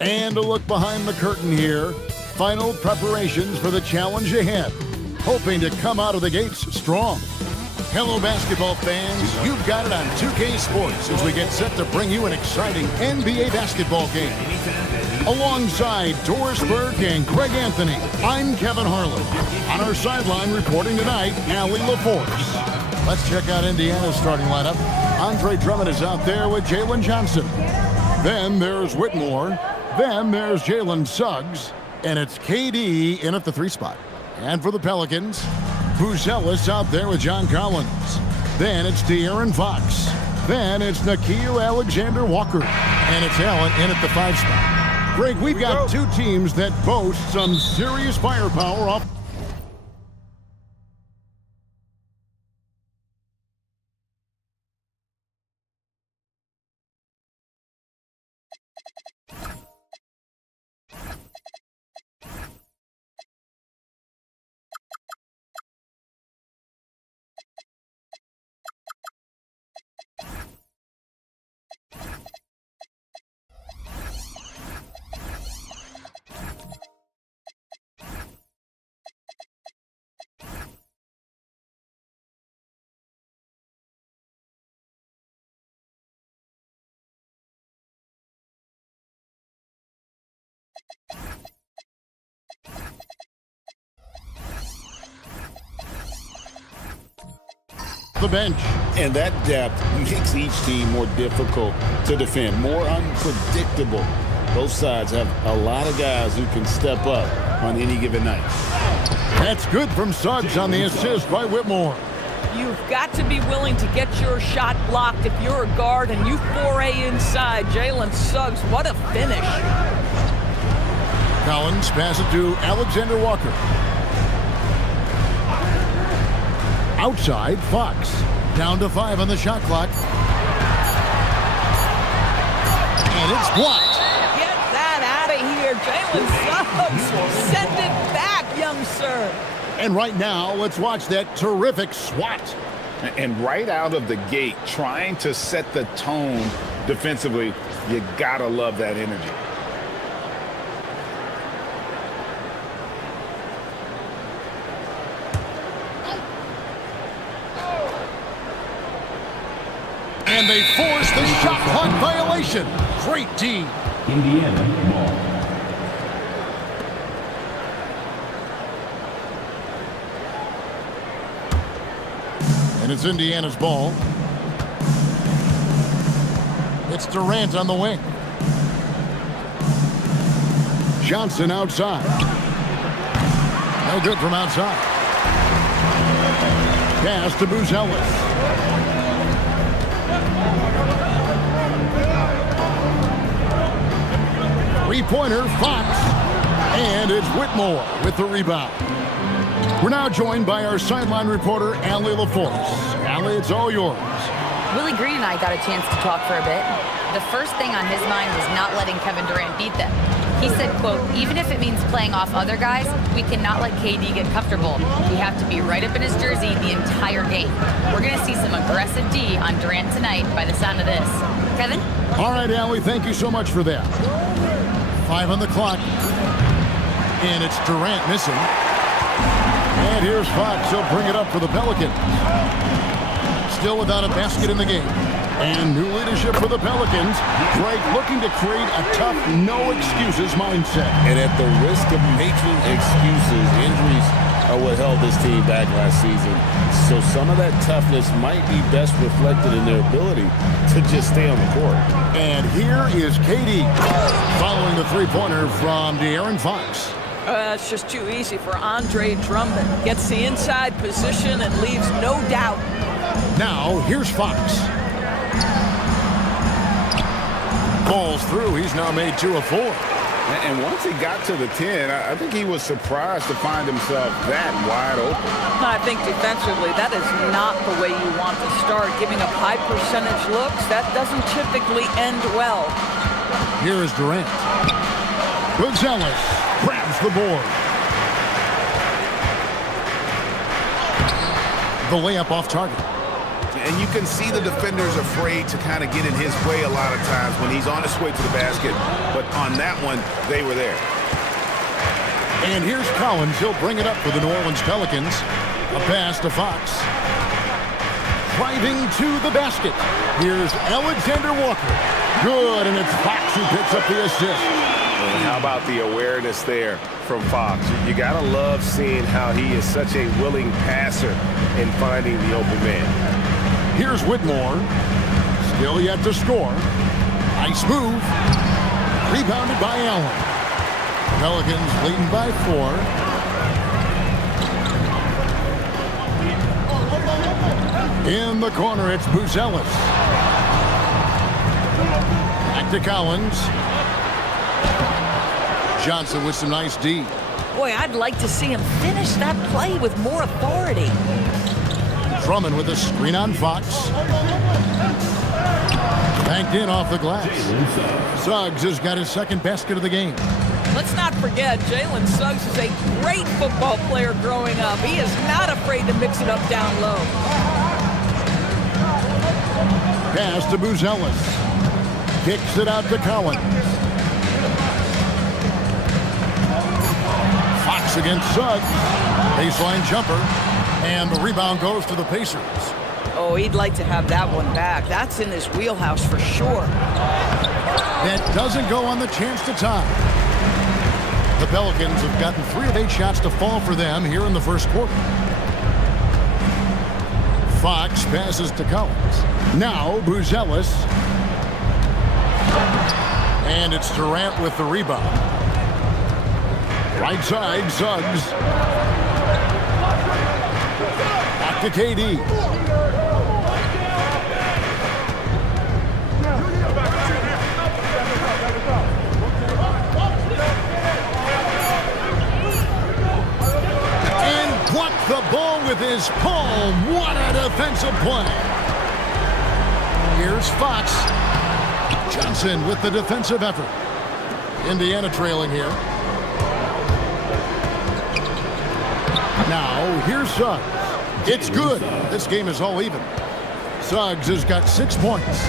And a look behind the curtain here. Final preparations for the challenge ahead. Hoping to come out of the gates strong. Hello, basketball fans. You've got it on 2K Sports as we get set to bring you an exciting NBA basketball game. Alongside Doris Burke and Greg Anthony, I'm Kevin Harlan. On our sideline reporting tonight, Allie LaForce. Let's check out Indiana's starting lineup. Andre Drummond is out there with Jalen Johnson. Then there's Whitmore. Then there's Jalen Suggs. And it's KD in at the 3 spot. And for the Pelicans, Buzelis out there with John Collins. Then it's De'Aaron Fox. Then it's Nickeil Alexander-Walker. And it's Allen in at the 5 spot. Greg, we've got two teams that boast some serious firepower off. the bench. And that depth makes each team more difficult to defend, more unpredictable. Both sides have a lot of guys who can step up on any given night. That's good from Suggs on the assist by Whitmore. You've got to be willing to get your shot blocked if you're a guard and you foray inside. Jalen Suggs, what a finish. Collins passes it to Alexander Walker. Outside, Fox. Down to 5 on the shot clock. And it's blocked. Get that out of here, Jalen Suggs. Send it back, young sir. And right now, let's watch that terrific swat. And right out of the gate, trying to set the tone defensively, you gotta love that energy. And they force the shot clock violation. Great D. Indiana ball. And it's Indiana's ball. It's Durant on the wing. Johnson outside. No good from outside. Pass to Buzelis. Three-pointer, Fox. And it's Whitmore with the rebound. We're now joined by our sideline reporter, Allie LaForce. Allie, it's all yours. Willie Green and I got a chance to talk for a bit. The first thing on his mind was not letting Kevin Durant beat them. He said, quote, even if it means playing off other guys, we cannot let KD get comfortable. We have to be right up in his jersey the entire game. We're going to see some aggressive D on Durant tonight by the sound of this. Kevin? All right, Allie, thank you so much for that. 5 on the clock. And it's Durant missing. And here's Fox. He'll bring it up for the Pelicans. Still without a basket in the game. And new leadership for the Pelicans. Drake looking to create a tough, no-excuses mindset. And at the risk of making excuses, injuries are what held this team back last season. So some of that toughness might be best reflected in their ability to just stay on the court. And here is KD following the three-pointer from De'Aaron Fox. It's just too easy for Andre Drummond. Gets the inside position and leaves no doubt. Now, here's Fox. Falls through. He's now made 2 of 4. And once he got to the 10, I think he was surprised to find himself that wide open. I think defensively, that is not the way you want to start. Giving up high percentage looks, that doesn't typically end well. Here is Durant. Buzelis grabs the board. The layup off target. And you can see the defenders afraid to kind of get in his way a lot of times when he's on his way to the basket. But on that one, they were there. And here's Collins. He'll bring it up for the New Orleans Pelicans. A pass to Fox. Driving to the basket. Here's Alexander Walker. Good, and it's Fox who picks up the assist. And how about the awareness there from Fox? You got to love seeing how he is such a willing passer in finding the open man. Here's Whitmore. Still yet to score. Nice move. Rebounded by Allen. Pelicans leading by 4. In the corner, it's Buzelis. Back to Collins. Johnson with some nice D. Boy, I'd like to see him finish that play with more authority. Drummond with a screen on Fox. Banked in off the glass. Suggs has got his second basket of the game. Let's not forget, Jalen Suggs is a great football player growing up. He is not afraid to mix it up down low. Pass to Buzelis. Kicks it out to Collins. Fox against Suggs. Baseline jumper. And the rebound goes to the Pacers. Oh, he'd like to have that one back. That's in his wheelhouse for sure. That doesn't go on the chance to tie. The Pelicans have gotten 3 of 8 shots to fall for them here in the first quarter. Fox passes to Collins. Now Buzelis. And it's Durant with the rebound. Right side, Suggs. Back to KD. And blocked the ball with his palm. What a defensive play. Here's Fox. Johnson with the defensive effort. Indiana trailing here. Now, here's Suggs. It's good. This game is all even. Suggs has got 6 points.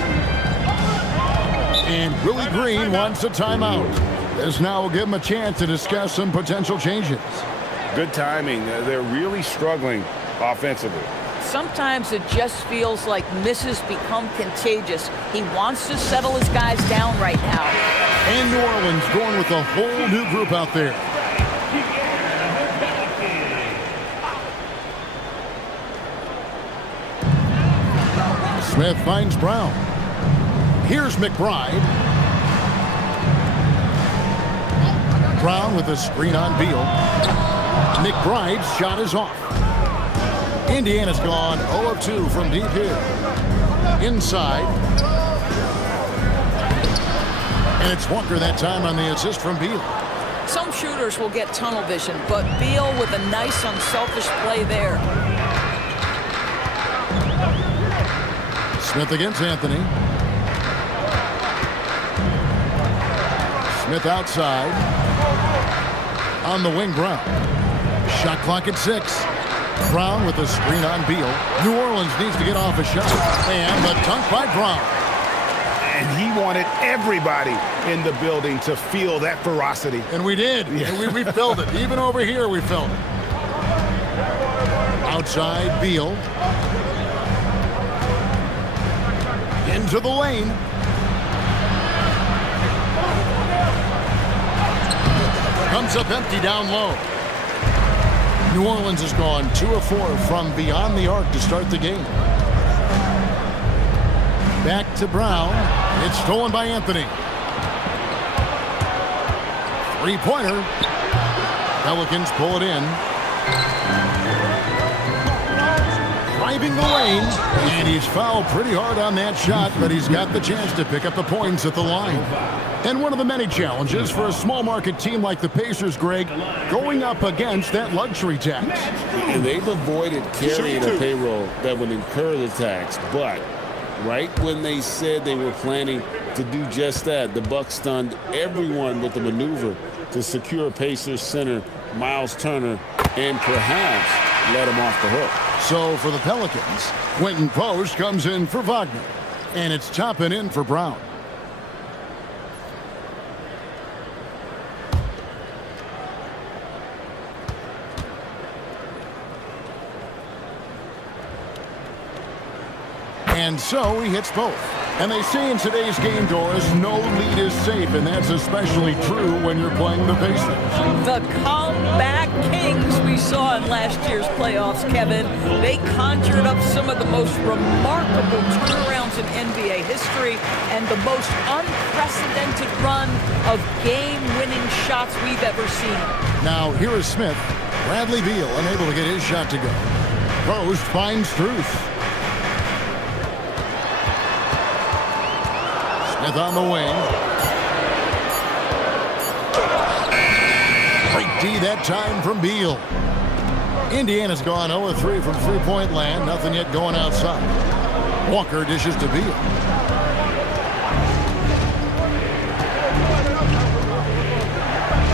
And Willie Green wants a timeout. This now will give him a chance to discuss some potential changes. Good timing. They're really struggling offensively. Sometimes it just feels like misses become contagious. He wants to settle his guys down right now. And New Orleans going with a whole new group out there. Smith finds Brown. Here's McBride. Brown with a screen on Beal. McBride's shot is off. Indiana's gone 0 of 2 from deep here. Inside. And it's Walker that time on the assist from Beal. Some shooters will get tunnel vision, but Beal with a nice unselfish play there. Smith against Anthony. Smith outside. On the wing, Brown. Shot clock at 6. Brown with a screen on Beal. New Orleans needs to get off a shot. And the dunk by Brown. And he wanted everybody in the building to feel that ferocity. And we did. Yeah. We felt it. Even over here, we felt it. Outside, Beal. Into the lane. Comes up empty down low. New Orleans has gone 2 of 4 from beyond the arc to start the game. Back to Brown. It's stolen by Anthony. Three-pointer. Pelicans pull it in. Driving the lane. And he's fouled pretty hard on that shot, but he's got the chance to pick up the points at the line. And one of the many challenges for a small market team like the Pacers, Greg, going up against that luxury tax. And they've avoided carrying a payroll that would incur the tax, but right when they said they were planning to do just that, the Bucks stunned everyone with the maneuver to secure Pacers center Miles Turner and perhaps let him off the hook. So for the Pelicans, Quentin Post comes in for Wagner, and it's Toppin in for Brown. And so he hits both. And they say in today's game, Doris, no lead is safe, and that's especially true when you're playing the Pacers. The comeback kings we saw in last year's playoffs, Kevin. They conjured up some of the most remarkable turnarounds in NBA history and the most unprecedented run of game-winning shots we've ever seen. Now, here is Smith. Bradley Beal unable to get his shot to go. Post finds Strus. Smith on the wing. Great D that time from Beal. Indiana's gone 0-3 from three-point land. Nothing yet going outside. Walker dishes to Beal.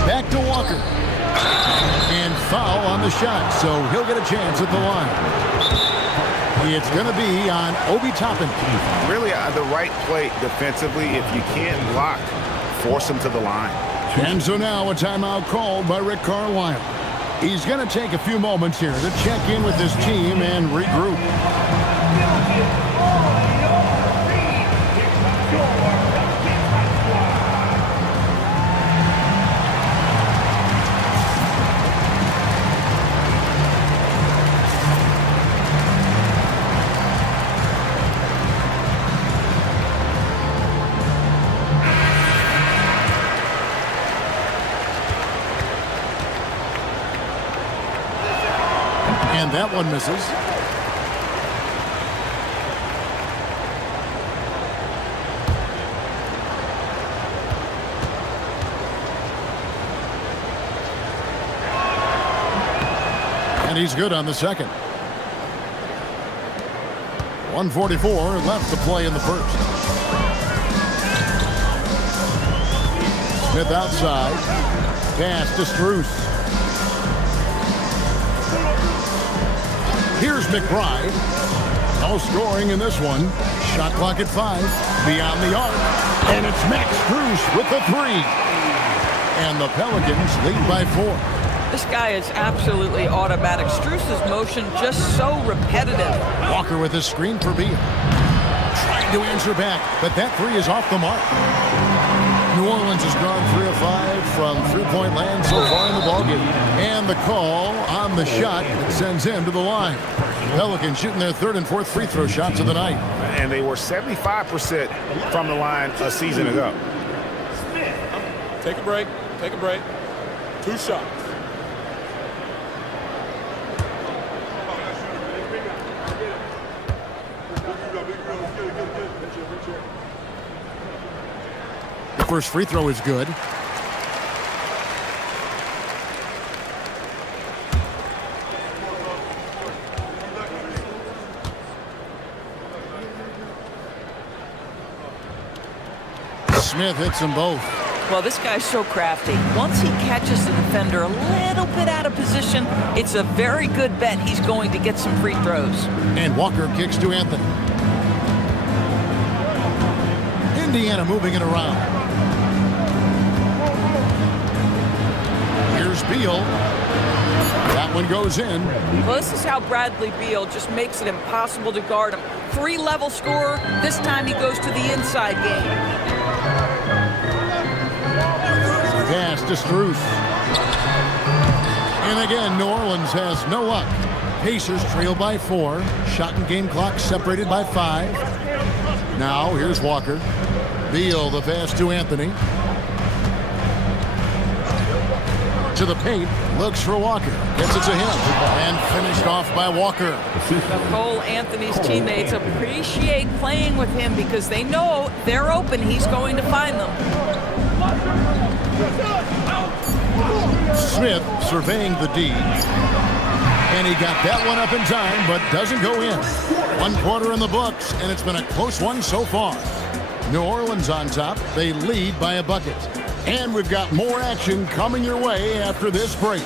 Back to Walker. And foul on the shot, so he'll get a chance at the line. It's going to be on Obi Toppin. Really the right play defensively. If you can't block, force him to the line. And so now a timeout called by Rick Carlisle. He's going to take a few moments here to check in with his team and regroup. And that one misses. And he's good on the second. 1:44 left to play in the first. Smith outside. Pass to Strus. Here's McBride. No scoring in this one. Shot clock at 5. Beyond the arc. And it's Max Strus with the 3. And the Pelicans lead by 4. This guy is absolutely automatic. Strus's motion just so repetitive. Walker with his screen for Beal. Trying to answer back, but that 3 is off the mark. New Orleans has gone 3 of 5 from three-point land so far in the ballgame. And the call on the shot that sends him to the line. Pelicans shooting their 3rd and 4th free throw shots of the night. And they were 75% from the line a season ago. Take a break. Take a break. 2 shots. The first free throw is good. Smith hits them both. Well, this guy's so crafty. Once he catches the defender a little bit out of position, it's a very good bet he's going to get some free throws. And Walker kicks to Anthony. Indiana moving it around. Here's Beal. That one goes in. Well, this is how Bradley Beal just makes it impossible to guard him. 3-level scorer. This time he goes to the inside game. Pass to Strus. And again, New Orleans has no luck. Pacers trail by 4. Shot and game clock separated by 5. Now here's Walker. Beal, the pass to Anthony. To the paint, looks for Walker. Gets it to him. And finished off by Walker. Cole Anthony's teammates appreciate playing with him because they know they're open. He's going to find them. Smith surveying the D. And he got that one up in time, but doesn't go in. 1 quarter in the books, and it's been a close one so far. New Orleans on top. They lead by a bucket. And we've got more action coming your way after this break.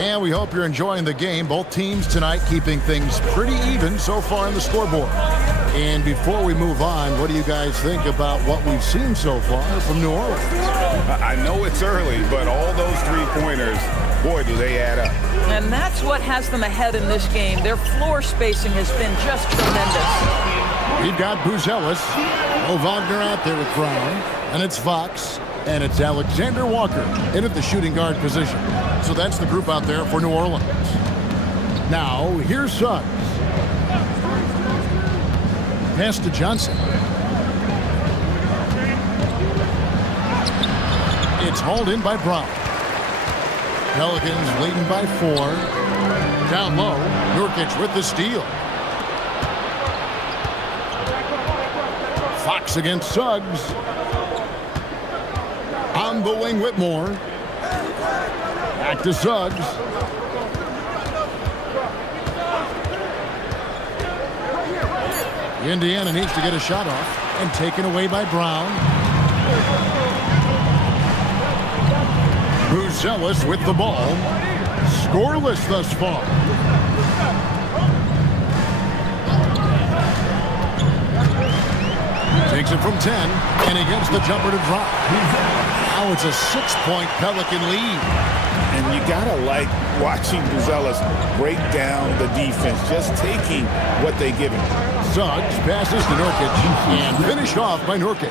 And we hope you're enjoying the game. Both teams tonight keeping things pretty even so far on the scoreboard. And before we move on, what do you guys think about what we've seen so far from New Orleans? I know it's early, but all those 3-pointers, boy, do they add up. And that's what has them ahead in this game. Their floor spacing has been just tremendous. We've got Buzelis. Wagner out there with Brown. And it's Fox. And it's Alexander Walker in at the shooting guard position. So that's the group out there for New Orleans. Now, here's Suggs. Pass to Johnson. It's hauled in by Brown. Pelicans leading by 4. Down low, Nurkic with the steal. Fox against Suggs. On the wing, Whitmore. Back to Suggs. Indiana needs to get a shot off, and taken away by Brown. Buzelis with the ball. Scoreless thus far. Takes it from 10, and he gets the jumper to drop. Now it's a 6-point Pelican lead. And you got to like watching Buzelis break down the defense, just taking what they give him. Suggs passes to Nurkic and finished off by Nurkic.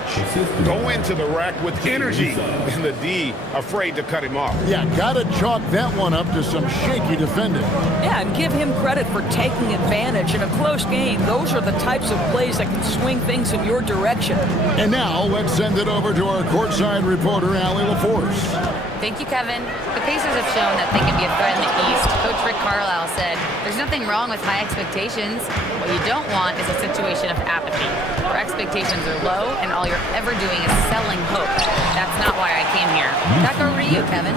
Go into the rack with energy, and the D afraid to cut him off. Yeah, gotta chalk that one up to some shaky defending. Yeah, and give him credit for taking advantage in a close game. Those are the types of plays that can swing things in your direction. And now let's send it over to our courtside reporter, Allie LaForce. Thank you, Kevin. The Pacers have shown that they can be a threat in the East. Coach Rick Carlisle said, "There's nothing wrong with high expectations. What you don't want is a situation of apathy, where expectations are low and all you're ever doing is selling hope. That's not why I came here." Back over to you, Kevin.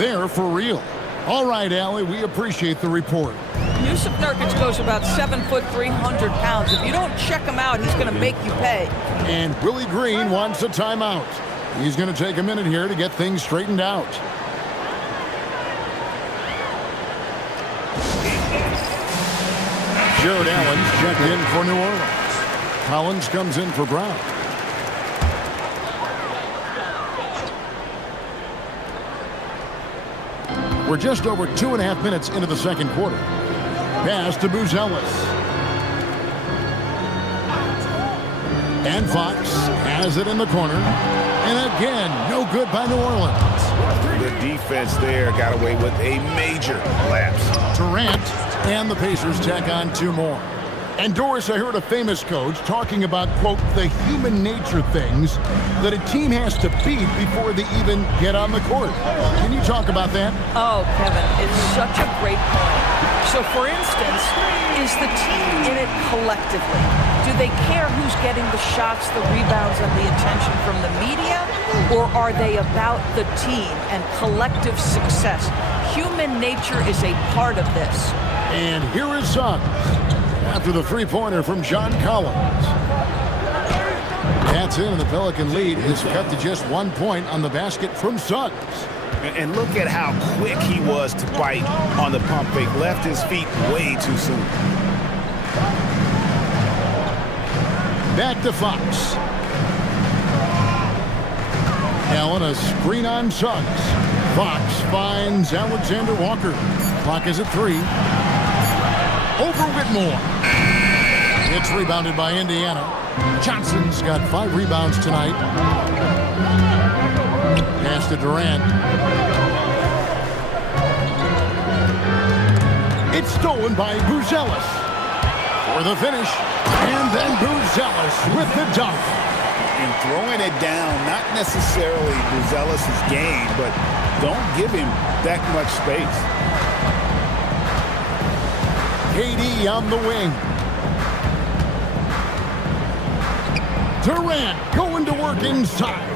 They're for real. All right, Allie, we appreciate the report. Yusuf Nurkic goes about 7 foot 300 pounds. If you don't check him out, he's going to make you pay. And Willie Green wants a timeout. He's going to take a minute here to get things straightened out. Jared Allen's checked in for New Orleans. Collins comes in for Brown. We're just over 2.5 minutes into the second quarter. Pass to Buzelis. And Fox has it in the corner. And again, no good by New Orleans. The defense there got away with a major lapse. Durant and the Pacers tack on 2 more. And Doris, I heard a famous coach talking about, quote, the human nature things that a team has to beat before they even get on the court. Can you talk about that? Oh, Kevin, it's such a great point. So, for instance, is the team in it collectively? Do they care who's getting the shots, the rebounds, and the attention from the media? Or are they about the team and collective success? Human nature is a part of this. And here is Suggs after the three-pointer from John Collins. That's in, and the Pelican lead is cut to just 1 point on the basket from Suggs. And look at how quick he was to bite on the pump fake. Left his feet way too soon. Back to Fox. Allen, a screen on Suggs. Fox finds Alexander Walker. Clock is at 3. Over Whitmore. It's rebounded by Indiana. Johnson's got 5 rebounds tonight. Pass to Durant. It's stolen by Buzelis for the finish. And then Buzelis with the dunk. And throwing it down, not necessarily Buzelis' game, but don't give him that much space. KD on the wing. Durant going to work inside.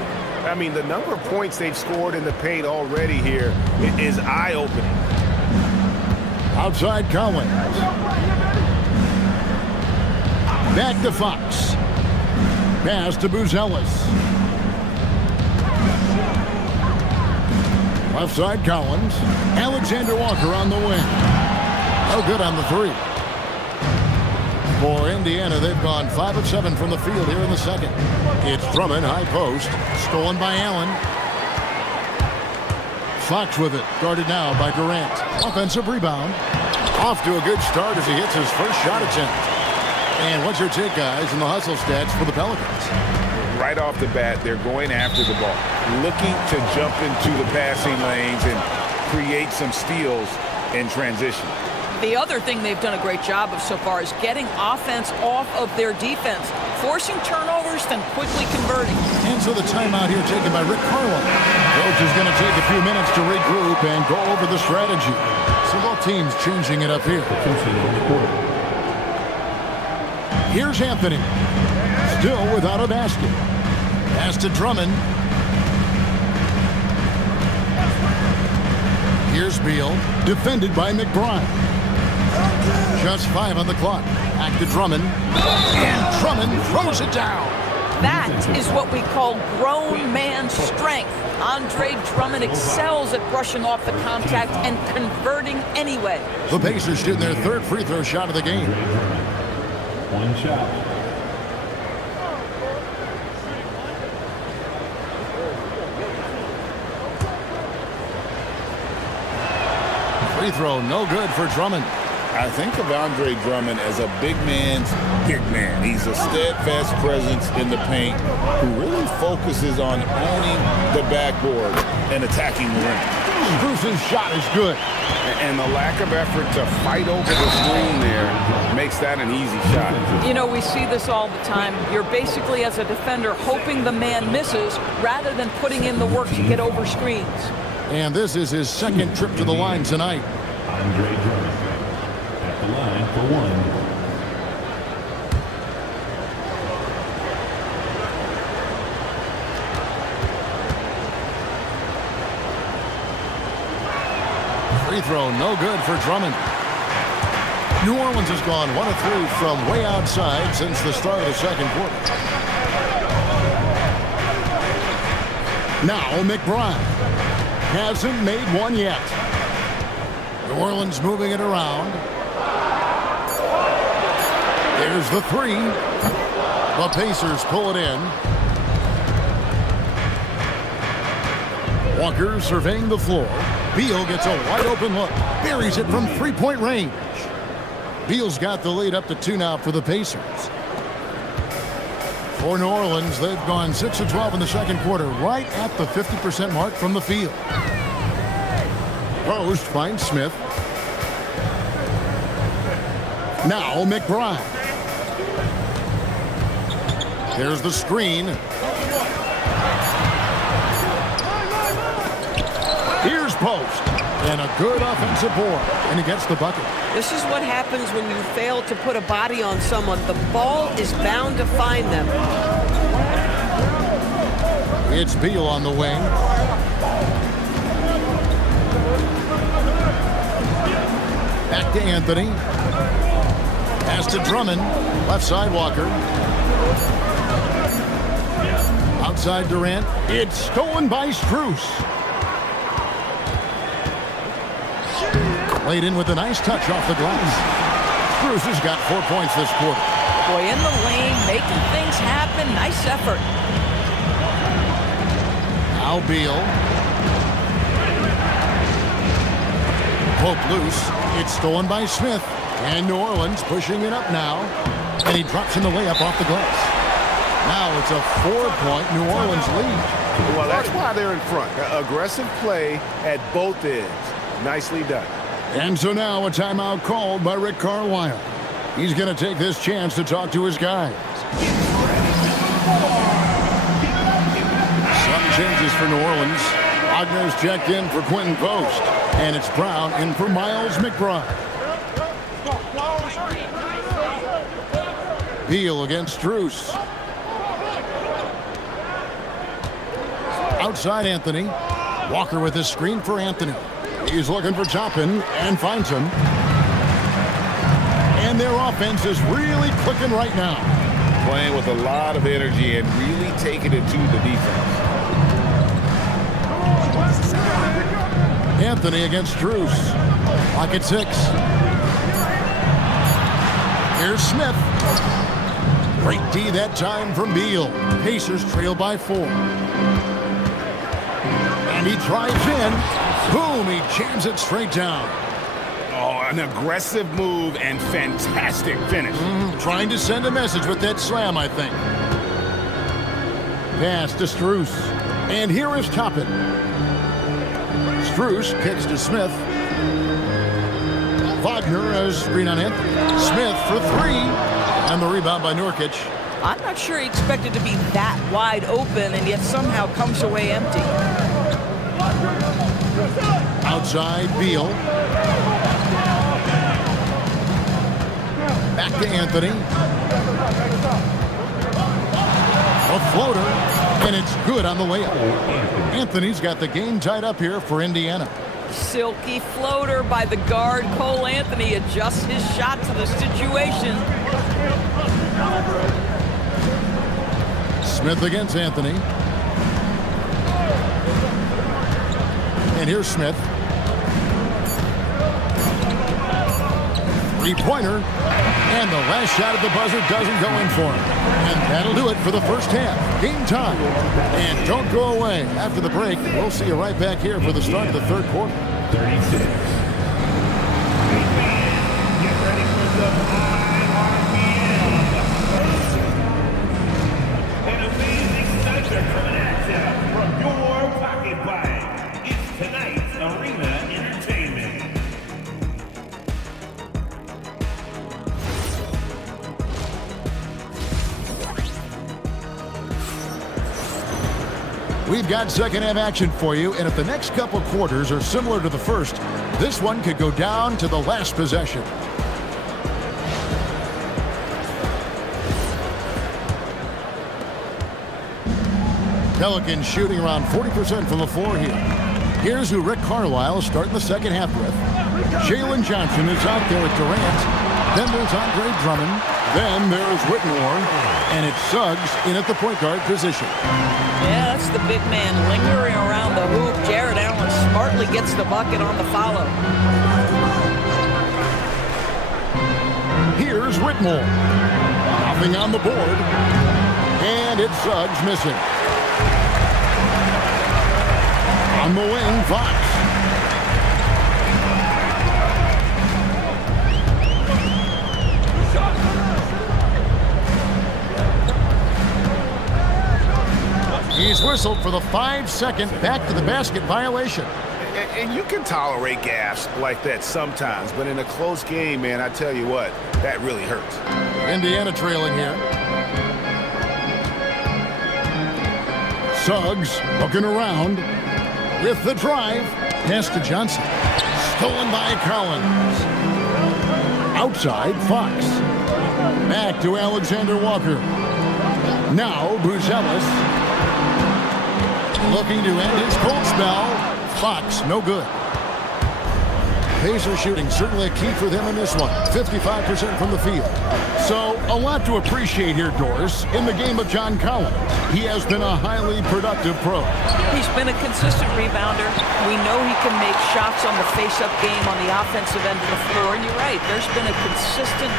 I mean, the number of points they've scored in the paint already here is eye-opening. Outside Collins. Back to Fox. Pass to Buzelis. Left side Collins. Alexander Walker on the wing. No good on the 3. For Indiana, they've gone 5 of 7 from the field here in the second. It's Drummond, high post. Stolen by Allen. Fox with it. Guarded now by Durant. Offensive rebound. Off to a good start as he hits his first shot attempt. And what's your take, guys, in the hustle stats for the Pelicans? Right off the bat, they're going after the ball, looking to jump into the passing lanes and create some steals in transition. The other thing they've done a great job of so far is getting offense off of their defense, forcing turnovers, then quickly converting. And so the timeout here taken by Rick Carlisle. Coach is going to take a few minutes to regroup and go over the strategy. So both teams changing it up here. Here's Anthony. Still without a basket. Pass to Drummond. Here's Beal. Defended by McBride. Just 5 on the clock. Back to Drummond. And Drummond throws it down. That is what we call grown man strength. Andre Drummond excels at brushing off the contact and converting anyway. The Pacers shooting their 3rd free throw shot of the game. 1 shot. Free throw, no good for Drummond. I think of Andre Drummond as a big man's big man. He's a steadfast presence in the paint who really focuses on owning the backboard and attacking the rim. Bruce's shot is good. And the lack of effort to fight over the screen there makes that an easy shot. You know, we see this all the time. You're basically, as a defender, hoping the man misses rather than putting in the work to get over screens. And this is his second trip to the line tonight. Andre Drummond at the line for one. Free throw, no good for Drummond. New Orleans has gone 1 of 3 from way outside since the start of the second quarter. Now McBride hasn't made one yet. New Orleans moving it around. There's the 3. The Pacers pull it in. Walker surveying the floor. Beal gets a wide open look. Buries it from three-point range. Beal's got the lead up to 2 now for the Pacers. For New Orleans, they've gone 6 of 12 in the second quarter, right at the 50% mark from the field. Post finds Smith. Now McBride. There's the screen. Here's Post. And a good offensive board. And he gets the bucket. This is what happens when you fail to put a body on someone. The ball is bound to find them. It's Beal on the wing. Back to Anthony. Pass to Drummond. Left side Walker. Outside Durant. It's stolen by Strus. Laid in with a nice touch off the glass. Strus has got 4 points this quarter. Boy, in the lane, making things happen. Nice effort. Now Beal. Pope loose. It's stolen by Smith. And New Orleans pushing it up now. And he drops in the layup off the glass. Now it's a 4-point New Orleans lead. Well, that's why they're in front. Aggressive play at both ends. Nicely done. And so now a timeout called by Rick Carlisle. He's going to take this chance to talk to his guys. Some changes for New Orleans. Wagner's checked in for Quentin Post. And it's Brown in for Miles McBride. Beal against Strus. Outside Anthony. Walker with his screen for Anthony. He's looking for Toppin and finds him. And their offense is really clicking right now. Playing with a lot of energy and really taking it to the defense. Anthony against Strus. Clock at 6. Here's Smith. Great D that time from Beal. Pacers trail by 4. And he drives in. Boom, he jams it straight down. Oh, an aggressive move and fantastic finish. Trying to send a message with that slam, I think. Pass to Strus. And here is Toppin. Strus kicks to Smith. Wagner has screen on Anthony. Smith for 3. And the rebound by Nurkic. I'm not sure he expected to be that wide open and yet somehow comes away empty. Outside Beal. Back to Anthony. A floater, and it's good on the layup. Anthony's got the game tied up here for Indiana. Silky floater by the guard. Cole Anthony adjusts his shot to the situation. Smith against Anthony. And here's Smith. Three-pointer. And the last shot at the buzzer doesn't go in for him. And that'll do it for the first half. Game time. And don't go away. After the break, we'll see you right back here for the start of the third quarter. 36. An amazing stunner coming at you from your pocket bag. It's tonight's Arena Entertainment. We've got second half action for you, and if the next couple quarters are similar to the first, this one could go down to the last possession. Pelicans shooting around 40% from the floor here. Here's who Rick Carlisle is starting the second half with. Jalen Johnson is out there at Durant. Then there's Andre Drummond. Then there's Whitmore. And it's Suggs in at the point guard position. Yeah, that's the big man lingering around the hoop. Jared Allen smartly gets the bucket on the follow. Here's Whitmore. Nothing on the board. And it's Suggs missing. On the wing, Fox. He's whistled for the 5-second back-to-the-basket violation. And you can tolerate gaffes like that sometimes, but in a close game, man, I tell you what, that really hurts. Indiana trailing here. Suggs looking around with the drive. Pass to Johnson. Stolen by Collins. Outside, Fox. Back to Alexander Walker. Now, Buzelis. Looking to end his cold spell. Fox, no good. Pacers shooting certainly a key for them in this one. 55% from the field. So, a lot to appreciate here, Doris, in the game of John Collins. He has been a highly productive pro. He's been a consistent rebounder. We know he can make shots on the face-up game on the offensive end of the floor. And you're right, there's been a consistent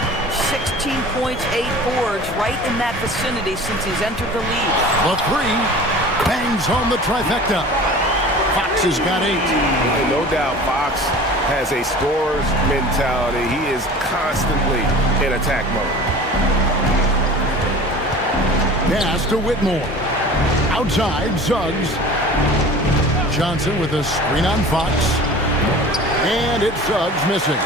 16 points, 8 boards right in that vicinity since he's entered the league. The three bangs home the trifecta. Fox has got 8. No doubt Fox has a scorer's mentality. He is constantly in attack mode. Pass to Whitmore. Outside, Suggs. Johnson with a screen on Fox. And it's Suggs missing.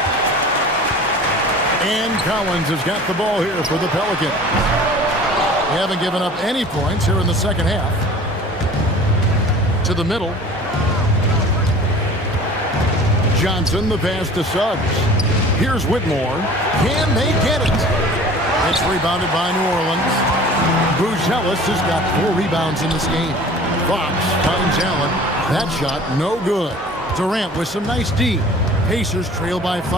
And Collins has got the ball here for the Pelicans. They haven't given up any points here in the second half. To the middle. Johnson, the pass to Suggs. Here's Whitmore. Can they get it? It's rebounded by New Orleans. Buzelis has got 4 rebounds in this game. Fox finds Allen. That shot, no good. Durant with some nice D. Pacers trail by 5.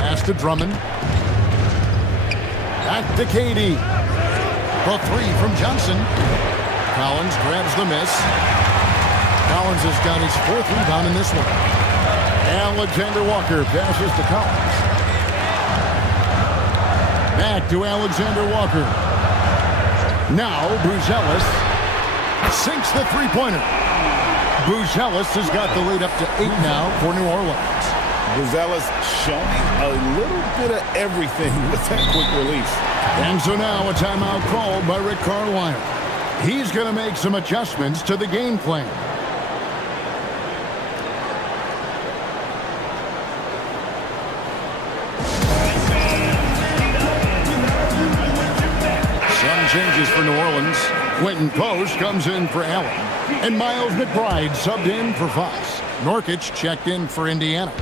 Pass to Drummond. Back to KD. The 3 from Johnson. Collins grabs the miss. Collins has got his 4th rebound in this one. Alexander Walker passes to Collins. Back to Alexander Walker. Now Buzelis sinks the three-pointer. Buzelis has got the lead up to 8 now for New Orleans. Buzelis showing a little bit of everything with that quick release. And so now a timeout called by Rick Carlisle. He's going to make some adjustments to the game plan. Changes for New Orleans. Quentin Post comes in for Allen. And Miles McBride subbed in for Fox. Nurkic checked in for Indiana.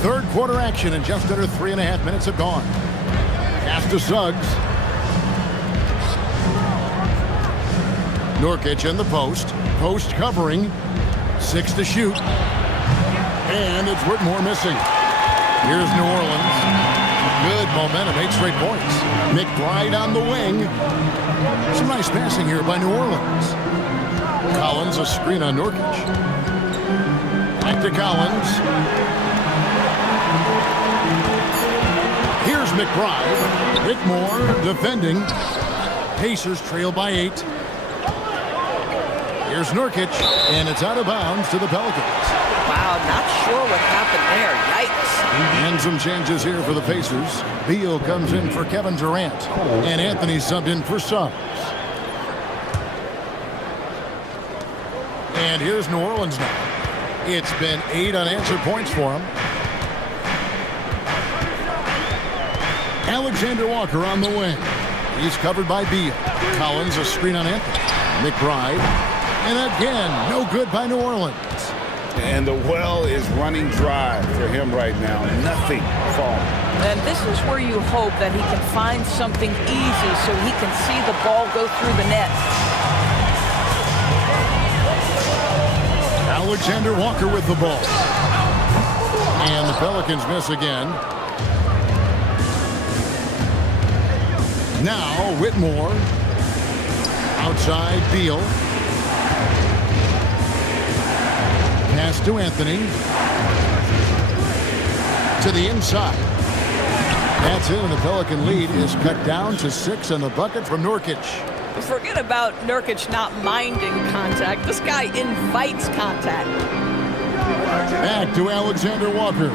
Third quarter action and just under 3.5 minutes have gone. Pass to Suggs. Nurkic in the post. Post covering. 6 to shoot. And it's Whitmore missing. Here's New Orleans. Good momentum, 8 straight points. McBride on the wing. Some nice passing here by New Orleans. Collins, a screen on Nurkic. Back to Collins. Here's McBride. Whitmore defending. Pacers trail by 8. Here's Nurkic, and it's out of bounds to the Pelicans. Wow, not sure what happened there. Yikes. And some changes here for the Pacers. Beal comes in for Kevin Durant. And Anthony subbed in for Suggs. And here's New Orleans now. It's been 8 unanswered points for him. Alexander Walker on the wing. He's covered by Beal. Collins a screen on Anthony. McBride. And again, no good by New Orleans. And the well is running dry for him right now. Nothing falling. And this is where you hope that he can find something easy so he can see the ball go through the net. Alexander Walker with the ball. And the Pelicans miss again. Now Whitmore. Outside Beal. Pass to Anthony. To the inside. That's it, and the Pelican lead is cut down to 6 on the bucket from Nurkic. Forget about Nurkic not minding contact. This guy invites contact. Back to Alexander Walker.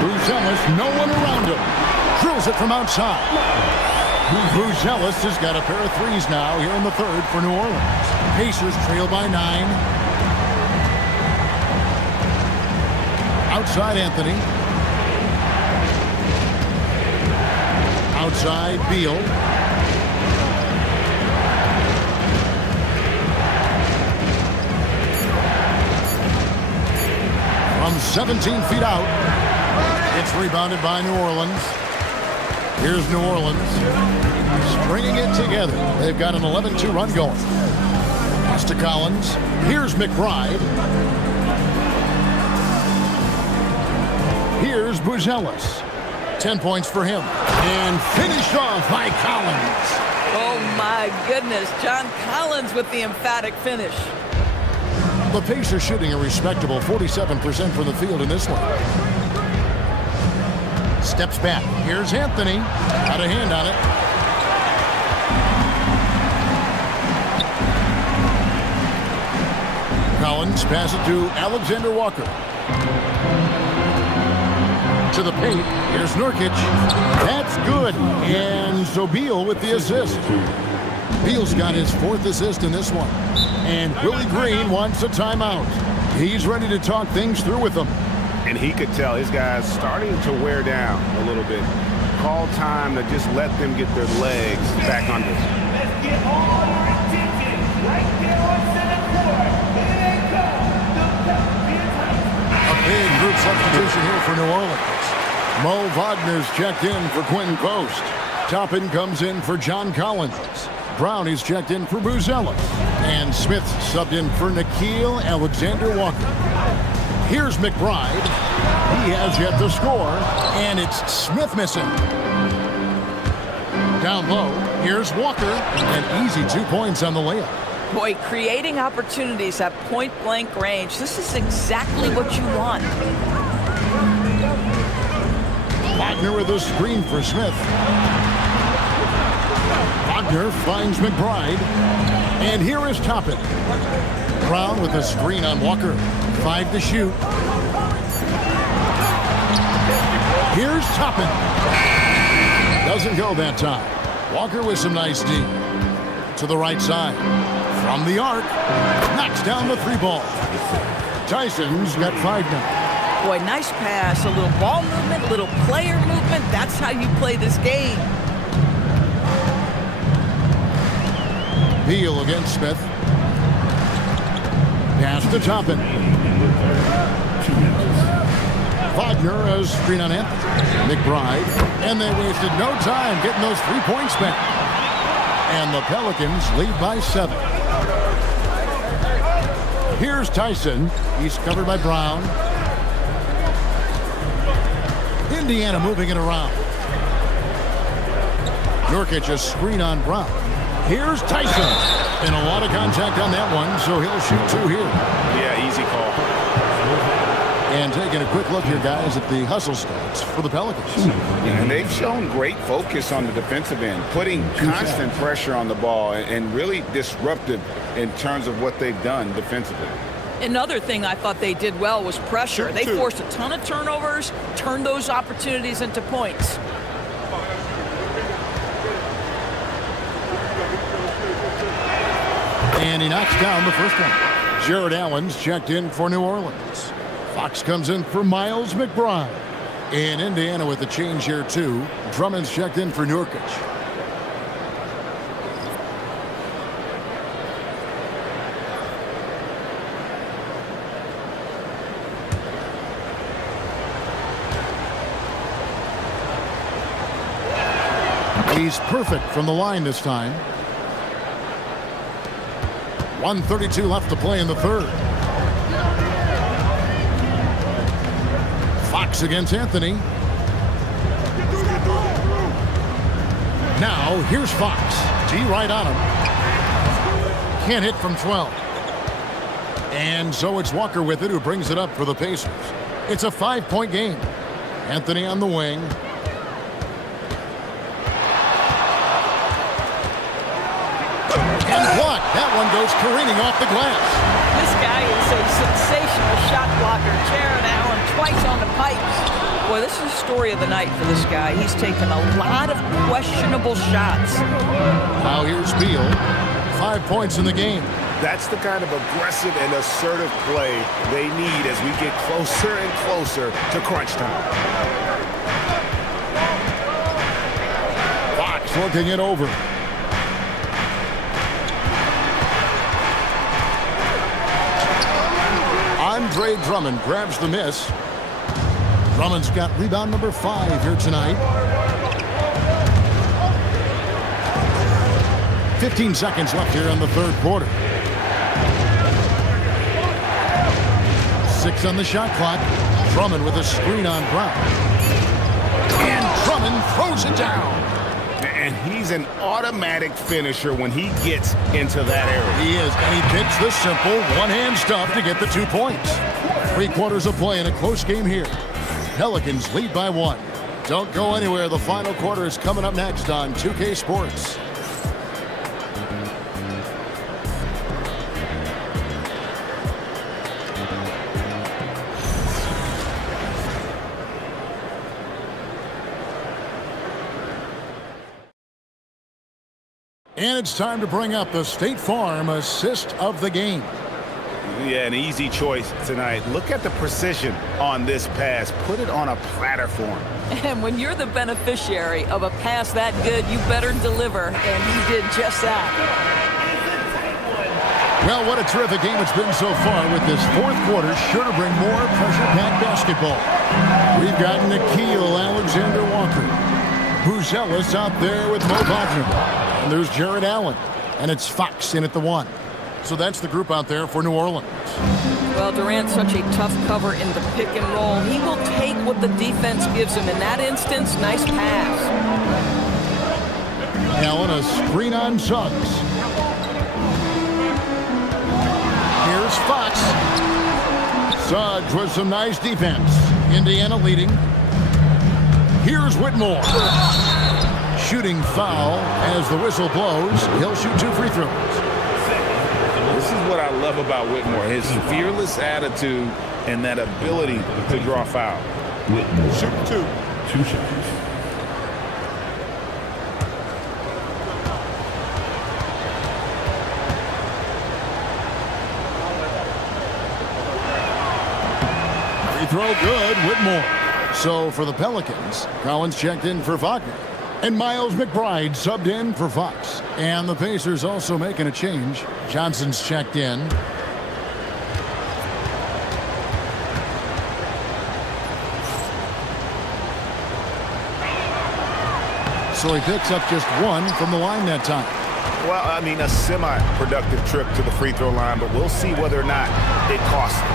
Buzelis, no one around him. Drills it from outside. Buzelis has got a pair of threes now here in the third for New Orleans. Pacers trail by 9. Outside Anthony. Outside Beal. From 17 feet out. It's rebounded by New Orleans. Here's New Orleans. Stringing it together. They've got an 11-2 run going. Pass to Collins. Here's McBride. Here's Buzelis. 10 points for him. And finished off by Collins. Oh, my goodness. John Collins with the emphatic finish. The Pacers shooting a respectable 47% from the field in this one. Steps back. Here's Anthony. Got a hand on it. Collins pass it to Alexander Walker. To the paint. Here's Nurkic. That's good. And so Beal with the assist. Beal's got his 4th assist in this one. And Willie Green wants a timeout. He's ready to talk things through with them. And he could tell his guys starting to wear down a little bit. Call time to just let them get their legs back under. Let's get all your attention right there on center court. Here they come. A big group substitution here for New Orleans. Mo Wagner's checked in for Quentin Post. Toppin comes in for John Collins. Brownie's checked in for Buzelis. And Smith subbed in for Nickeil Alexander-Walker. Here's McBride. He has yet to score. And it's Smith missing. Down low, here's Walker. An easy 2 points on the layup. Boy, creating opportunities at point-blank range. This is exactly what you want. Wagner with a screen for Smith. Wagner finds McBride. And here is Toppin. Brown with a screen on Walker. 5 to shoot. Here's Toppin. Doesn't go that time. Walker with some nice D. To the right side. From the arc. Knocks down the 3-ball. Tyson's got 5 now. Boy, nice pass. A little ball movement, a little player movement. That's how you play this game. Beal against Smith. Pass to Toppin. Wagner a screen on Anthony. McBride. And they wasted no time getting those 3 points back. And the Pelicans lead by 7. Here's Tyson. He's covered by Brown. Indiana moving it around. Nurkic a screen on Brown. Here's Tyson. And a lot of contact on that one, so he'll shoot 2 here. Yeah, easy call. And taking a quick look here, guys, at the hustle stats for the Pelicans. And they've shown great focus on the defensive end, putting constant pressure on the ball and really disruptive in terms of what they've done defensively. Another thing I thought they did well was pressure. They forced a ton of turnovers, turned those opportunities into points. And he knocks down the first one. Jared Allen's checked in for New Orleans. Fox comes in for Miles McBride. In Indiana with the change here, too. Drummond's checked in for Nurkic. He's perfect from the line this time. 1:32 left to play in the third. Fox against Anthony. Now here's Fox. G right on him. Can't hit from 12. And so it's Walker with it, who brings it up for the Pacers. It's a 5-point game. Anthony on the wing. And blocked. That one goes careening off the glass. This guy is a sensational shot blocker. Jared Allen twice on the pipes. Boy, this is the story of the night for this guy. He's taken a lot of questionable shots. Now here's Beal. 5 points in the game. That's the kind of aggressive and assertive play they need as we get closer and closer to crunch time. Fox looking it over. Andre Drummond grabs the miss. Drummond's got rebound number 5 here tonight. 15 seconds left here in the third quarter. 6 on the shot clock. Drummond with a screen on Brown. And Drummond throws it down. And he's an automatic finisher when he gets into that area. He is, and he picks the simple one-hand stuff to get the 2 points. 3 quarters of play in a close game here. Pelicans lead by 1. Don't go anywhere. The final quarter is coming up next on 2K Sports. And it's time to bring up the State Farm assist of the game. Yeah, an easy choice tonight. Look at the precision on this pass. Put it on a platter for him. And when you're the beneficiary of a pass that good, you better deliver. And he did just that. Well, what a terrific game it's been so far, with this fourth quarter sure to bring more pressure-packed basketball. We've got Nickeil Alexander-Walker. Buzelis out there with Mo Wagner. And there's Jared Allen. And it's Fox in at the 1. So that's the group out there for New Orleans. Well, Durant's such a tough cover in the pick and roll. He will take what the defense gives him. In that instance, nice pass. Allen, a screen on Suggs. Here's Fox. Suggs with some nice defense. Indiana leading. Here's Whitmore. Shooting foul as the whistle blows. He'll shoot 2 free throws. This is what I love about Whitmore, his fearless attitude and that ability to draw foul. Whitmore. Shoot 2. 2 shots. Free throw good, Whitmore. So for the Pelicans, Collins checked in for Wagner. And Miles McBride subbed in for Fox. And the Pacers also making a change. Johnson's checked in. So he picks up just 1 from the line that time. Well, I mean, a semi-productive trip to the free throw line, but we'll see whether or not it costs him.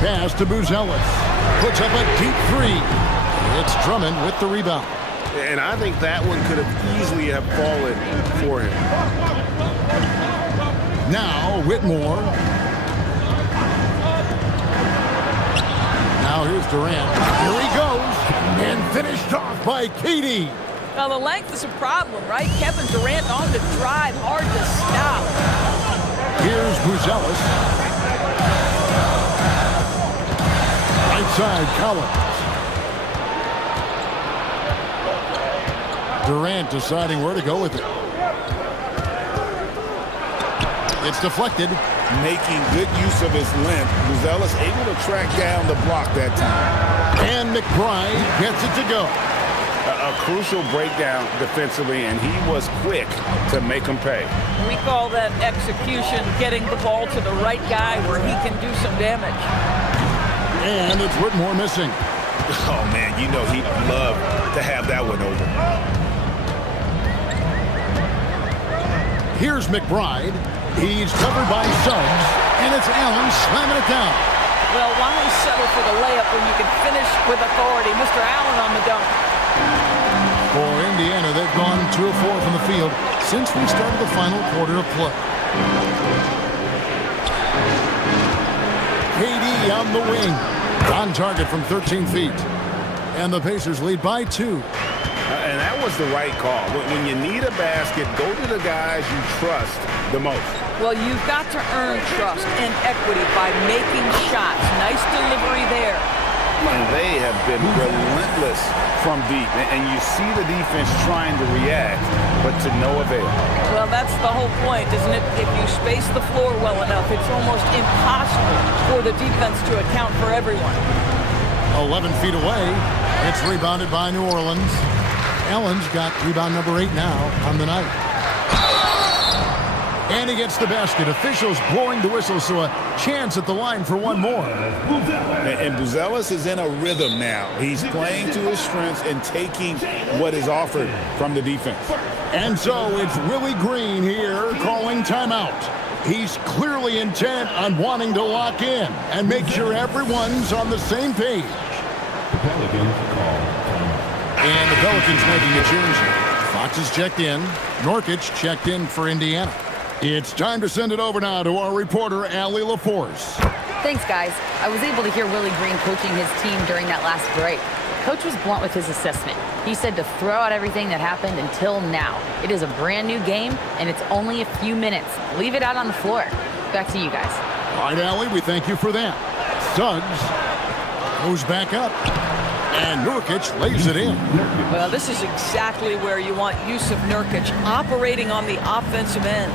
Pass to Buzelis. Puts up a deep 3. It's Drummond with the rebound. And I think that one could have easily have fallen for him. Now Whitmore. Now here's Durant. Here he goes. And finished off by KD. Now, the length is a problem, right? Kevin Durant on the drive, hard to stop. Here's Buzelis. Right side, Collins. Durant deciding where to go with it. It's deflected. Making good use of his length. Buzelis able to track down the block that time. And McBride gets it to go. A crucial breakdown defensively, and he was quick to make him pay. We call that execution, getting the ball to the right guy where he can do some damage. And it's Whitmore missing. Oh, man, you know he'd love to have that one over. Here's McBride. He's covered by Suggs, and it's Allen slamming it down. Well, why settle for the layup when you can finish with authority? Mr. Allen on the dunk. For Indiana, they've gone 2 of 4 from the field since we started the final quarter of play. KD on the wing. On target from 13 feet. And the Pacers lead by 2. And that was the right call. When you need a basket, go to the guys you trust the most. Well, you've got to earn trust and equity by making shots. Nice delivery there. And they have been relentless from deep. And you see the defense trying to react, but to no avail. Well, that's the whole point, isn't it? If you space the floor well enough, it's almost impossible for the defense to account for everyone. 11 feet away. It's rebounded by New Orleans. Allen's got rebound number 8 now on the night. And he gets the basket. Officials blowing the whistle, so a chance at the line for one more. And Buzelis is in a rhythm now. He's playing to his strengths and taking what is offered from the defense. And so it's Willie Green here calling timeout. He's clearly intent on wanting to lock in and make sure everyone's on the same page. The Pelicans call timeout. And the Pelicans making a change. Fox is checked in. Nurkic checked in for Indiana. It's time to send it over now to our reporter, Allie LaForce. Thanks, guys. I was able to hear Willie Green coaching his team during that last break. Coach was blunt with his assessment. He said to throw out everything that happened until now. It is a brand new game, and it's only a few minutes. Leave it out on the floor. Back to you guys. All right, Allie, we thank you for that. Suggs goes back up, and Nurkic lays it in. Well, this is exactly where you want Yusuf Nurkic operating on the offensive end.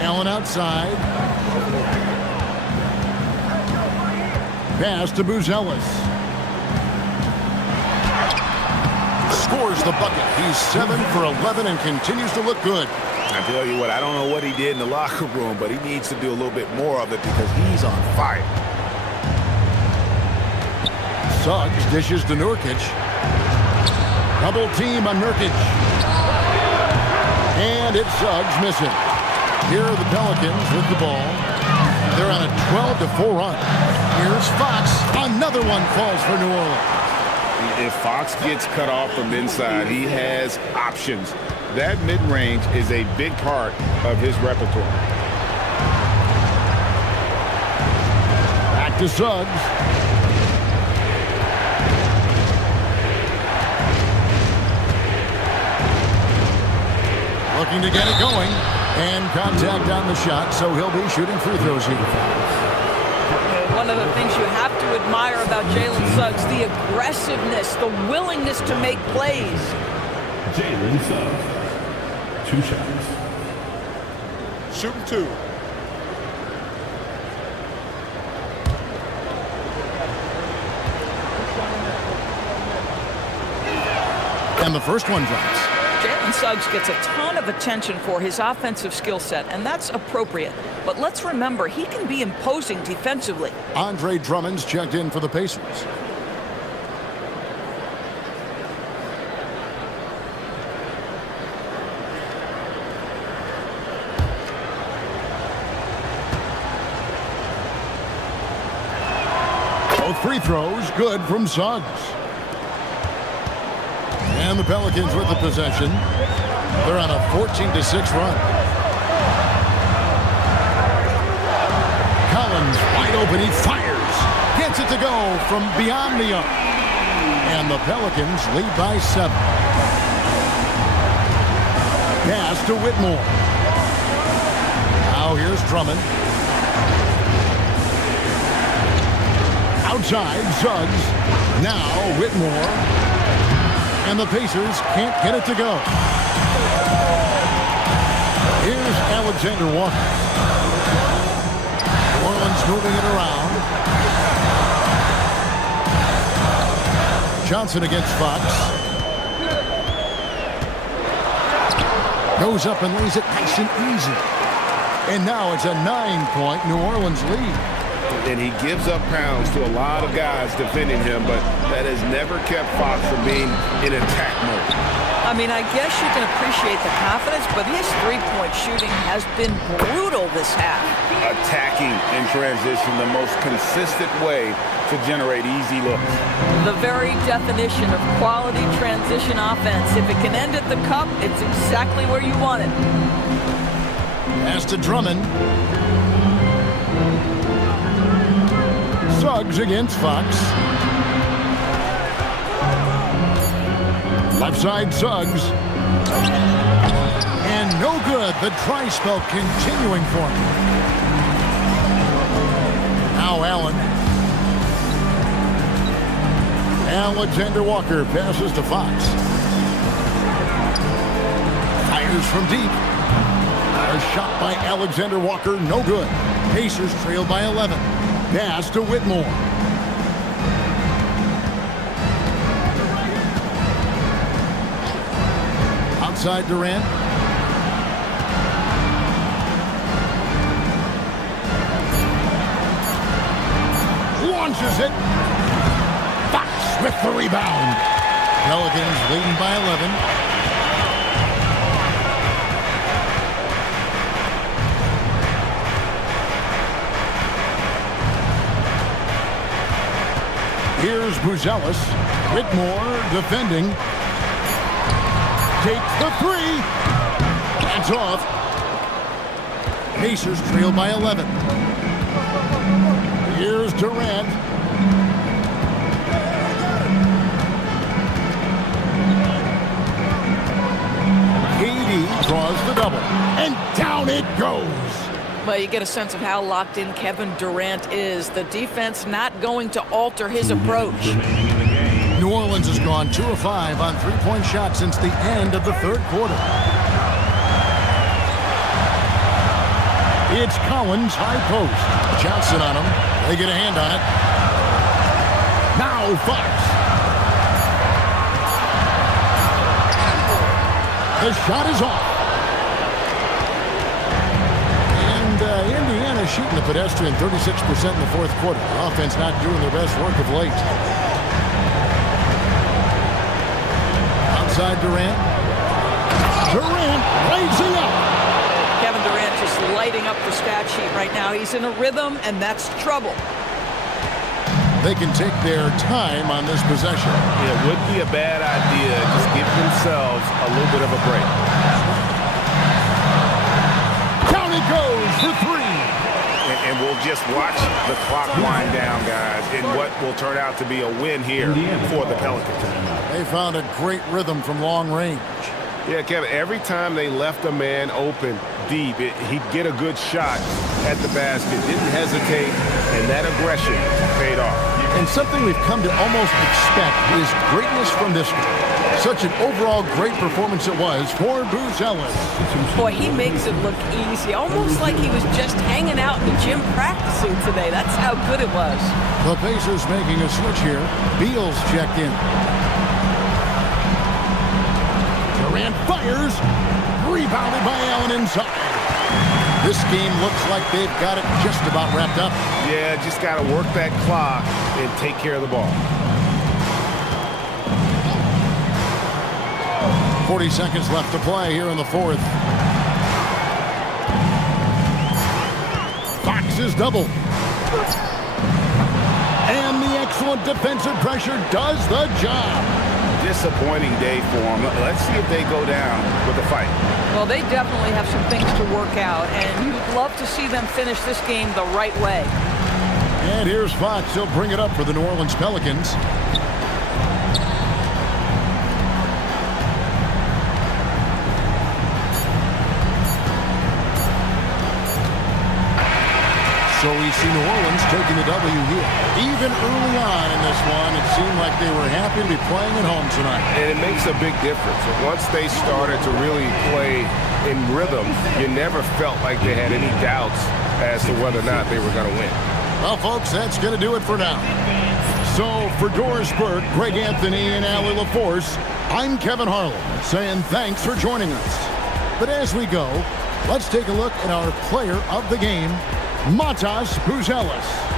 Allen outside. Pass to Buzelis. Scores the bucket. He's 7 for 11 and continues to look good. I tell you what, I don't know what he did in the locker room, but he needs to do a little bit more of it because he's on fire. Suggs dishes to Nurkic. Double team on Nurkic. And it's Suggs missing. Here are the Pelicans with the ball. They're on a 12-4 run. Here's Fox. Another one falls for New Orleans. If Fox gets cut off from inside, he has options. That mid-range is a big part of his repertoire. Back to Suggs. Looking to get it going. And contact on the shot, so he'll be shooting free throws here. One of the things you have to admire about Jalen Suggs, the aggressiveness, the willingness to make plays. Jalen Suggs. 2 shots. Shooting 2. And the first one drops. Jalen Suggs gets a ton of attention for his offensive skill set, and that's appropriate. But let's remember, he can be imposing defensively. Andre Drummond's checked in for the Pacers. Both free throws good from Suggs. And the Pelicans with the possession. They're on a 14-6 run. Collins wide open. He fires. Gets it to go from beyond the arc. And the Pelicans lead by 7. Pass to Whitmore. Now Now here's Drummond. Outside, Suggs. Now Whitmore. And the Pacers can't get it to go. Here's Alexander Walker. New Orleans moving it around. Johnson against Fox. Goes up and lays it nice and easy. And now it's a 9-point New Orleans lead. And he gives up pounds to a lot of guys defending him, but that has never kept Fox from being in attack mode. I mean, I guess you can appreciate the confidence, but his three-point shooting has been brutal this half. Attacking in transition, the most consistent way to generate easy looks. The very definition of quality transition offense. If it can end at the cup, it's exactly where you want it. Pass to Drummond. Suggs against Fox. Left side, Suggs. And no good. The dry spell continuing for him. Now Allen. Alexander Walker passes to Fox. Fires from deep. A shot by Alexander Walker, no good. Pacers trail by 11. Pass to Whitmore. Outside Durant. Launches it. Fox with the rebound. Pelicans leading by 11. Here's Buzelis. Whitmore defending. Takes the three. That's off. Pacers trail by 11. Here's Durant. KD draws the double. And down it goes. Well, you get a sense of how locked in Kevin Durant is. The defense not going to alter his approach. New Orleans has gone 2 of 5 on three-point shots since the end of the third quarter. It's Collins, high post. Johnson on him. They get a hand on it. Now Fox. The shot is off. Indiana shooting the pedestrian 36% in the fourth quarter. The offense not doing their best work of late. Outside Durant. Durant raising up. Kevin Durant just lighting up the stat sheet right now. He's in a rhythm, and that's trouble. They can take their time on this possession. It would be a bad idea. Just give themselves a little bit of a break. Down it goes for three. And we'll just watch the clock wind down, guys, in what will turn out to be a win here for the Pelicans. They found a great rhythm from long range. Yeah, Kevin, every time they left a man open deep, he'd get a good shot at the basket. Didn't hesitate, and that aggression paid off. And something we've come to almost expect is greatness from this one. Such an overall great performance it was for Buzelis. Boy, he makes it look easy, almost like he was just hanging out in the gym practicing today. That's how good it was. The Pacers making a switch here. Beals checked in. Durant fires. Rebounded by Allen inside. This game looks like they've got it just about wrapped up. Yeah, just got to work that clock and take care of the ball. 40 seconds left to play here in the fourth. Fox is double. And the excellent defensive pressure does the job. Disappointing day for them. Let's see if they go down with a fight. Well, they definitely have some things to work out, and you'd love to see them finish this game the right way. And here's Fox. He'll bring it up for the New Orleans Pelicans. So we see New Orleans taking the W here. Even early on in this one, it seemed like they were happy to be playing at home tonight. And it makes a big difference. Once they started to really play in rhythm, you never felt like they had any doubts as to whether or not they were going to win. Well, folks, that's going to do it for now. So for Doris Burke, Greg Anthony, and Allie LaForce, I'm Kevin Harlan saying thanks for joining us. But as we go, let's take a look at our player of the game, Matas Buzelis.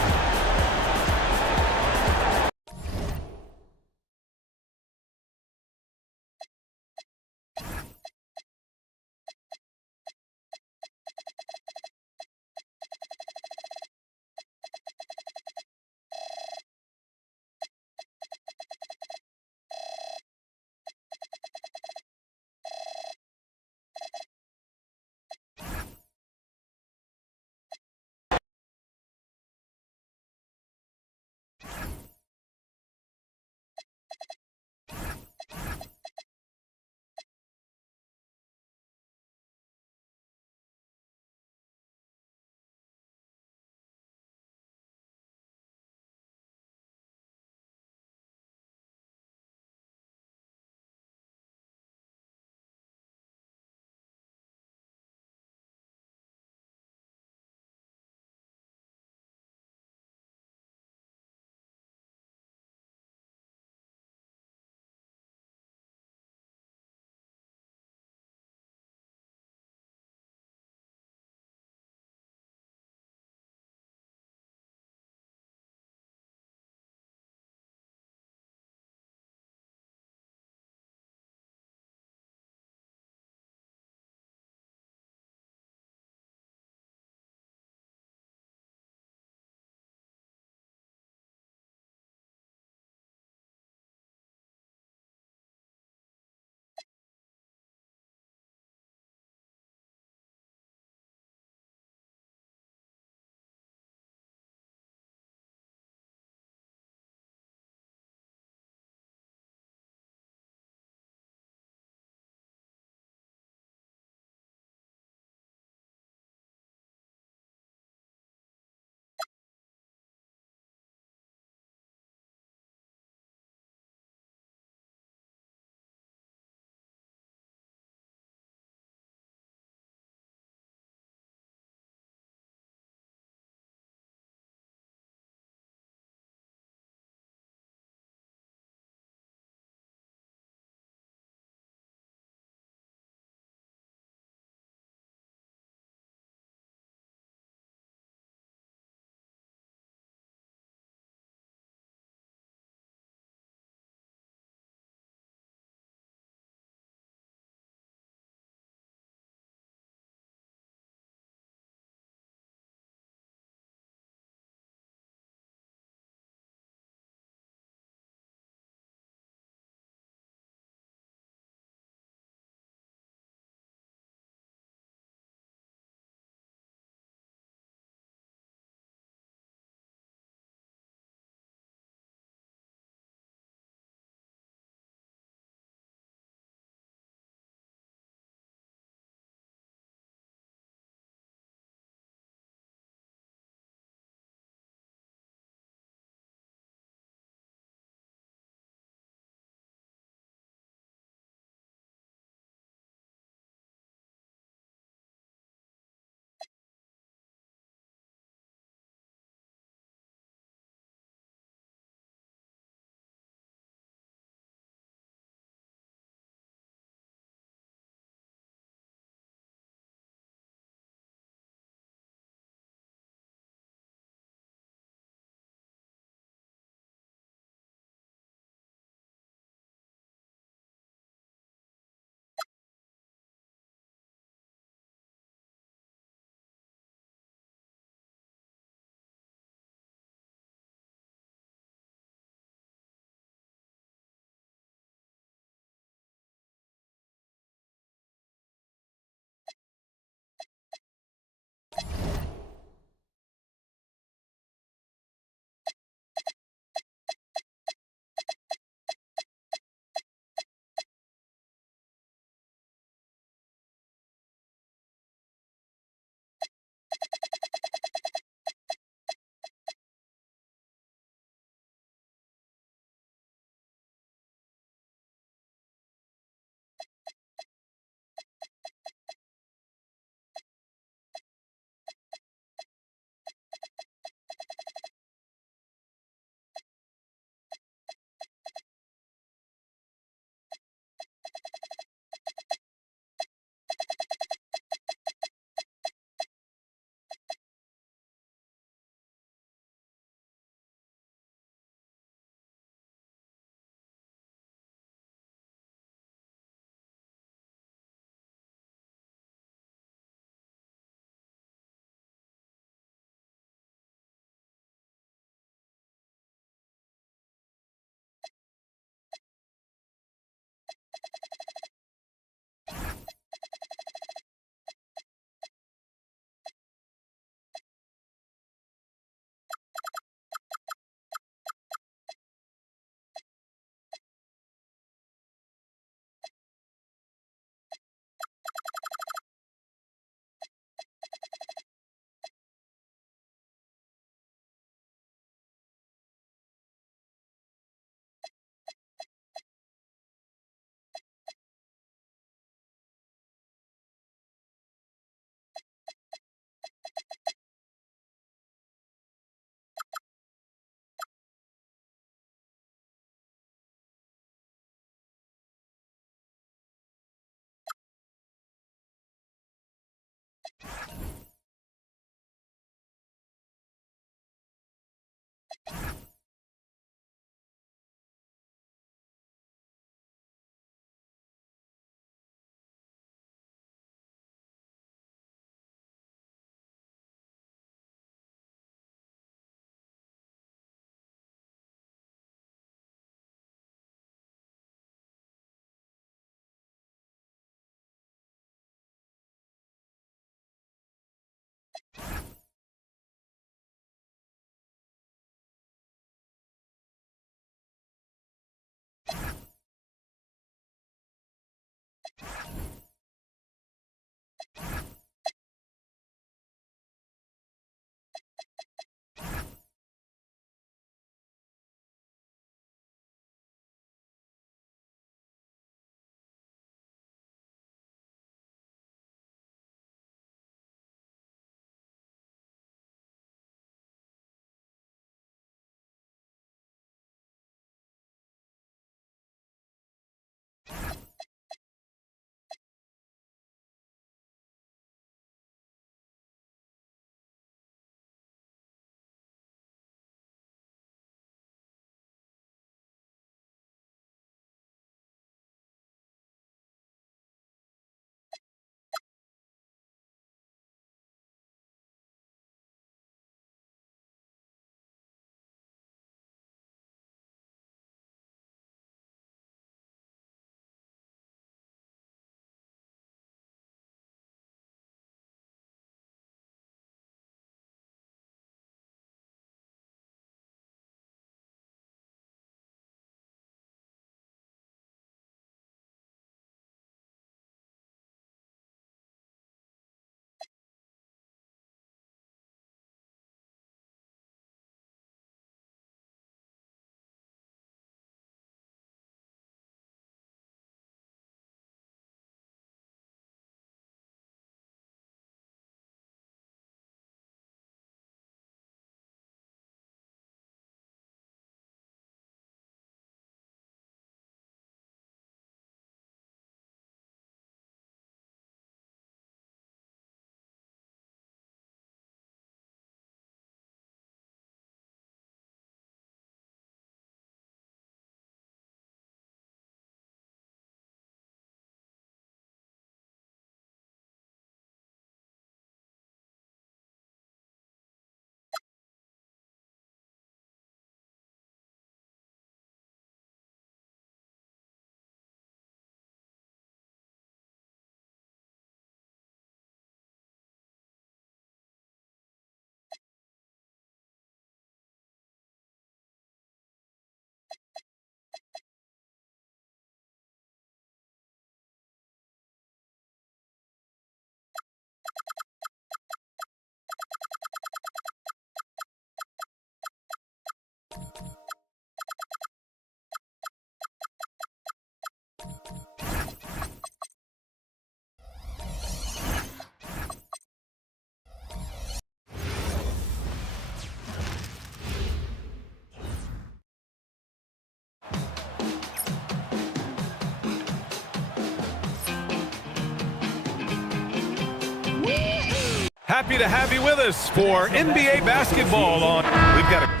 Happy to have you with us for NBA basketball on. We've got a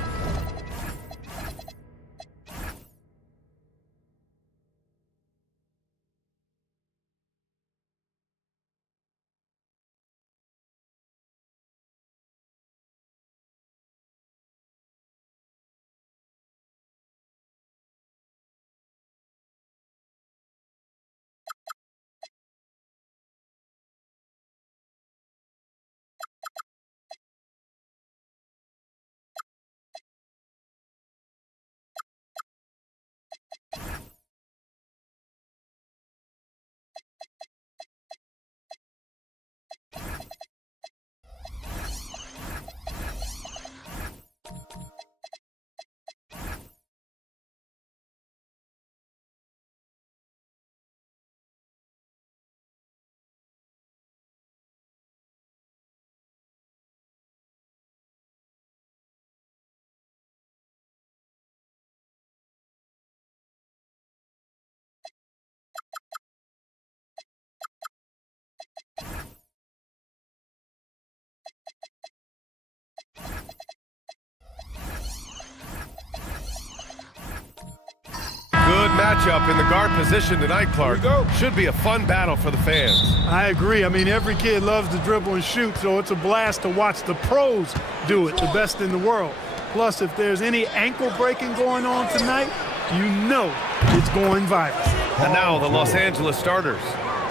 matchup in the guard position tonight, Clark. Should be a fun battle for the fans. I agree. I mean, every kid loves to dribble and shoot, so it's a blast to watch the pros do it, the best in the world. Plus, if there's any ankle breaking going on tonight, you know it's going viral. And now the Los Angeles starters.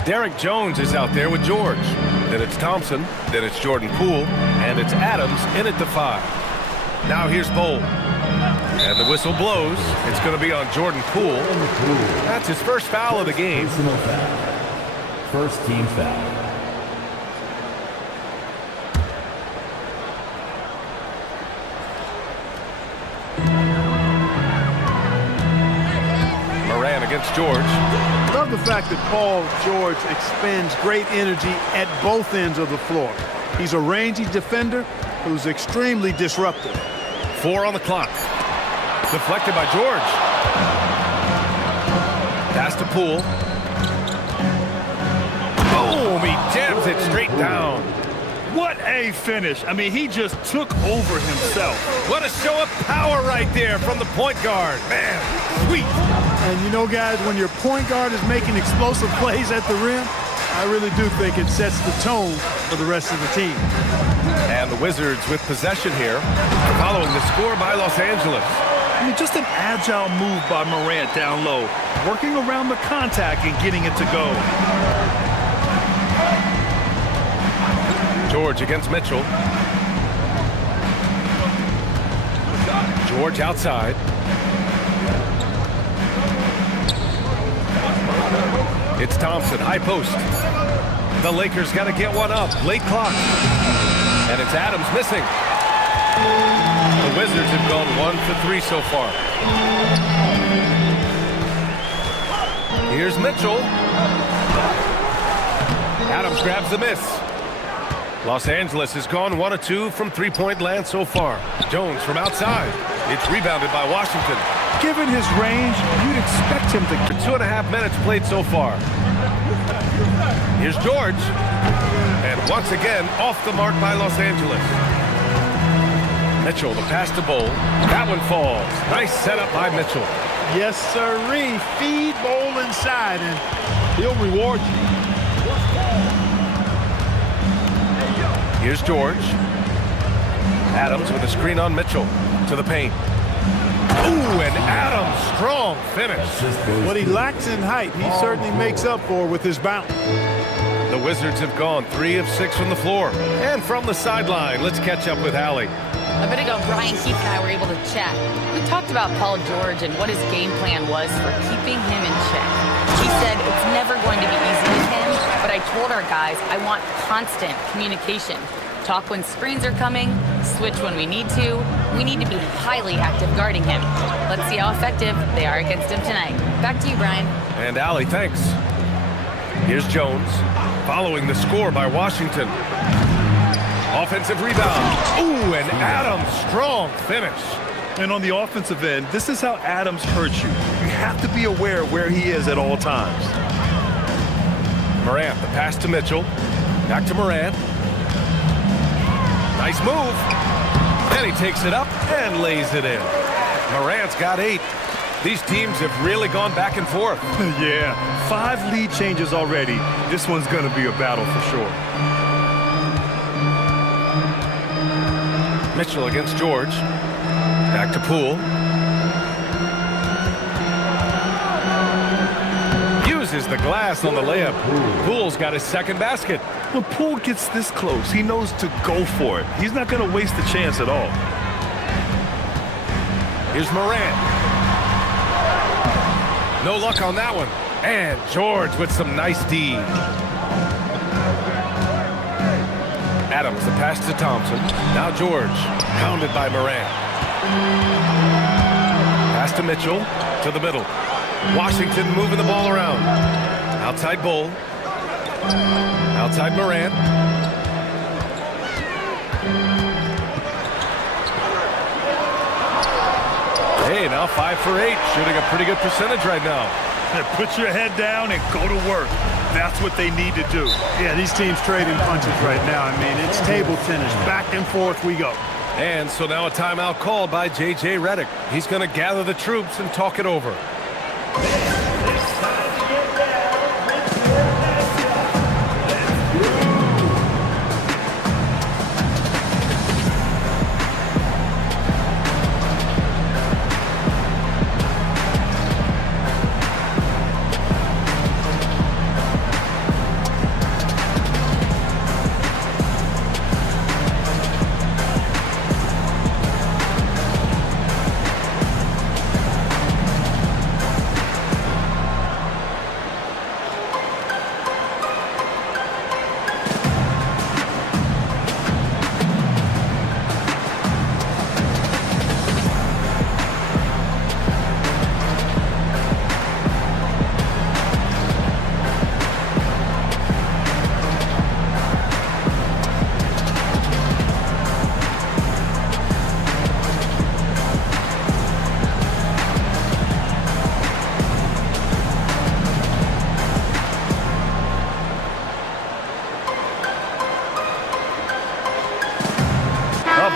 Derek Jones is out there with George. Then it's Thompson. Then it's Jordan Poole. And it's Adams in at the 5. Now here's Bowl. And the whistle blows. It's going to be on Jordan Poole. That's his first foul of the game. First team foul. Moran against George. Love the fact that Paul George expends great energy at both ends of the floor. He's a rangy defender who's extremely disruptive. 4 on the clock. Deflected by George. Pass to Poole. Boom! He jams it straight down. What a finish. I mean, he just took over himself. What a show of power right there from the point guard. Man, sweet. And you know, guys, when your point guard is making explosive plays at the rim, I really do think it sets the tone for the rest of the team. And the Wizards with possession here, following the score by Los Angeles. I mean, just an agile move by Morant down low, working around the contact and getting it to go. George against Mitchell. George outside. It's Thompson, high post. The Lakers got to get one up. Late clock. And it's Adams missing. The Wizards have gone 1 for 3 so far. Here's Mitchell. Adams grabs the miss. Los Angeles has gone 1 of 2 from three-point land so far. Jones from outside. It's rebounded by Washington. Given his range, you'd expect him to... 2.5 minutes played so far. Here's George. And once again, off the mark by Los Angeles. Mitchell, the pass to Bowl. That one falls. Nice setup by Mitchell. Yes, sirree. Feed Bowl inside, and he'll reward you. Here's George. Adams with a screen on Mitchell. To the paint. Ooh, and Adams, strong finish. What he lacks in height, he certainly makes up for with his bounce. The Wizards have gone 3 of 6 from the floor. And from the sideline, let's catch up with Allie. A bit ago, Brian Keefe and I were able to chat. We talked about Paul George and what his game plan was for keeping him in check. He said it's never going to be easy with him, but I told our guys I want constant communication. Talk when screens are coming, switch when we need to. We need to be highly active guarding him. Let's see how effective they are against him tonight. Back to you, Brian. And Allie, thanks. Here's Jones, following the score by Washington. Offensive rebound. Ooh, and Adams, strong finish. And on the offensive end, this is how Adams hurts you. You have to be aware of where he is at all times. Morant, the pass to Mitchell. Back to Morant. Nice move. And he takes it up and lays it in. Morant's got 8. These teams have really gone back and forth. Yeah, 5 lead changes already. This one's going to be a battle for sure. Mitchell against George. Back to Poole. Uses the glass on the layup. Poole's got his second basket. When Poole gets this close, he knows to go for it. He's not going to waste the chance at all. Here's Morant. No luck on that one. And George with some nice D. Adams, the pass to Thompson. Now George, hounded by Morant. Pass to Mitchell, to the middle. Washington moving the ball around. Outside Bull. Outside Morant. Hey, now 5 for 8, shooting a pretty good percentage right now. Put your head down and go to work. That's what they need to do. Yeah, these teams trading punches right now. I mean, it's table tennis. Back and forth we go. And so now a timeout called by J.J. Redick. He's going to gather the troops and talk it over. It's time to get down with your mascot. Let's go.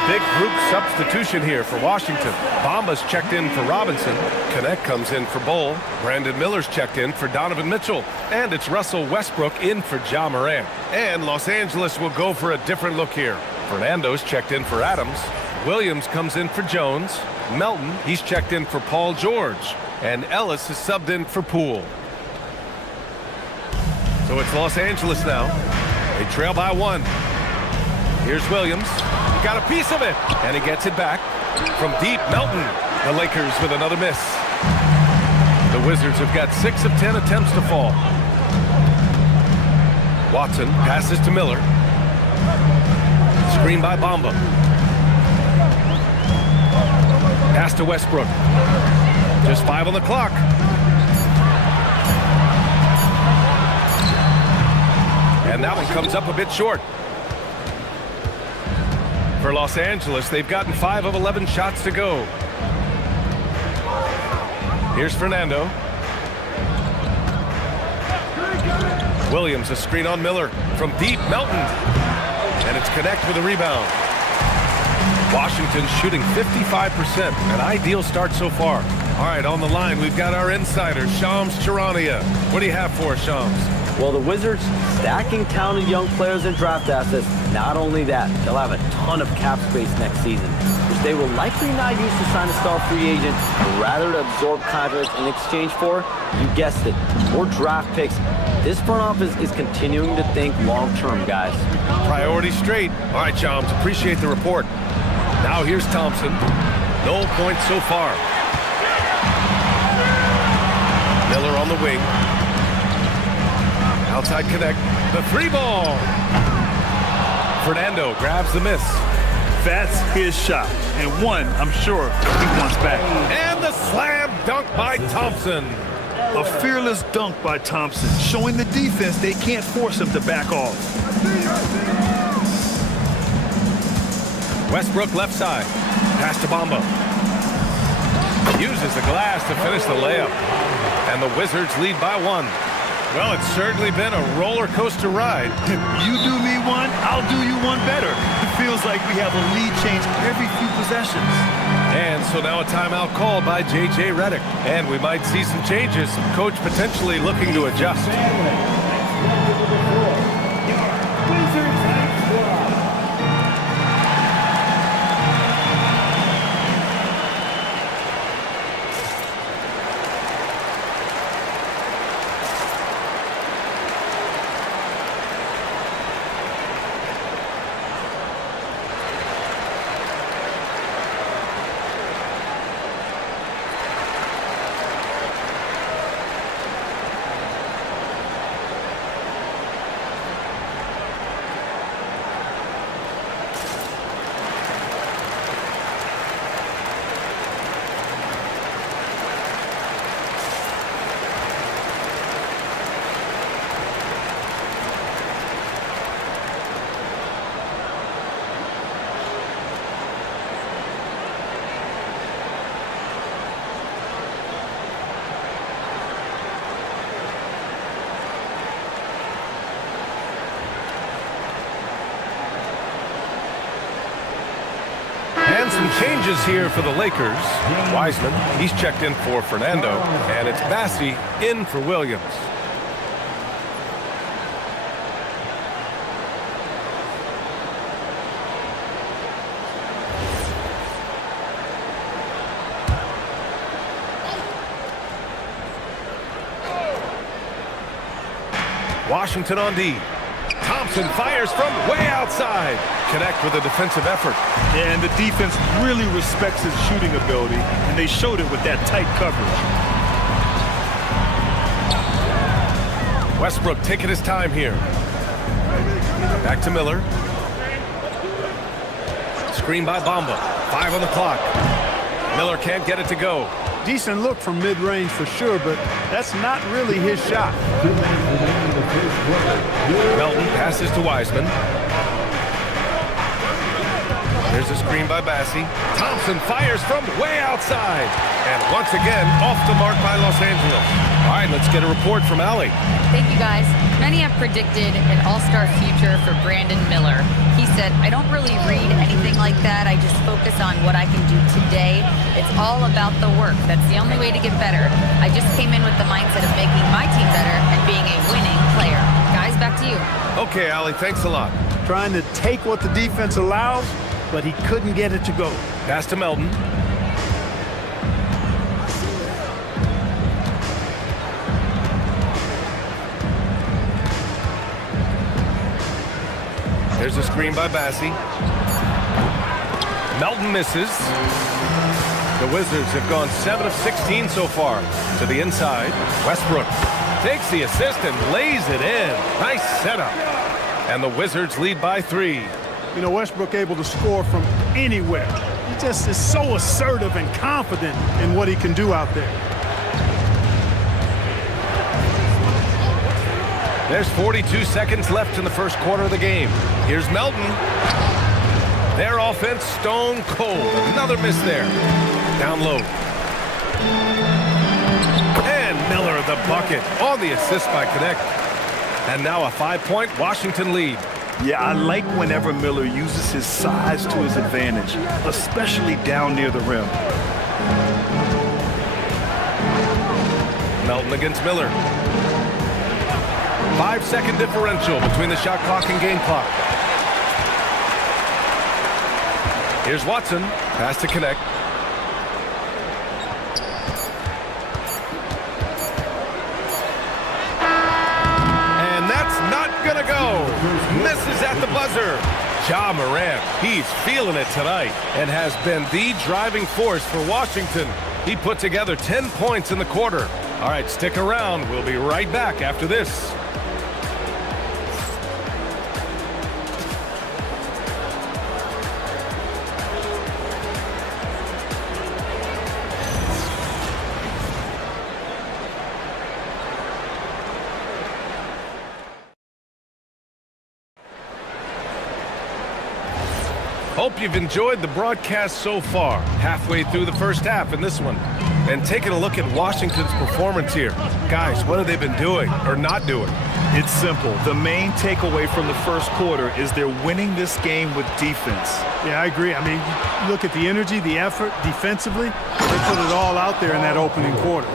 Big group substitution here for Washington. Bomba's checked in for Robinson. Connect comes in for Bull. Brandon Miller's checked in for Donovan Mitchell. And it's Russell Westbrook in for Ja Morant. And Los Angeles will go for a different look here. Fernando's checked in for Adams. Williams comes in for Jones. Melton, he's checked in for Paul George. And Ellis is subbed in for Poole. So it's Los Angeles now. They trail by 1. Here's Williams. He got a piece of it, and he gets it back from deep. Melton. The Lakers with another miss. The Wizards have got 6 of 10 attempts to fall. Watson passes to Miller. Screen by Bamba. Pass to Westbrook. Just 5 on the clock. And that one comes up a bit short. For Los Angeles, they've gotten 5 of 11 shots to go. Here's Fernando. Williams, a screen on Miller from deep. Melton. And it's Connect with a rebound. Washington shooting 55%. An ideal start so far. All right, on the line, we've got our insider, Shams Charania. What do you have for us, Shams? Well, the Wizards stacking talented young players and draft assets. Not only that, they'll have a ton of cap space next season, which they will likely not use to sign a star free agent, but rather to absorb contracts in exchange for, you guessed it, more draft picks. This front office is continuing to think long-term, guys. Priority straight. All right, Shams, appreciate the report. Now here's Thompson. No points so far. Miller on the wing. Outside Connect. The 3 ball. Fernando grabs the miss. That's his shot. And one, I'm sure, he wants back. And the slam dunk by Thompson. A fearless dunk by Thompson, showing the defense they can't force him to back off. Westbrook left side. Pass to Bamba. Uses the glass to finish the layup. And the Wizards lead by 1. Well, it's certainly been a roller coaster ride. You do me one, I'll do you one better. It feels like we have a lead change every few possessions. And so now a timeout called by J.J. Redick. And we might see some changes. Coach potentially looking to adjust. Changes here for the Lakers. Wiseman, he's checked in for Fernando, and it's Bassey in for Williams. Washington on D. Thompson fires from way outside. Connect with a defensive effort. And the defense really respects his shooting ability, and they showed it with that tight coverage. Westbrook taking his time here. Back to Miller. Screen by Bamba. 5 on the clock. Miller can't get it to go. Decent look from mid-range for sure, but that's not really his shot. Melton passes to Wiseman. There's a screen by Bassey. Thompson fires from way outside. And once again, off the mark by Los Angeles. All right, let's get a report from Allie. Thank you, guys. Many have predicted an all-star future for Brandon Miller. He said, I don't really read anything like that. I just focus on what I can do today. It's all about the work. That's the only way to get better. I just came in with the mindset of making my team better and being a winning player. Guys, back to you. Okay, Allie, thanks a lot. Trying to take what the defense allows, but he couldn't get it to go. Pass to Melton. There's a screen by Bassey. Melton misses. The Wizards have gone 7 of 16 so far. To the inside. Westbrook takes the assist and lays it in. Nice setup. And the Wizards lead by 3. You know, Westbrook able to score from anywhere. He just is so assertive and confident in what he can do out there. There's 42 seconds left in the first quarter of the game. Here's Melton. Their offense stone cold. Another miss there. Down low. And Miller the bucket on the assist by Connect. And now a 5-point Washington lead. Yeah, I like whenever Miller uses his size to his advantage, especially down near the rim. Melton against Miller. 5-second differential between the shot clock and game clock. Here's Watson. Pass to Connect. And that's not going to go. Misses at the buzzer. Ja Morant, he's feeling it tonight and has been the driving force for Washington. He put together 10 points in the quarter. All right, stick around. We'll be right back after this. Hope you've enjoyed the broadcast so far. Halfway through the first half in this one. And taking a look at Washington's performance here. Guys, what have they been doing or not doing? It's simple. The main takeaway from the first quarter is they're winning this game with defense. Yeah, I agree. I mean, you look at the energy, the effort defensively. They put it all out there in that opening quarter.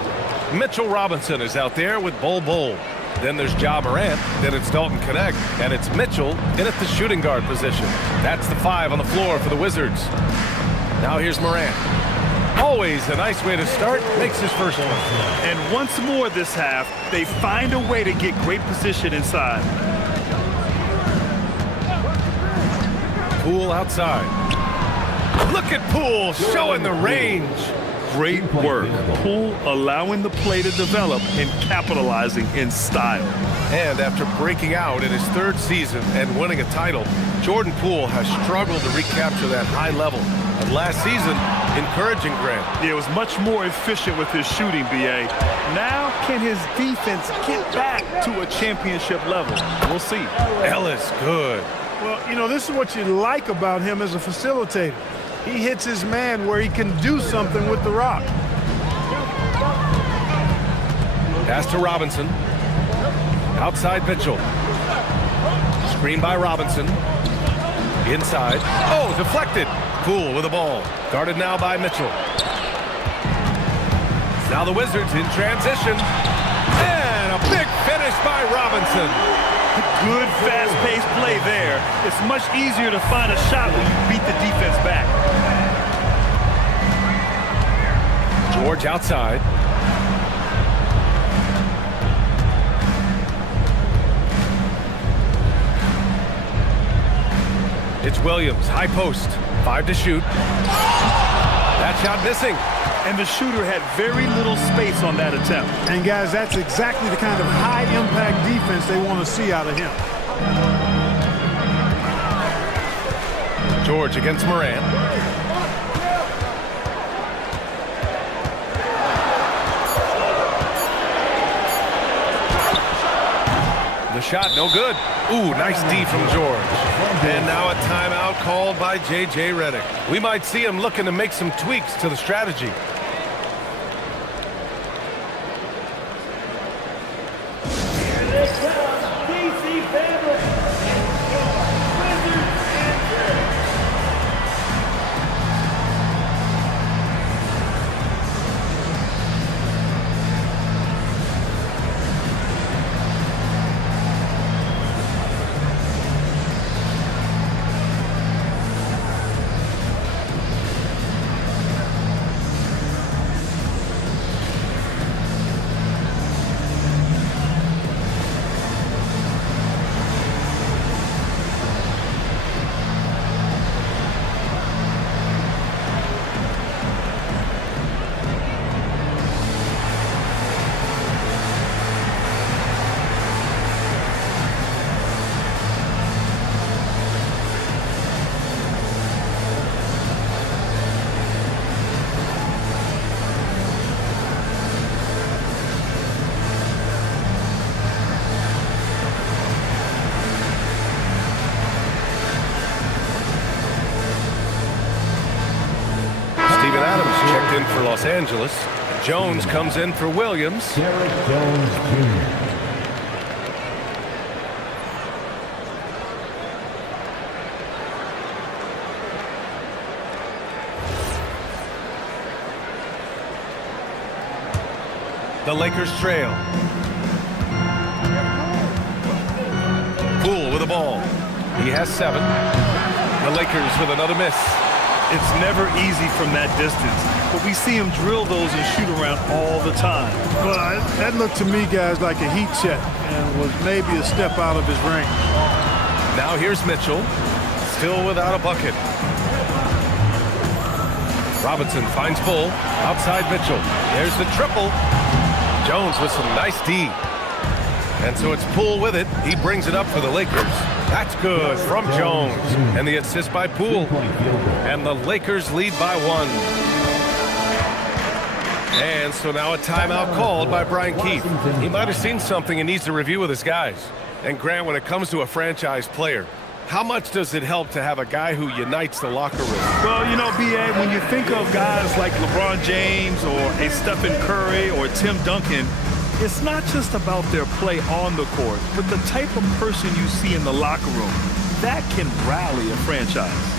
Mitchell Robinson is out there with Bol. Then there's Ja Morant. Then it's Dalton Connect. And it's Mitchell in at the shooting guard position. That's the 5 on the floor for the Wizards. Now here's Morant. Always a nice way to start. Makes his first one. And once more this half, they find a way to get great position inside. Poole outside. Look at Poole showing the range. Great work. Poole allowing the play to develop and capitalizing in style. And after breaking out in his 3rd season and winning a title, Jordan Poole has struggled to recapture that high level. And last season, encouraging Grant. Yeah, it was much more efficient with his shooting, B.A. Now, can his defense get back to a championship level? We'll see. Ellis, good. Well, you know, this is what you like about him as a facilitator. He hits his man where he can do something with the rock. Pass to Robinson. Outside Mitchell. Screen by Robinson. Inside. Oh, deflected. Poole with the ball. Guarded now by Mitchell. Now the Wizards in transition. And a big finish by Robinson. Good fast-paced play there. It's much easier to find a shot when you beat the defense back. George outside. It's Williams, high post. 5 to shoot. That shot missing. And the shooter had very little space on that attempt. And guys, that's exactly the kind of high-impact defense they want to see out of him. George against Morant. The shot, no good. Ooh, nice D from George. And now a timeout called by J.J. Redick. We might see him looking to make some tweaks to the strategy. Steven Adams checked in for Los Angeles. Jones comes in for Williams. Derek Jones Jr. The Lakers trail. Poole with the ball. He has 7. The Lakers with another miss. It's never easy from that distance, but we see him drill those and shoot around all the time. Well, that looked to me, guys, like a heat check and was maybe a step out of his range. Now here's Mitchell, still without a bucket. Robinson finds Bull, outside Mitchell. There's the triple. Jones with some nice D. And so it's Poole with it. He brings it up for the Lakers. That's good from Jones. And the assist by Poole. And the Lakers lead by 1. And so now a timeout called by Brian Keefe. He might have seen something and needs to review with his guys. And Grant, when it comes to a franchise player, how much does it help to have a guy who unites the locker room? Well, you know, B.A., when you think of guys like LeBron James or a Stephen Curry or Tim Duncan, it's not just about their play on the court, but the type of person you see in the locker room. That can rally a franchise.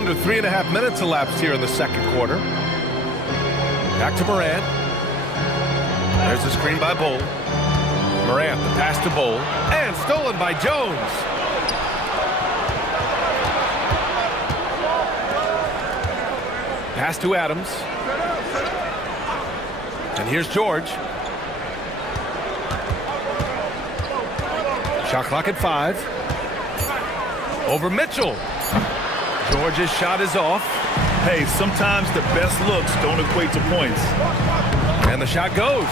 under 3.5 minutes elapsed here in the second quarter. Back to Morant. There's the screen by Bull. Morant, the pass to Bull. And stolen by Jones. Pass to Adams. And here's George. Shot clock at 5. Over Mitchell. George's shot is off. Hey, sometimes the best looks don't equate to points. And the shot goes.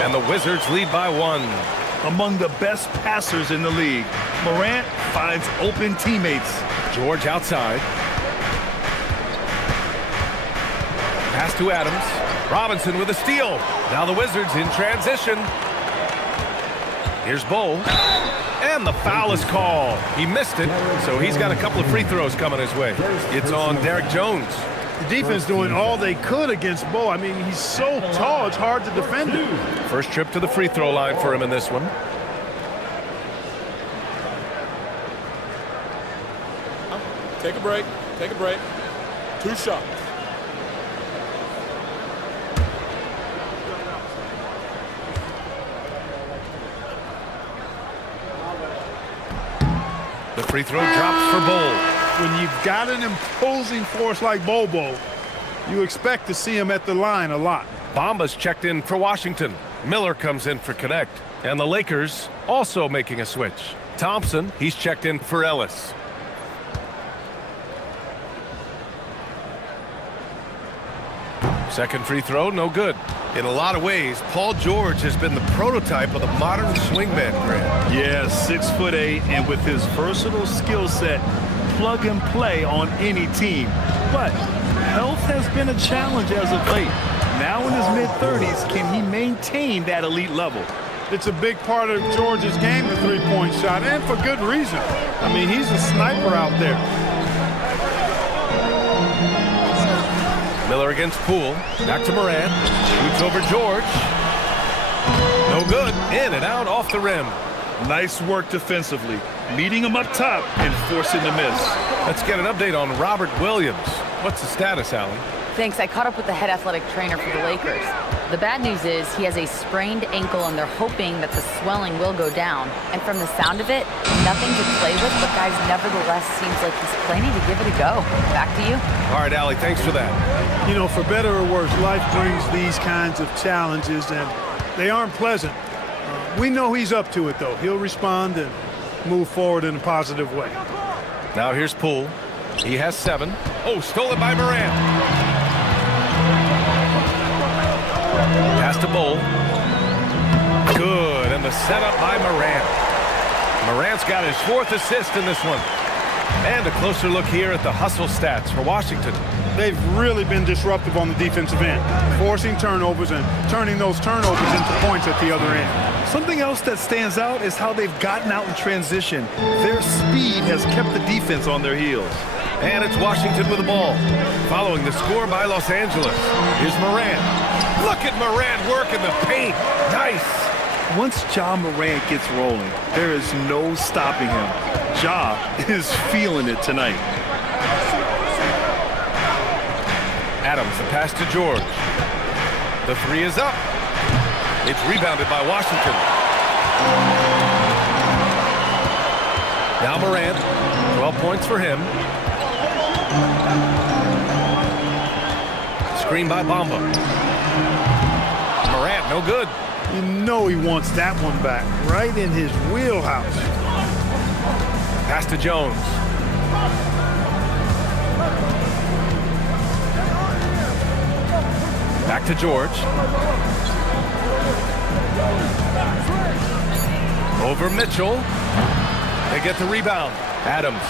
And the Wizards lead by 1. Among the best passers in the league, Morant finds open teammates. George outside. Pass to Adams. Robinson with a steal. Now the Wizards in transition. Here's Bull. And the foul is called. He missed it, so he's got a couple of free throws coming his way. It's on Derek Jones. The defense doing all they could against Bull. I mean, he's so tall, it's hard to defend him. First trip to the free throw line for him in this one. Take a break. Take a break. 2 shots. The free throw drops for Bull. When you've got an imposing force like Bobo, you expect to see him at the line a lot. Bamba's checked in for Washington. Miller comes in for Connect. And the Lakers also making a switch. Thompson, he's checked in for Ellis. Second free throw, no good. In a lot of ways, Paul George has been the prototype of the modern swingman, Grant. Yeah, 6'8", and with his versatile skill set, plug and play on any team. But health has been a challenge as of late. Now in his mid-30s, can he maintain that elite level? It's a big part of George's game, the three-point shot, and for good reason. I mean, he's a sniper out there. Miller against Poole. Back to Morant. Shoots over George. No good. In and out off the rim. Nice work defensively. Meeting him up top and forcing the miss. Let's get an update on Robert Williams. What's the status, Allie? Thanks. I caught up with the head athletic trainer for the Lakers. The bad news is he has a sprained ankle, and they're hoping that the swelling will go down. And from the sound of it, nothing to play with, but guys, nevertheless, seems like he's planning to give it a go. Back to you. All right, Allie, thanks for that. You know, for better or worse, life brings these kinds of challenges, and they aren't pleasant. We know he's up to it, though. He'll respond and move forward in a positive way. Now here's Poole. He has 7. Oh, stolen by Morant. Pass to Bull. Good, and the setup by Morant. Morant's got his 4th assist in this one. And a closer look here at the hustle stats for Washington. They've really been disruptive on the defensive end, forcing turnovers and turning those turnovers into points at the other end. Something else that stands out is how they've gotten out in transition. Their speed has kept the defense on their heels. And it's Washington with the ball. Following the score by Los Angeles. Here's Morant. Look at Morant working the paint. Nice. Once Ja Morant gets rolling, there is no stopping him. Ja is feeling it tonight. Adams, the pass to George. The 3 is up. It's rebounded by Washington. Now Morant, 12 points for him. Screen by Bamba. Morant, no good. You know he wants that one back, right in his wheelhouse. Pass to Jones. Back to George. Over Mitchell. They get the rebound. Adams,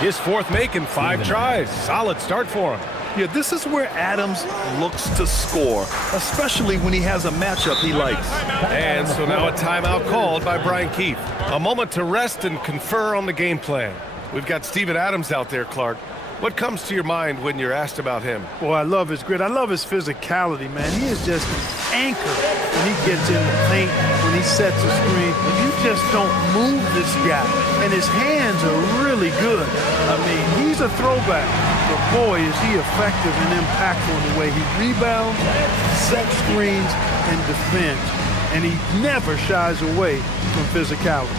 his 4th make in 5 tries. Solid start for him. Yeah, this is where Adams looks to score, especially when he has a matchup he likes. And so now a timeout called by Brian Keefe. A moment to rest and confer on the game plan. We've got Steven Adams out there, Clark. What comes to your mind when you're asked about him? Boy, I love his grit. I love his physicality, man. He is just an anchor when he gets in the paint, when he sets a screen. You just don't move this guy. And his hands are really good. I mean, he's a throwback. But boy, is he effective and impactful in the way he rebounds, sets screens, and defends. And he never shies away from physicality.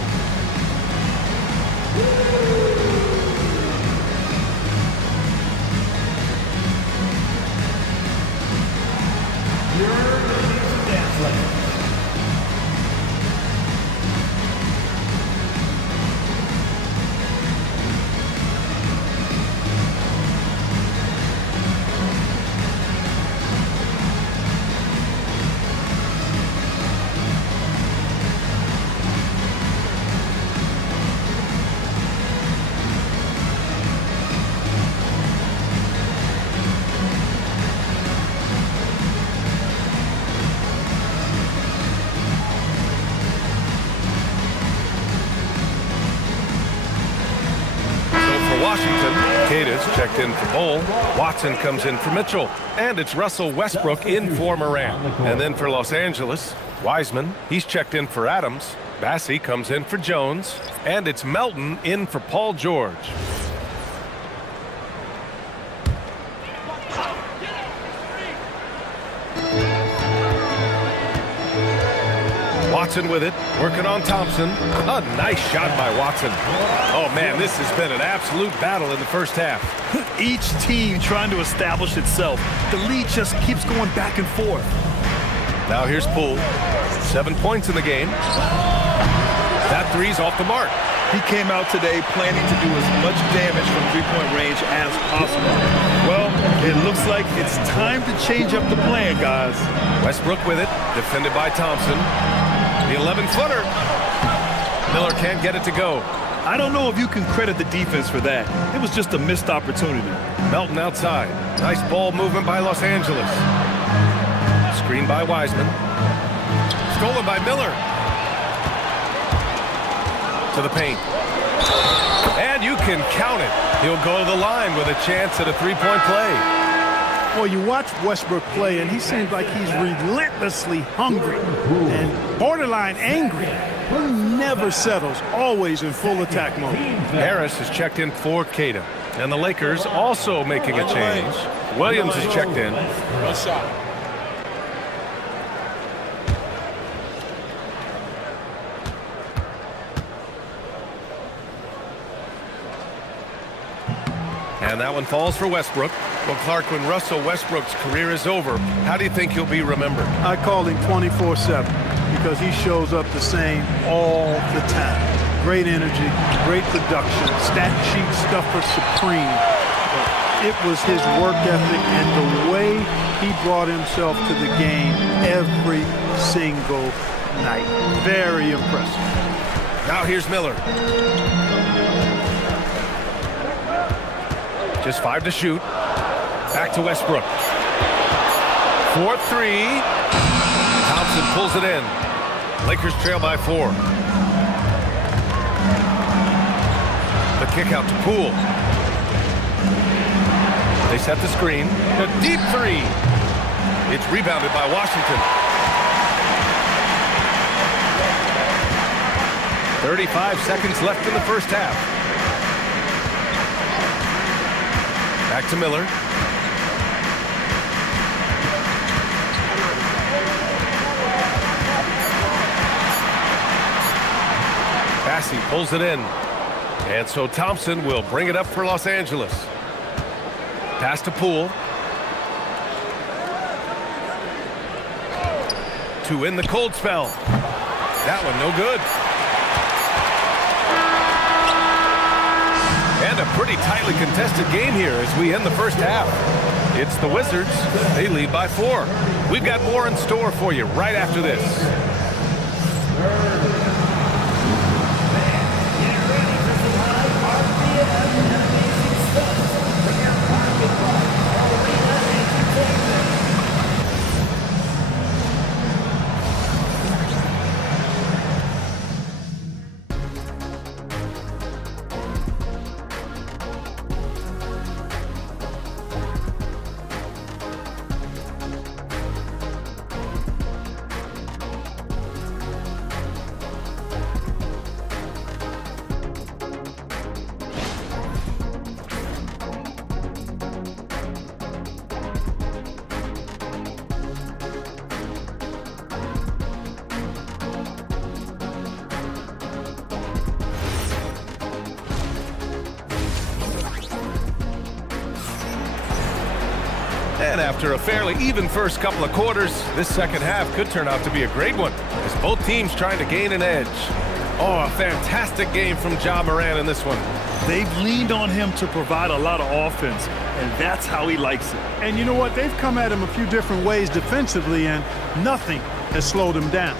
Washington, Cadiz checked in for Bull. Watson comes in for Mitchell. And it's Russell Westbrook in for Morant. And then for Los Angeles, Wiseman, he's checked in for Adams. Bassey comes in for Jones. And it's Melton in for Paul George. Watson with it, working on Thompson. A nice shot by Watson. Oh, man, this has been an absolute battle in the first half. Each team trying to establish itself. The lead just keeps going back and forth. Now here's Poole. 7 points in the game. That three's off the mark. He came out today planning to do as much damage from three-point range as possible. Well, it looks like it's time to change up the plan, guys. Westbrook with it, defended by Thompson. The 11-footer. Miller can't get it to go. I don't know if you can credit the defense for that. It was just a missed opportunity. Melton outside. Nice ball movement by Los Angeles. Screen by Wiseman. Stolen by Miller. To the paint. And you can count it. He'll go to the line with a chance at a three-point play. Well, you watch Westbrook play, and he seems like he's relentlessly hungry and borderline angry. He never settles, always in full attack mode. Harris is checked in for Queta. And the Lakers also making a change. Williams is checked in. Good shot. And that one falls for Westbrook. Well, Clark, when Russell Westbrook's career is over, how do you think he'll be remembered? I call him 24/7 because he shows up the same all the time. Great energy, great production, stat sheet stuffer supreme. It was his work ethic and the way he brought himself to the game every single night. Very impressive. Now here's Miller. Just 5 to shoot. Back to Westbrook. 4-3. Thompson pulls it in. Lakers trail by 4. The kick out to Poole. They set the screen. The deep three. It's rebounded by Washington. 35 seconds left in the first half. Back to Miller. Bassey pulls it in. And so Thompson will bring it up for Los Angeles. Pass to Poole. To in the cold spell. That one no good. And a pretty tightly contested game here as we end the first half. It's the Wizards. They lead by 4. We've got more in store for you right after this. after a fairly even first couple of quarters, this second half could turn out to be a great one, as both teams trying to gain an edge. Oh, a fantastic game from Ja Morant in this one. They've leaned on him to provide a lot of offense, and that's how he likes it. And you know what? They've come at him a few different ways defensively, and nothing has slowed him down.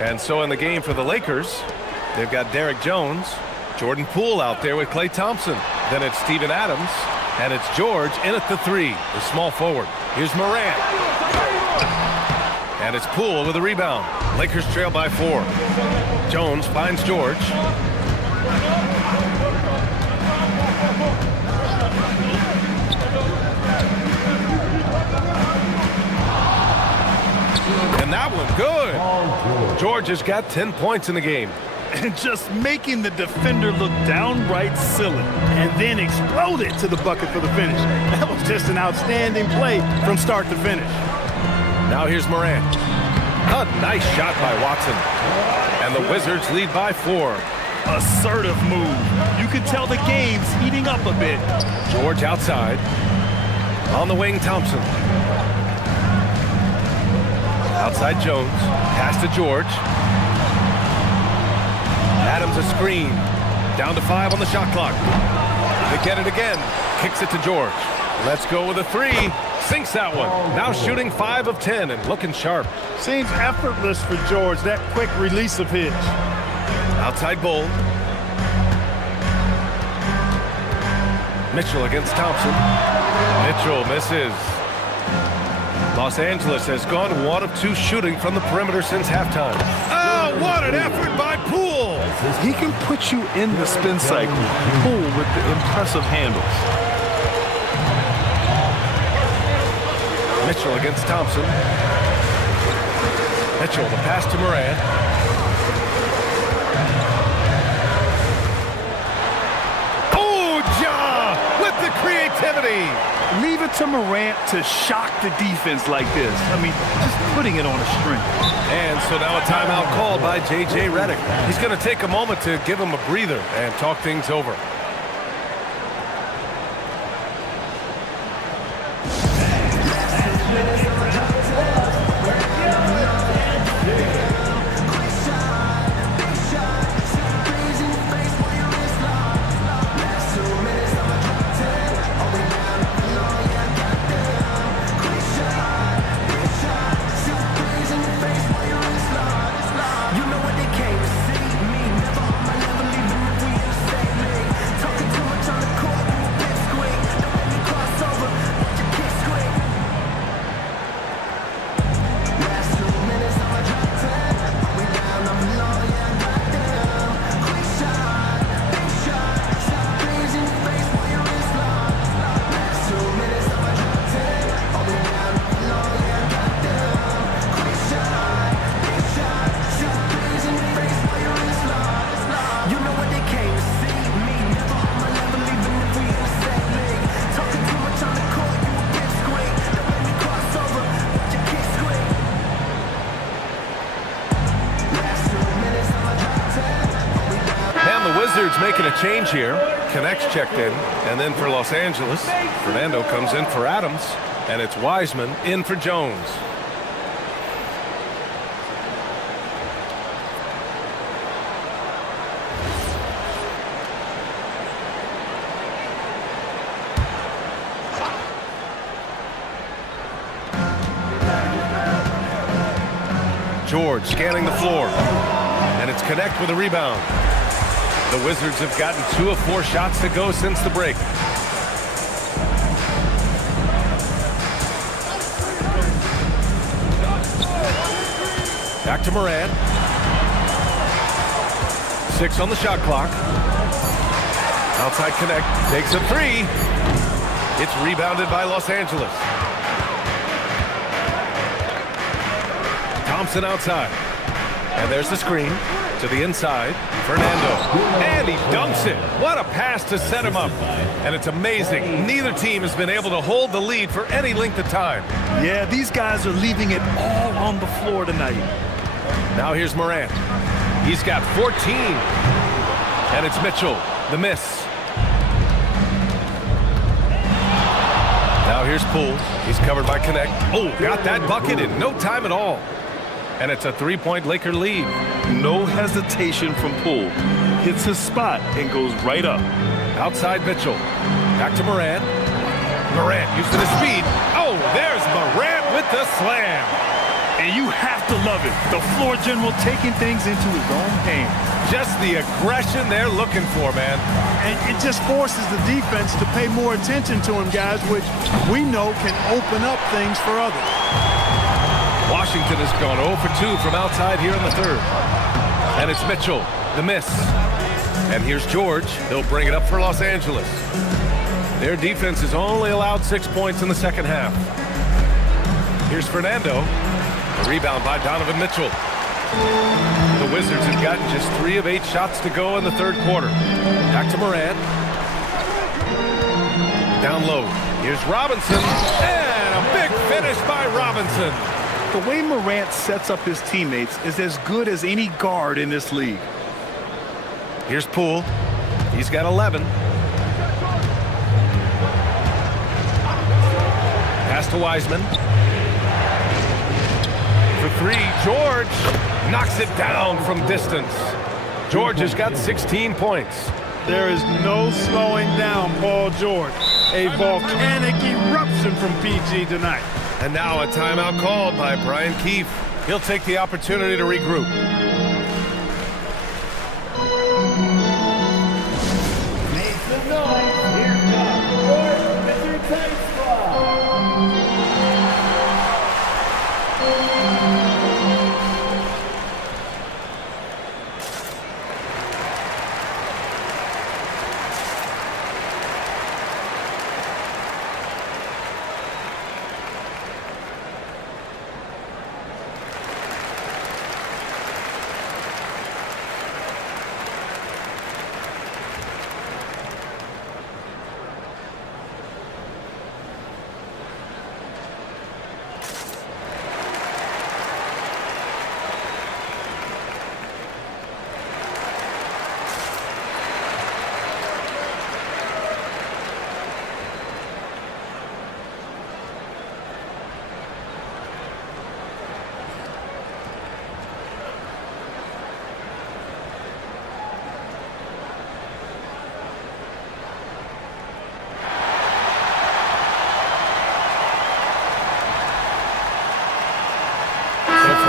And so in the game for the Lakers, they've got Derek Jones, Jordan Poole out there with Klay Thompson. Then it's Steven Adams, and it's George in at the 3, the small forward. Here's Morant. And it's Poole with a rebound. Lakers trail by 4. Jones finds George. And that one good. George has got 10 points in the game. And just making the defender look downright silly. And then exploded to the bucket for the finish. That was just an outstanding play from start to finish. Now here's Morant. A nice shot by Watson. And the Wizards lead by 4. Assertive move. You can tell the game's heating up a bit. George outside. On the wing, Thompson. Outside Jones. Pass to George. Adams a screen. Down to 5 on the shot clock. They get it again. Kicks it to George. Let's go with a 3. Sinks that one. Now shooting 5 of 10 and looking sharp. Seems effortless for George, that quick release of his. Outside Bull. Mitchell against Thompson. Mitchell misses. Los Angeles has gone 1 of 2 shooting from the perimeter since halftime. Oh, what an effort by Poole! He can put you in the spin cycle. Poole with the impressive handles. Mitchell against Thompson. Mitchell, the pass to Morant. Oh, Ja with the creativity. Leave it to Morant to shock the defense like this. I mean, just putting it on a string. And so now a timeout called by J.J. Redick. He's going to take a moment to give him a breather and talk things over. Making a change here. Connects checked in, and then for Los Angeles, Fernando comes in for Adams, and it's Wiseman in for Jones. George scanning the floor, and it's Connect with a rebound. The Wizards have gotten 2 of 4 shots to go since the break. Back to Morant. 6 on the shot clock. Outside Connect. Takes a 3. It's rebounded by Los Angeles. Thompson outside. And there's the screen. To the inside, Fernando. And he dunks it. What a pass to set him up. And it's amazing. Neither team has been able to hold the lead for any length of time. Yeah, these guys are leaving it all on the floor tonight. Now here's Morant. He's got 14. And it's Mitchell, the miss. Now here's Poole. He's covered by Connect. Oh, got that bucket in no time at all. And it's a 3-point Laker lead. No hesitation from Poole. Hits his spot and goes right up. Outside Mitchell. Back to Morant. Morant using his speed. Oh, there's Morant with the slam. And you have to love it. The floor general taking things into his own hands. Just the aggression they're looking for, man. And it just forces the defense to pay more attention to him, guys, which we know can open up things for others. Washington has gone 0 for 2 from outside here in the third. And it's Mitchell, the miss. And here's George. He'll bring it up for Los Angeles. Their defense has only allowed 6 points in the second half. Here's Fernando. A rebound by Donovan Mitchell. The Wizards have gotten just 3 of 8 shots to go in the third quarter. Back to Morant. Down low. Here's Robinson. And a big finish by Robinson. The way Morant sets up his teammates is as good as any guard in this league. Here's Poole. He's got 11. Pass to Wiseman. For 3, George knocks it down from distance. George has got 16 points. There is no slowing down Paul George. A volcanic eruption from PG tonight. And now a timeout called by Brian Keefe. He'll take the opportunity to regroup. Make some noise. Here comes George with your tight squad.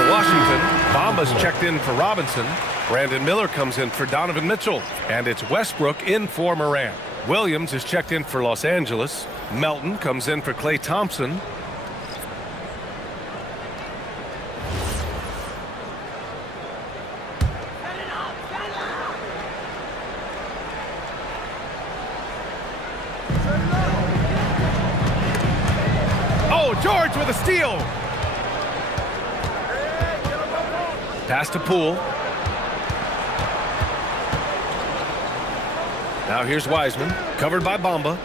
Washington, Bamba's checked in for Robinson. Brandon Miller comes in for Donovan Mitchell. And it's Westbrook in for Morant. Williams is checked in for Los Angeles. Melton comes in for Klay Thompson. Oh, George with a steal. Pass to Poole. Now here's Wiseman, covered by Bamba.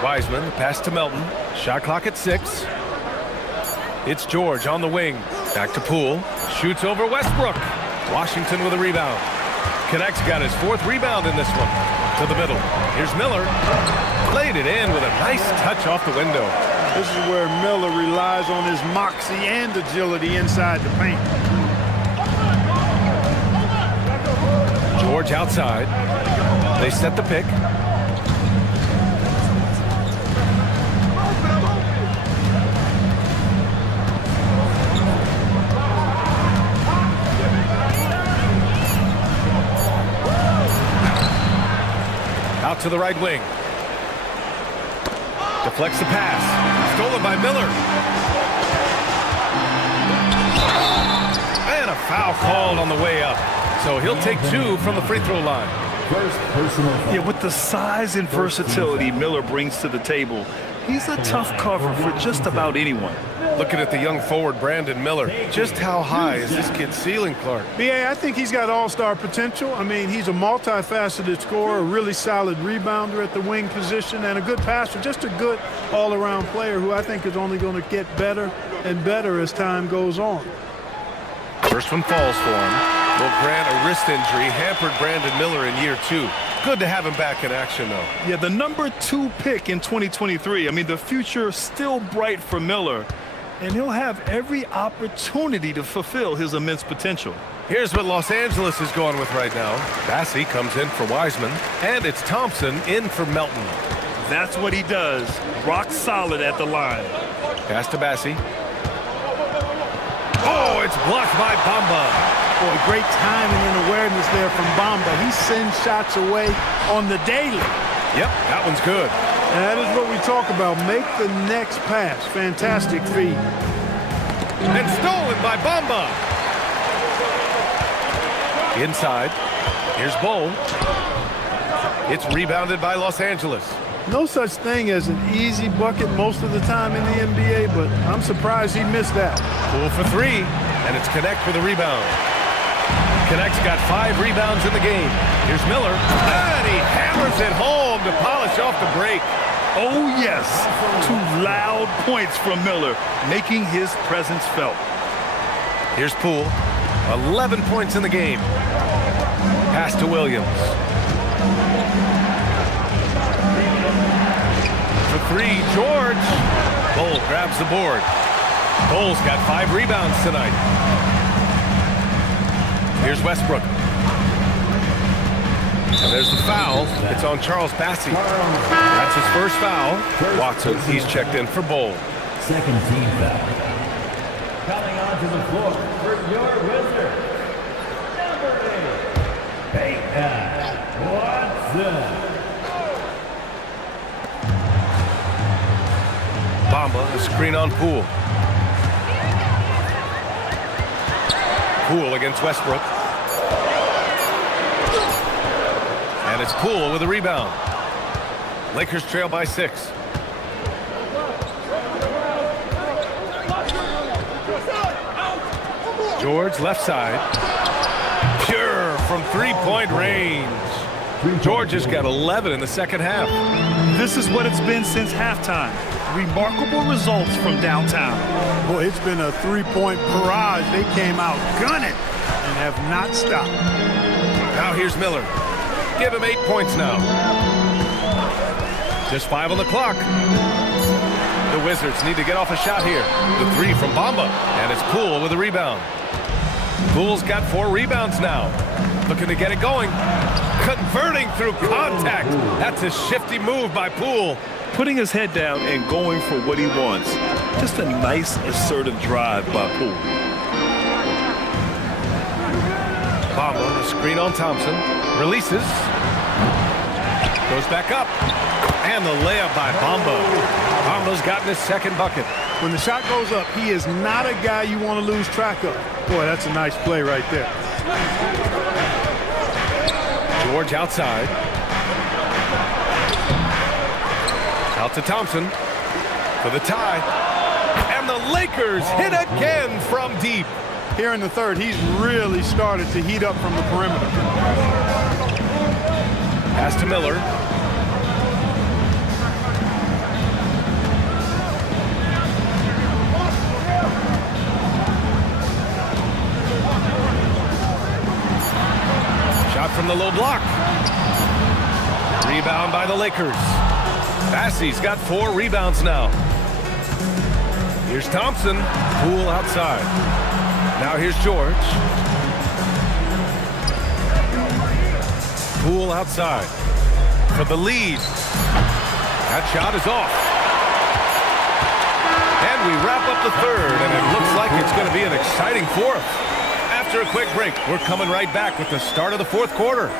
Wiseman, pass to Melton. Shot clock at 6. It's George on the wing. Back to Poole. Shoots over Westbrook. Washington with a rebound. Connect's got his 4th rebound in this one. To the middle. Here's Miller. Played it in with a nice touch off the window. This is where Miller relies on his moxie and agility inside the paint. George outside. They set the pick. Out to the right wing. Deflects the pass. Stolen by Miller. And a foul called on the way up. So he'll take 2 from the free throw line. Yeah, with the size and versatility Miller brings to the table, he's a tough cover for just about anyone. Looking at the young forward, Brandon Miller. Just how high is this kid's ceiling, Clark? Yeah, I think he's got all-star potential. I mean, he's a multifaceted scorer, a really solid rebounder at the wing position, and a good passer. Just a good all-around player who I think is only going to get better and better as time goes on. First one falls for him. Well, Grant, a wrist injury hampered Brandon Miller in year 2. Good to have him back in action, though. Yeah, the number 2 pick in 2023. I mean, the future still bright for Miller, and he'll have every opportunity to fulfill his immense potential. Here's what Los Angeles is going with right now. Bassey comes in for Wiseman, and it's Thompson in for Melton. That's what he does. Rock solid at the line. Pass to Bassey. Oh, it's blocked by Bamba. Boy, great timing and awareness there from Bamba. He sends shots away on the daily. Yep, that one's good. And that is what we talk about. Make the next pass. Fantastic feed. And stolen by Bamba. Inside. Here's Bull. It's rebounded by Los Angeles. No such thing as an easy bucket most of the time in the NBA, but I'm surprised he missed that. Poole for 3, and it's Connect for the rebound. Connect's got 5 rebounds in the game. Here's Miller, and he hammers it home to polish off the break. Oh, yes. 2 loud points from Miller, making his presence felt. Here's Poole, 11 points in the game. Pass to Williams. For 3, George. Bull grabs the board. Bull's got 5 rebounds tonight. Here's Westbrook. And there's the foul. It's on Charles Bassey. That's his first foul. Watson, he's checked in for Bull. Second team foul. Coming onto the floor for your Wizards, number 8, Peyton Watson. Bamba, the screen on Poole. Poole against Westbrook. And it's Poole with a rebound. Lakers trail by 6. George left side. Pure from 3-point range. George has got 11 in the second half. This is what it's been since halftime. Remarkable results from downtown. Boy, it's been a 3-point barrage. They came out gunning and have not stopped. Now here's Miller. Give him 8 points now. Just 5 on the clock. The Wizards need to get off a shot here. The 3 from Bamba, and it's Poole with a rebound. Poole's got 4 rebounds now. Looking to get it going. Converting through contact. That's a shifty move by Poole. Putting his head down and going for what he wants. Just a nice, assertive drive by Poole. Bamba, the screen on Thompson. Releases. Goes back up. And the layup by Bamba. Bamba's gotten his second bucket. When the shot goes up, he is not a guy you want to lose track of. Boy, that's a nice play right there. George outside. Out to Thompson for the tie. And the Lakers hit again from deep. Here in the third, he's really started to heat up from the perimeter. Pass to Miller. Shot from the low block. Rebound by the Lakers. Bassey's got 4 rebounds now. Here's Thompson. Poole outside. Now here's George. Poole outside for the lead. That shot is off. And we wrap up the third, and it looks like it's going to be an exciting fourth. After a quick break, we're coming right back with the start of the fourth quarter.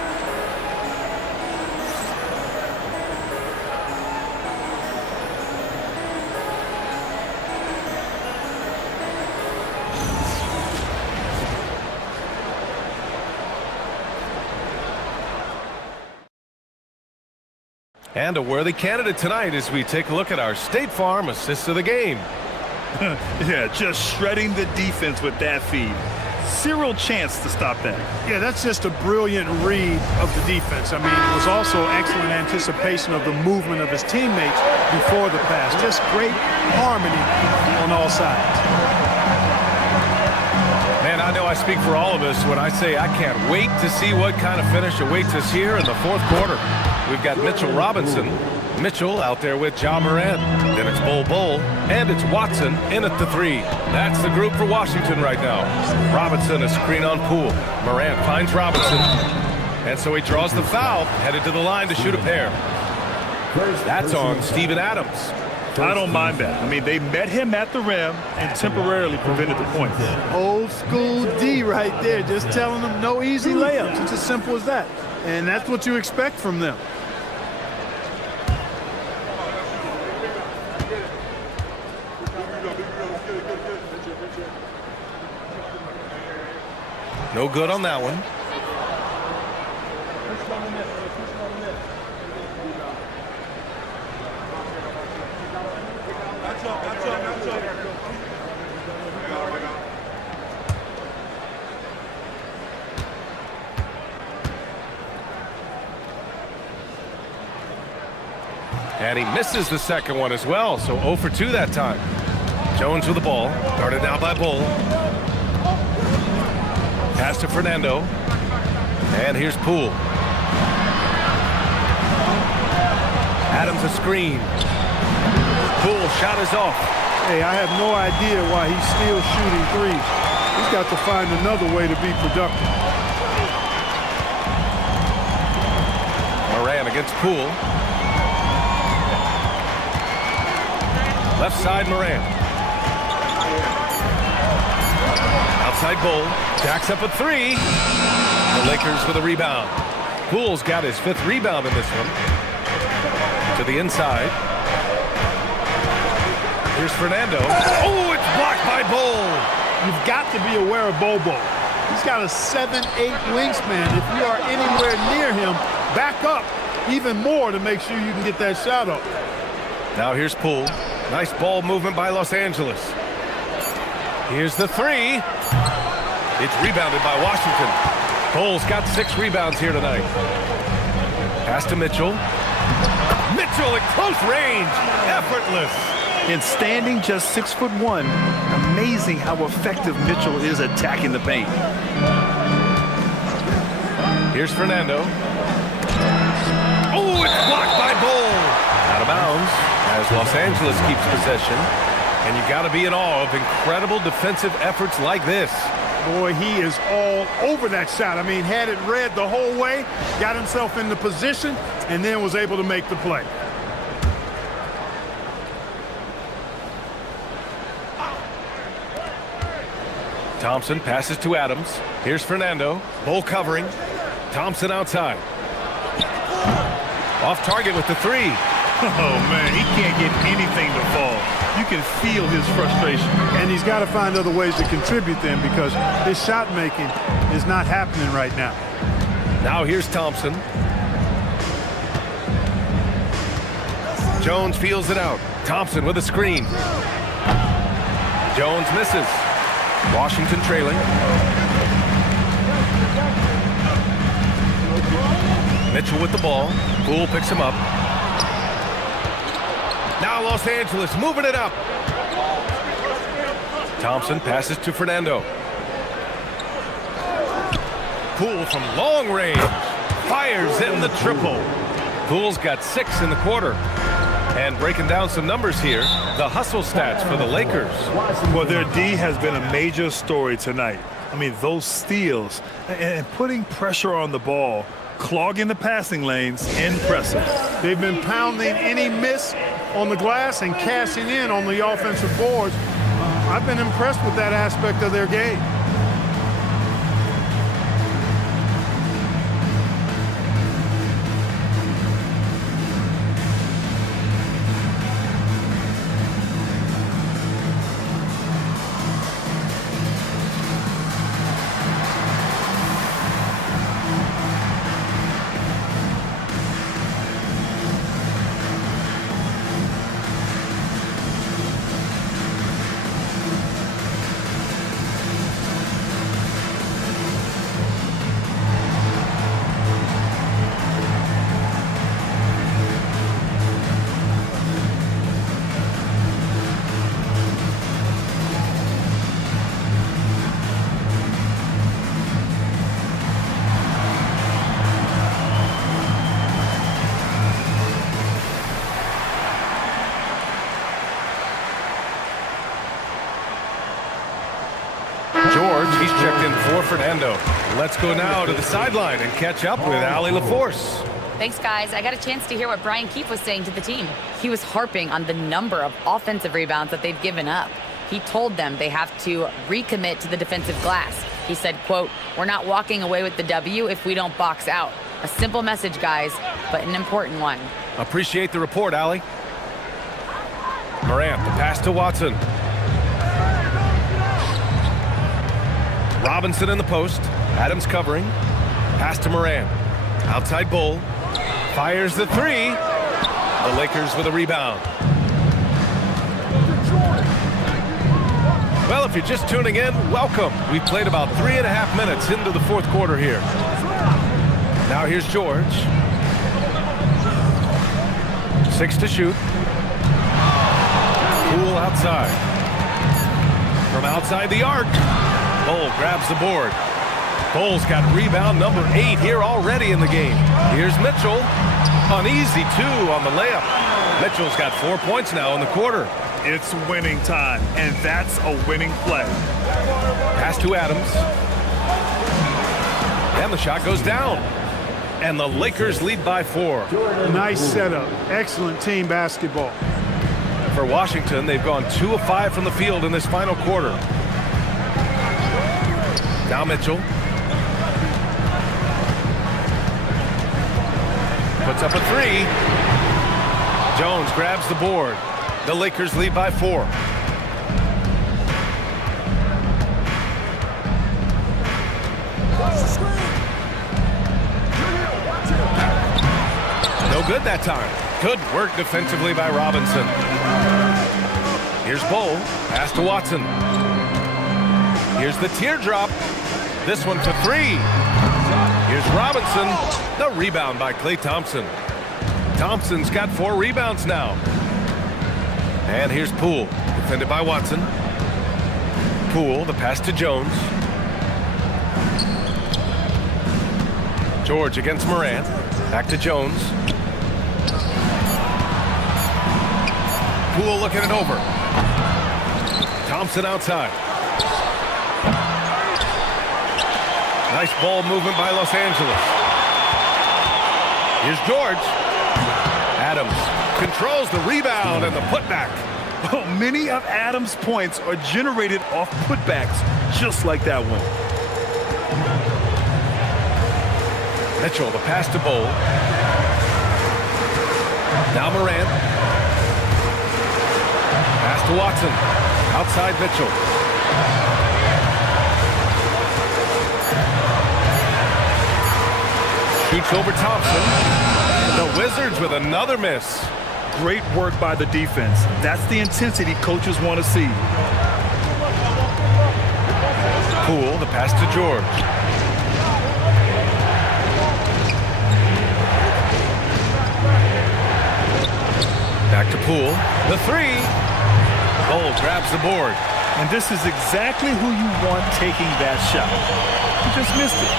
And a worthy candidate tonight as we take a look at our State Farm assist of the game. Yeah, just shredding the defense with that feed. Zero chance to stop that. Yeah, that's just a brilliant read of the defense. I mean, it was also excellent anticipation of the movement of his teammates before the pass. Just great harmony on all sides. Man And I know I speak for all of us when I say I can't wait to see what kind of finish awaits us here in the fourth quarter. We've got Mitchell Robinson. Mitchell out there with Ja Morant. Then it's Bol, and it's Watson in at the 3. That's the group for Washington right now. Robinson, a screen on Poole. Morant finds Robinson. And so he draws the foul, headed to the line to shoot a pair. That's on Steven Adams. I don't mind that. I mean, they met him at the rim and temporarily prevented the points. Old school D right there, just telling them no easy layups. It's as simple as that. And that's what you expect from them. No good on that one. And he misses the second one as well, so 0 for 2 that time. Jones with the ball, guarded now by Bol. Pass to Fernando. And here's Poole. Adams a screen. Poole shot is off. Hey, I have no idea why he's still shooting threes. He's got to find another way to be productive. Moran against Poole. Left side, Moran. Outside Bol. Jacks up a 3. The Lakers with a rebound. Poole's got his 5th rebound in this one. To the inside. Here's Fernando. Oh, it's blocked by Bol. You've got to be aware of Bobo. He's got a 7'8" wingspan. If you are anywhere near him, back up even more to make sure you can get that shot up. Now here's Poole. Nice ball movement by Los Angeles. Here's the 3. It's rebounded by Washington. Bol's got 6 rebounds here tonight. Pass to Mitchell. Mitchell at close range. Effortless. And standing just 6'1", amazing how effective Mitchell is attacking the paint. Here's Fernando. Oh, it's blocked by Bol. Out of bounds as Los Angeles keeps possession. And you got to be in awe of incredible defensive efforts like this. Boy, he is all over that shot. I mean, had it read the whole way, got himself in the position, and then was able to make the play. Thompson passes to Adams. Here's Fernando. Bol covering. Thompson outside. Off target with the 3. Oh, man, he can't get anything to fall. You can feel his frustration. And he's got to find other ways to contribute then, because his shot making is not happening right now. Now here's Thompson. Jones feels it out. Thompson with a screen. Jones misses. Washington trailing. Mitchell with the ball. Poole picks him up. Now Los Angeles moving it up. Thompson passes to Fernando. Poole from long range. Fires in the triple. Poole's got 6 in the quarter. And breaking down some numbers here, the hustle stats for the Lakers. Well, their D has been a major story tonight. I mean, those steals and putting pressure on the ball, clogging the passing lanes, impressive. They've been pounding any miss on the glass and cashing in on the offensive boards. I've been impressed with that aspect of their game. George, he's checked in for Fernando. Let's go now to the sideline and catch up with Allie LaForce. Thanks, guys. I got a chance to hear what Brian Keefe was saying to the team. He was harping on the number of offensive rebounds that they've given up. He told them they have to recommit to the defensive glass. He said, quote, "We're not walking away with the W if we don't box out." A simple message, guys, but an important one. Appreciate the report, Allie. Morant, the pass to Watson. Robinson in the post. Adams covering. Pass to Morant. Outside Bull. Fires the three. The Lakers with a rebound. Well, if you're just tuning in, welcome. We've played about 3.5 minutes into the fourth quarter here. Now here's George. 6 to shoot. Poole outside. From outside the arc. Bull grabs the board. Bull's got rebound number 8 here already in the game. Here's Mitchell. An easy 2 on the layup. Mitchell's got 4 points now in the quarter. It's winning time, and that's a winning play. Pass to Adams. And the shot goes down. And the Lakers lead by 4. Nice setup. Excellent team basketball. For Washington, they've gone 2 of 5 from the field in this final quarter. Now Mitchell. Puts up a 3. Jones grabs the board. The Lakers lead by 4. No good that time. Good work defensively by Robinson. Here's Bull. Pass to Watson. Here's the teardrop. This one for 3. Here's Robinson. The rebound by Klay Thompson. Thompson's got 4 rebounds now. And here's Poole, defended by Watson. Poole, the pass to Jones. George against Morant. Back to Jones. Poole looking it over. Thompson outside. Nice ball movement by Los Angeles. Here's George. Adams controls the rebound and the putback. Oh, many of Adams' points are generated off putbacks, just like that one. Mitchell, the pass to Bull. Now Morant. Pass to Watson. Outside Mitchell. Shoots over Thompson. The Wizards with another miss. Great work by the defense. That's the intensity coaches want to see. Poole, the pass to George. Back to Poole. The 3. Bull grabs the board. And this is exactly who you want taking that shot. He just missed it.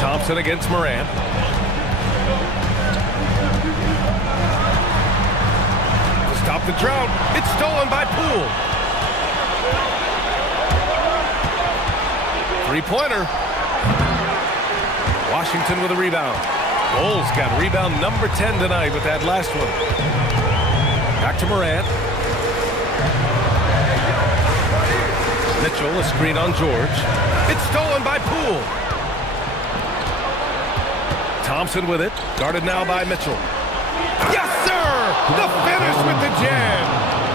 Thompson against Morant. To stop the drought, it's stolen by Poole. 3-pointer. Washington with a rebound. Bull's got rebound number 10 tonight with that last one. Back to Morant. Mitchell, a screen on George. It's stolen by Poole. Thompson with it. Guarded now by Mitchell. Yes, sir! The finish with the jam.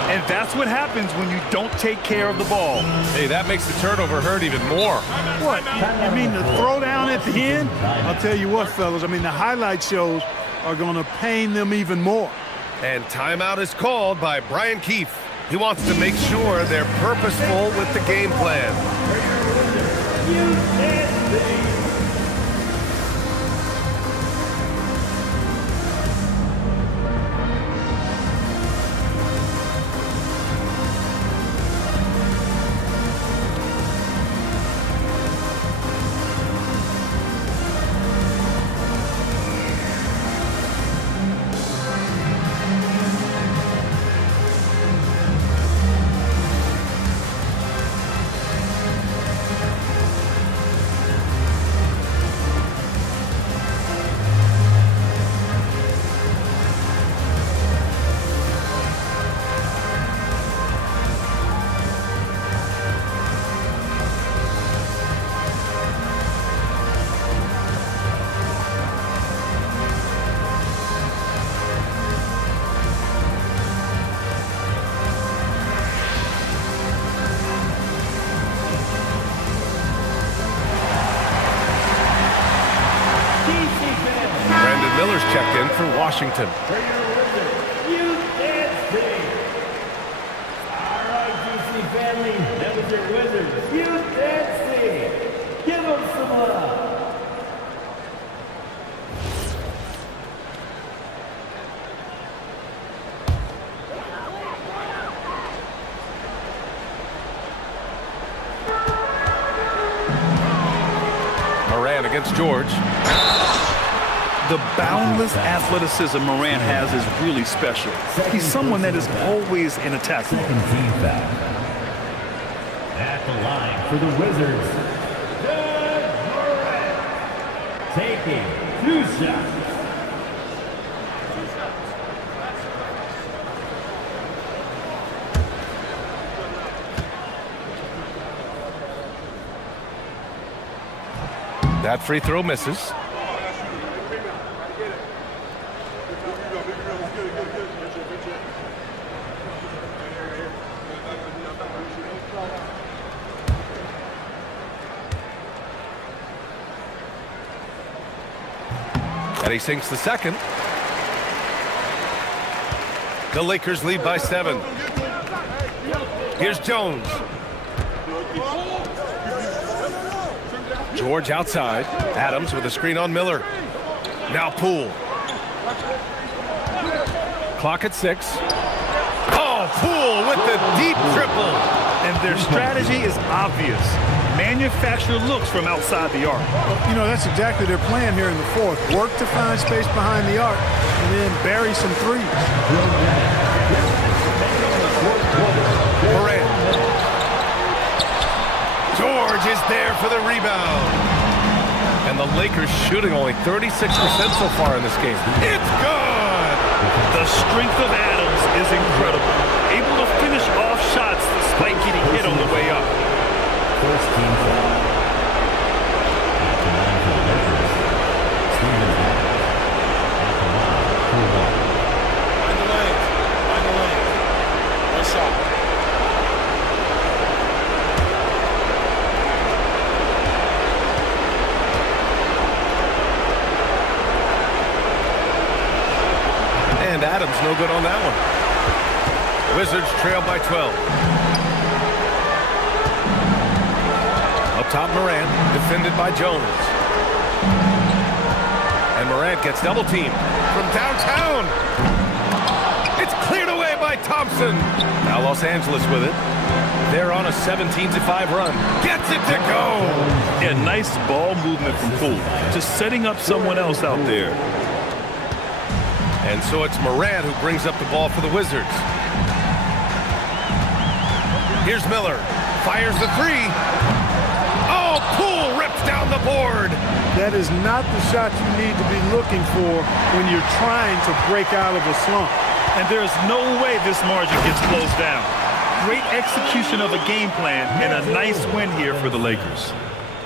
And that's what happens when you don't take care of the ball. Hey, that makes the turnover hurt even more. What? You mean the throwdown at the end? I'll tell you what, fellas. I mean, the highlight shows are going to pain them even more. And timeout is called by Brian Keefe. He wants to make sure they're purposeful with the game plan. Miller's checked in for Washington. For your Wizards, Hugh Dancy. All right, DC family, that was your Wizards, Hugh Dancy. Give them some love. Moran against George. The boundless athleticism Morant has is really special. He's someone that is always in attack mode. Second team foul. At the line for the Wizards. Taking 2 shots. That free throw misses. And he sinks the second. The Lakers lead by 7. Here's Jones. George outside. Adams with a screen on Miller. Now Poole. Clock at 6. Oh, Poole with the deep triple. And their strategy is obvious. Manufacture looks from outside the arc. You know, that's exactly their plan here in the fourth. Work to find space behind the arc and then bury some threes. Morant. George is there for the rebound. And the Lakers shooting only 36% so far in this game. It's good! The strength of Adams is incredible. Able to finish off shots despite getting hit on the way up. First team foul. At the line for the Lakers. Steven Adams. At the line for 1. Find the lane. Find the lane. One shot. And Adams no good on that one. Wizards trail by 12. Up top, Morant, defended by Jones. And Morant gets double teamed from downtown. It's cleared away by Thompson. Now Los Angeles with it. They're on a 17-5 run. Gets it to go. Yeah, nice ball movement from Poole. Just setting up someone else out there. And so it's Morant who brings up the ball for the Wizards. Here's Miller. Fires the 3. Oh, Poole rips down the board. That is not the shot you need to be looking for when you're trying to break out of a slump. And there's no way this margin gets closed down. Great execution of a game plan and a nice win here for the Lakers.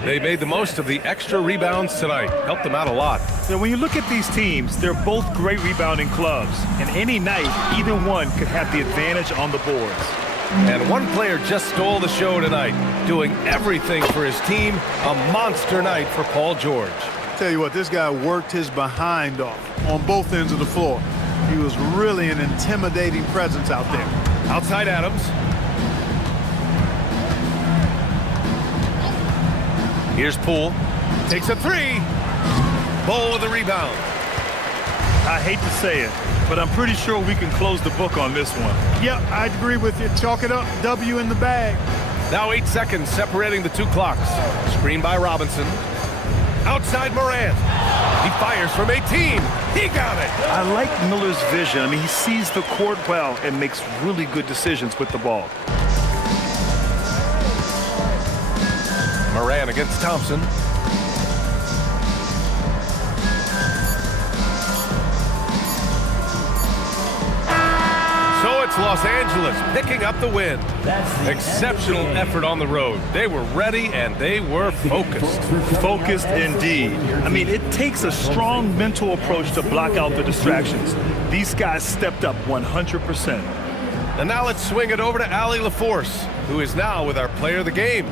They made the most of the extra rebounds tonight. Helped them out a lot. Now, when you look at these teams, they're both great rebounding clubs. And any night, either one could have the advantage on the boards. And one player just stole the show tonight, doing everything for his team. A monster night for Paul George. Tell you what, this guy worked his behind off on both ends of the floor. He was really an intimidating presence out there. Outside Adams. Here's Poole. Takes a 3. Ball with the rebound. I hate to say it, but I'm pretty sure we can close the book on this one. Yep, I'd agree with you. Chalk it up. W in the bag. Now 8 seconds separating the 2 clocks. Screen by Robinson. Outside Morant. He fires from 18. He got it. I like Miller's vision. I mean, he sees the court well and makes really good decisions with the ball. Moran against Thompson. So it's Los Angeles picking up the win. Exceptional effort on the road. They were ready and they were focused. Focused indeed. I mean, it takes a strong mental approach to block out the distractions. These guys stepped up 100%. And now let's swing it over to Allie LaForce, who is now with our player of the game.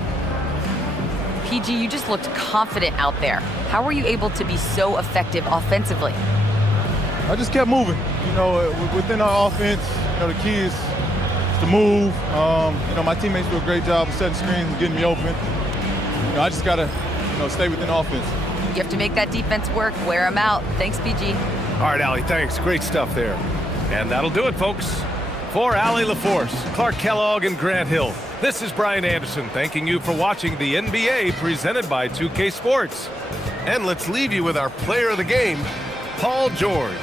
PG, you just looked confident out there. How were you able to be so effective offensively? I just kept moving. You know, within our offense, you know, the key is to move. You know, my teammates do a great job of setting screens and getting me open. You know, I just gotta, you know, stay within offense. You have to make that defense work. Wear them out. Thanks, PG. All right, Allie, thanks. Great stuff there. And that'll do it, folks. For Allie LaForce, Clark Kellogg, and Grant Hill, this is Brian Anderson thanking you for watching the NBA presented by 2K Sports. And let's leave you with our player of the game, Paul George.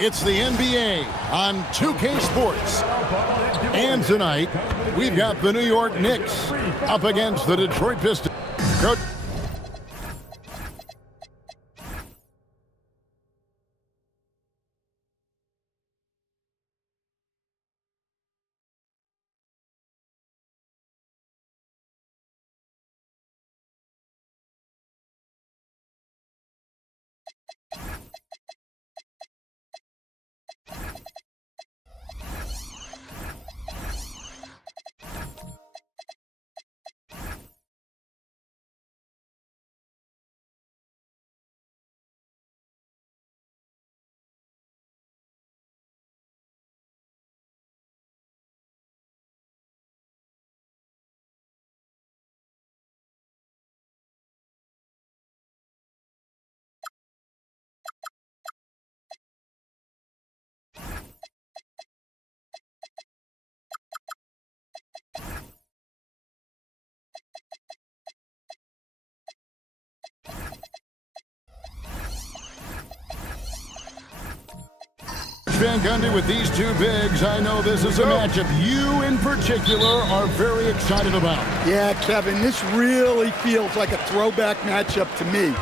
It's the NBA on 2K Sports. And tonight, we've got the New York Knicks up against the Detroit Pistons. Coach Van Gundy, with these two bigs, I know this is a matchup you in particular are very excited about. Yeah, Kevin, this really feels like a throwback matchup to me.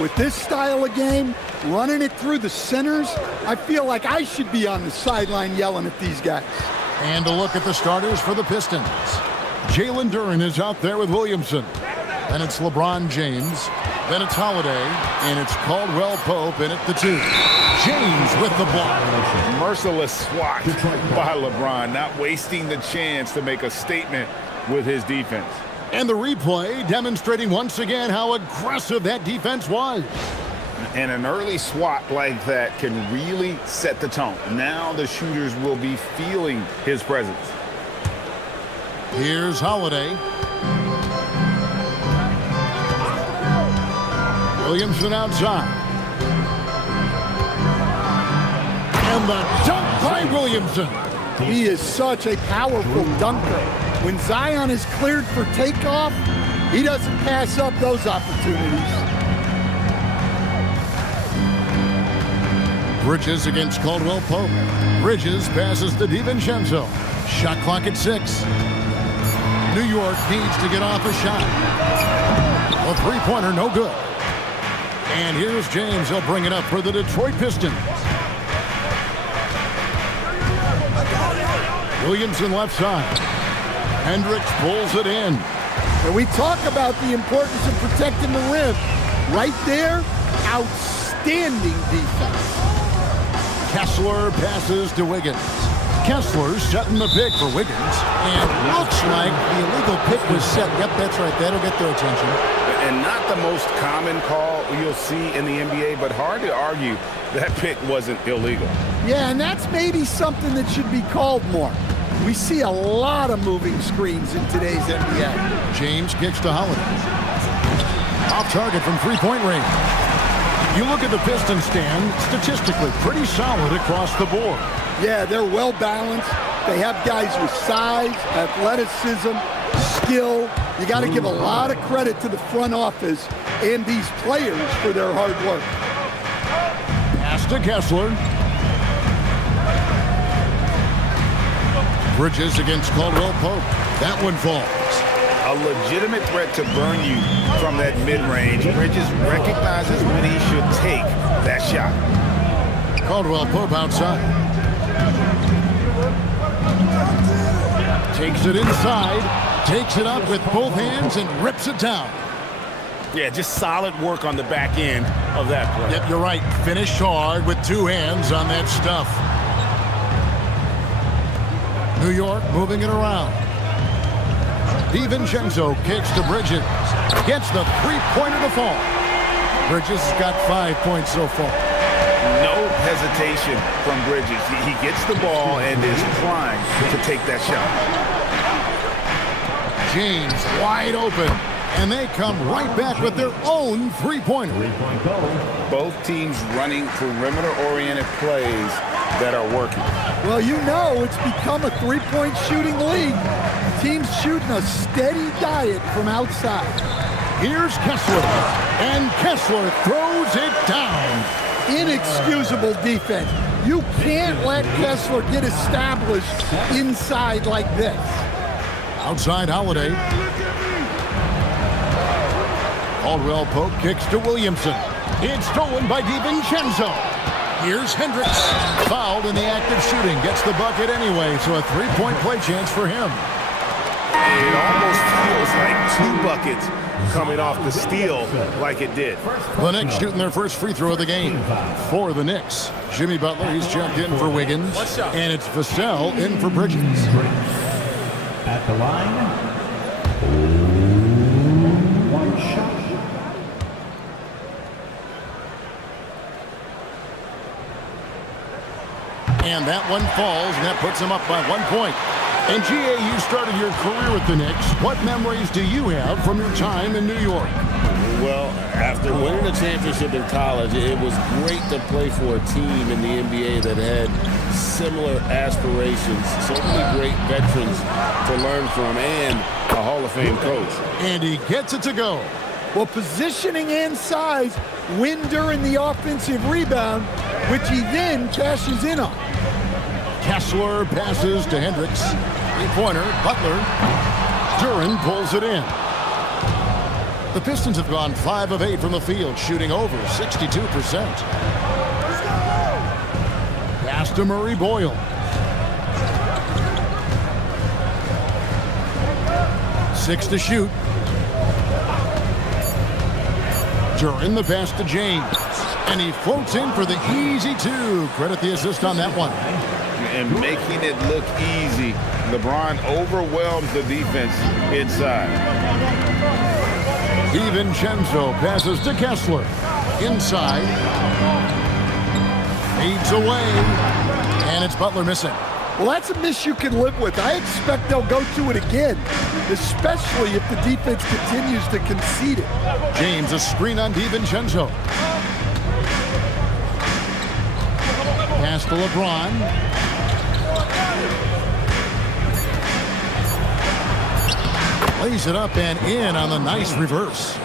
With this style of game, running it through the centers, I feel like I should be on the sideline yelling at these guys. And a look at the starters for the Pistons. Jalen Duren is out there with Williamson. Then it's LeBron James. Then it's Holiday. And it's Caldwell Pope in at the 2. James with the block. Merciless swat by LeBron, not wasting the chance to make a statement with his defense. And the replay demonstrating once again how aggressive that defense was. And an early swat like that can really set the tone. Now the shooters will be feeling his presence. Here's Holiday. Williamson outside. And the dunk by Williamson. He is such a powerful dunker. When Zion is cleared for takeoff, he doesn't pass up those opportunities. Bridges against Caldwell Pope. Bridges passes to DiVincenzo. Shot clock at 6. New York needs to get off a shot. A three-pointer, no good. And here's James. He'll bring it up for the Detroit Pistons. Williamson left side. Hendricks pulls it in. And we talk about the importance of protecting the rim. Right there, outstanding defense. Kessler passes to Wiggins. Kessler setting the pick for Wiggins. And looks like the illegal pick was set. Yep, that's right. That'll get their attention. And not the most common call you'll see in the NBA, but hard to argue that pick wasn't illegal. Yeah, and that's maybe something that should be called more. We see a lot of moving screens in today's NBA. James kicks to Holiday. Off target from three-point range. You look at the Pistons stand, statistically pretty solid across the board. Yeah, they're well balanced. They have guys with size, athleticism, skill. You got to give a lot of credit to the front office and these players for their hard work. Pass to Kessler. Bridges against Caldwell Pope. That one falls. A legitimate threat to burn you from that mid-range. Bridges recognizes when he should take that shot. Caldwell Pope outside. Takes it inside, takes it up with both hands and rips it down. Yeah, just solid work on the back end of that play. Yep, you're right. Finished hard with two hands on that stuff. New York moving it around. DiVincenzo kicks to Bridges. Gets the three-pointer to fall. Bridges has got 5 points so far. No hesitation from Bridges. He gets the ball and is primed to take that shot. James wide open. And they come right back with their own three-pointer. Both teams running perimeter-oriented plays that are working. Well, you know it's become a three-point shooting league. Teams shooting a steady diet from outside. Here's Kessler. And Kessler throws it down. Inexcusable defense. You can't let Kessler get established inside like this. Outside Holiday. Caldwell Pope kicks to Williamson. It's stolen by DiVincenzo. Here's Hendricks. Fouled in the act of shooting. Gets the bucket anyway, so a three-point play chance for him. It almost feels like two buckets coming off the steal like it did. The Knicks shooting their first free throw of the game for the Knicks. Jimmy Butler, he's jumped in for Wiggins. And it's Vassell in for Bridges. At the line, one shot. And that one falls, and that puts him up by 1 point. And G.A., you started your career with the Knicks. What memories do you have from your time in New York? Well, after winning a championship in college, it was great to play for a team in the NBA that had similar aspirations. So many great veterans to learn from, and a Hall of Fame coach. And he gets it to go. Well, positioning and size win during the offensive rebound, which he then cashes in on. Kessler passes to Hendricks. Three-pointer, Butler. Duren pulls it in. The Pistons have gone 5 of 8 from the field, shooting over 62%. Pass to Murray Boyle. 6 to shoot. Duren the pass to James. And he floats in for the easy 2. Credit the assist on that one. And making it look easy. LeBron overwhelms the defense inside. DiVincenzo passes to Kessler. Inside. Fades away. And it's Butler missing. Well, that's a miss you can live with. I expect they'll go to it again, especially if the defense continues to concede it. James, a screen on DiVincenzo. Pass to LeBron. Lays it up and in on the nice reverse.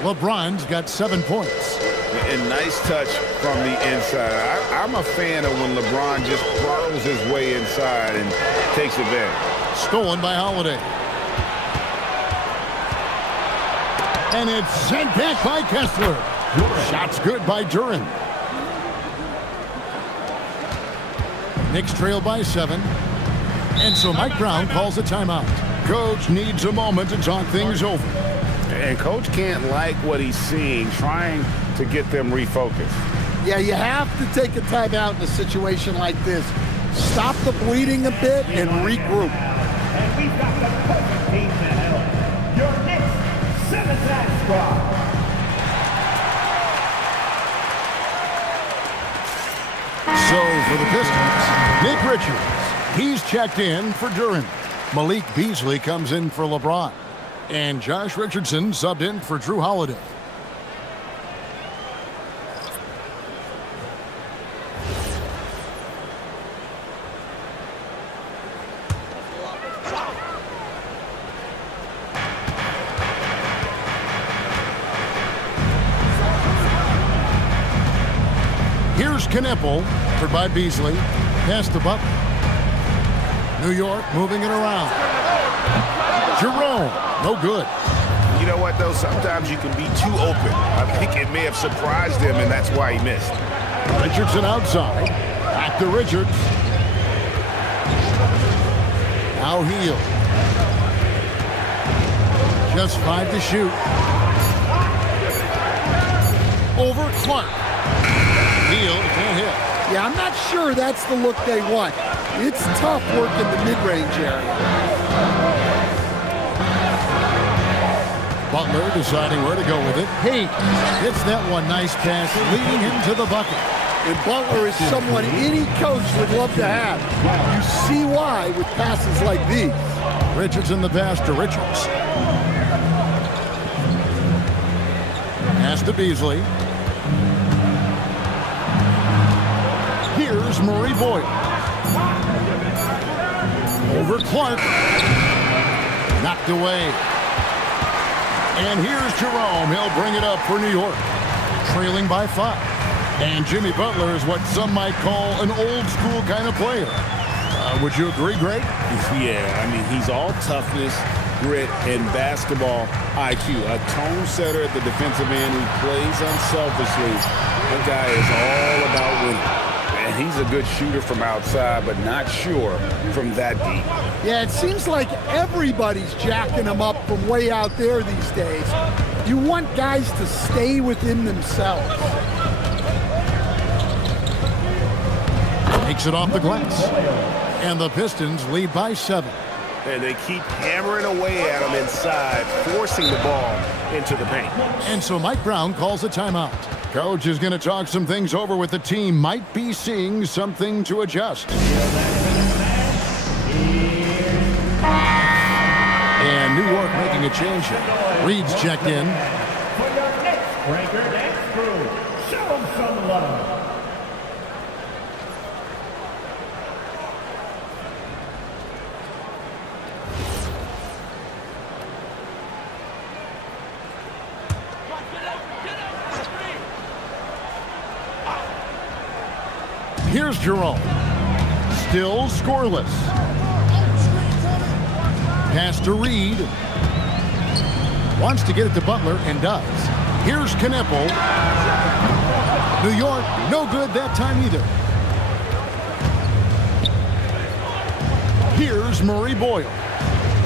LeBron's got 7 points. And nice touch from the inside. I'm a fan of when LeBron just burrows his way inside and takes advantage. Stolen by Holiday. And it's sent back by Kessler. Shot's good by Duren. Knicks trail by 7. And so Mike Brown calls a timeout. Coach needs a moment to talk things over. And Coach can't like what he's seeing, trying to get them refocused. Yeah, you have to take a timeout in a situation like this. Stop the bleeding a bit and regroup. And we've got the perfect team to help. Your Knicks 7-man squad. So for the Pistons, Nick Richards. He's checked in for Duren. Malik Beasley comes in for LeBron. And Josh Richardson subbed in for Drew Holiday. Here's Kneppel for by Beasley. Pass to Butler. New York moving it around. Jerome, no good. You know what, though? Sometimes you can be too open. I think it may have surprised him, and that's why he missed. Richardson outside. Back to Richards. Now Hield. Just 5 to shoot. Over Clark. Hield can't hit. Yeah, I'm not sure that's the look they want. It's tough working the mid-range area. Butler deciding where to go with it. Hey, hits that one. Nice pass, leading him to the bucket. And Butler is someone any coach would love to have. You see why with passes like these. Richardson the pass to Richards. Pass to Beasley. Here's Murray Boyle. Over Clark. Knocked away. And here's Jerome. He'll bring it up for New York. Trailing by 5. And Jimmy Butler is what some might call an old school kind of player. Would you agree, Greg? Yeah, I mean, he's all toughness, grit, and basketball IQ. A tone setter at the defensive end who plays unselfishly. That guy is all about winning. And he's a good shooter from outside, but not sure from that deep. Yeah, it seems like everybody's jacking him up from way out there these days. You want guys to stay within themselves. Takes it off the glass. And the Pistons lead by 7. And they keep hammering away at him inside, forcing the ball into the paint. And so Mike Brown calls a timeout. Coach is going to talk some things over with the team. Might be seeing something to adjust. And New York making a change here. Reed's checked in. For your next breaker, next crew, show them some love. Here's Jerome. Still scoreless. Pass to Reed. Wants to get it to Butler and does. Here's Kneppel. New York, no good that time either. Here's Murray Boyle.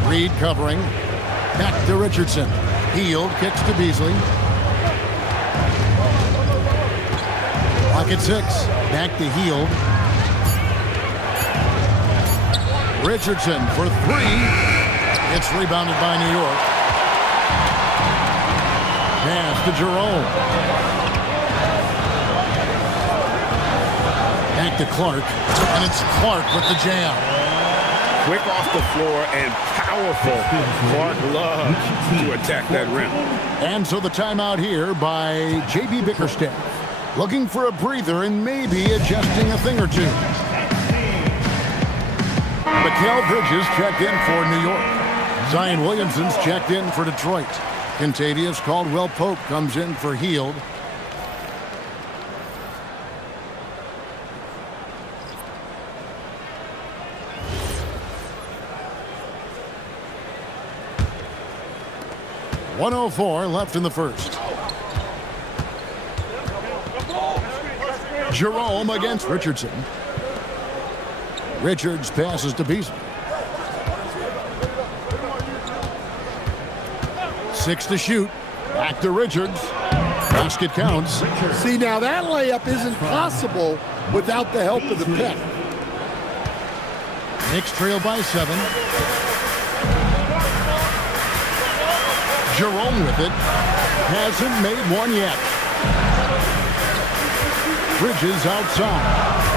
Reed covering. Back to Richardson. Hield kicks to Beasley. Clock at 6. Back to Hield. Richardson for 3. It's rebounded by New York. Pass to Jerome. Back to Clark. And it's Clark with the jam. Quick off the floor and powerful. Clark loves to attack that rim. And so the timeout here by J.B. Bickerstaff. Looking for a breather and maybe adjusting a thing or two. Mikal Bridges checked in for New York. Zion Williamson's checked in for Detroit. Kentavious Caldwell-Pope comes in for Hield. .104 left in the first. Jerome against Richardson. Richards passes to Beasley. 6 to shoot. Back to Richards. Basket counts. See, now that layup isn't possible without the help of the pick. Knicks trail by 7. Jerome with it. Hasn't made one yet. Bridges outside.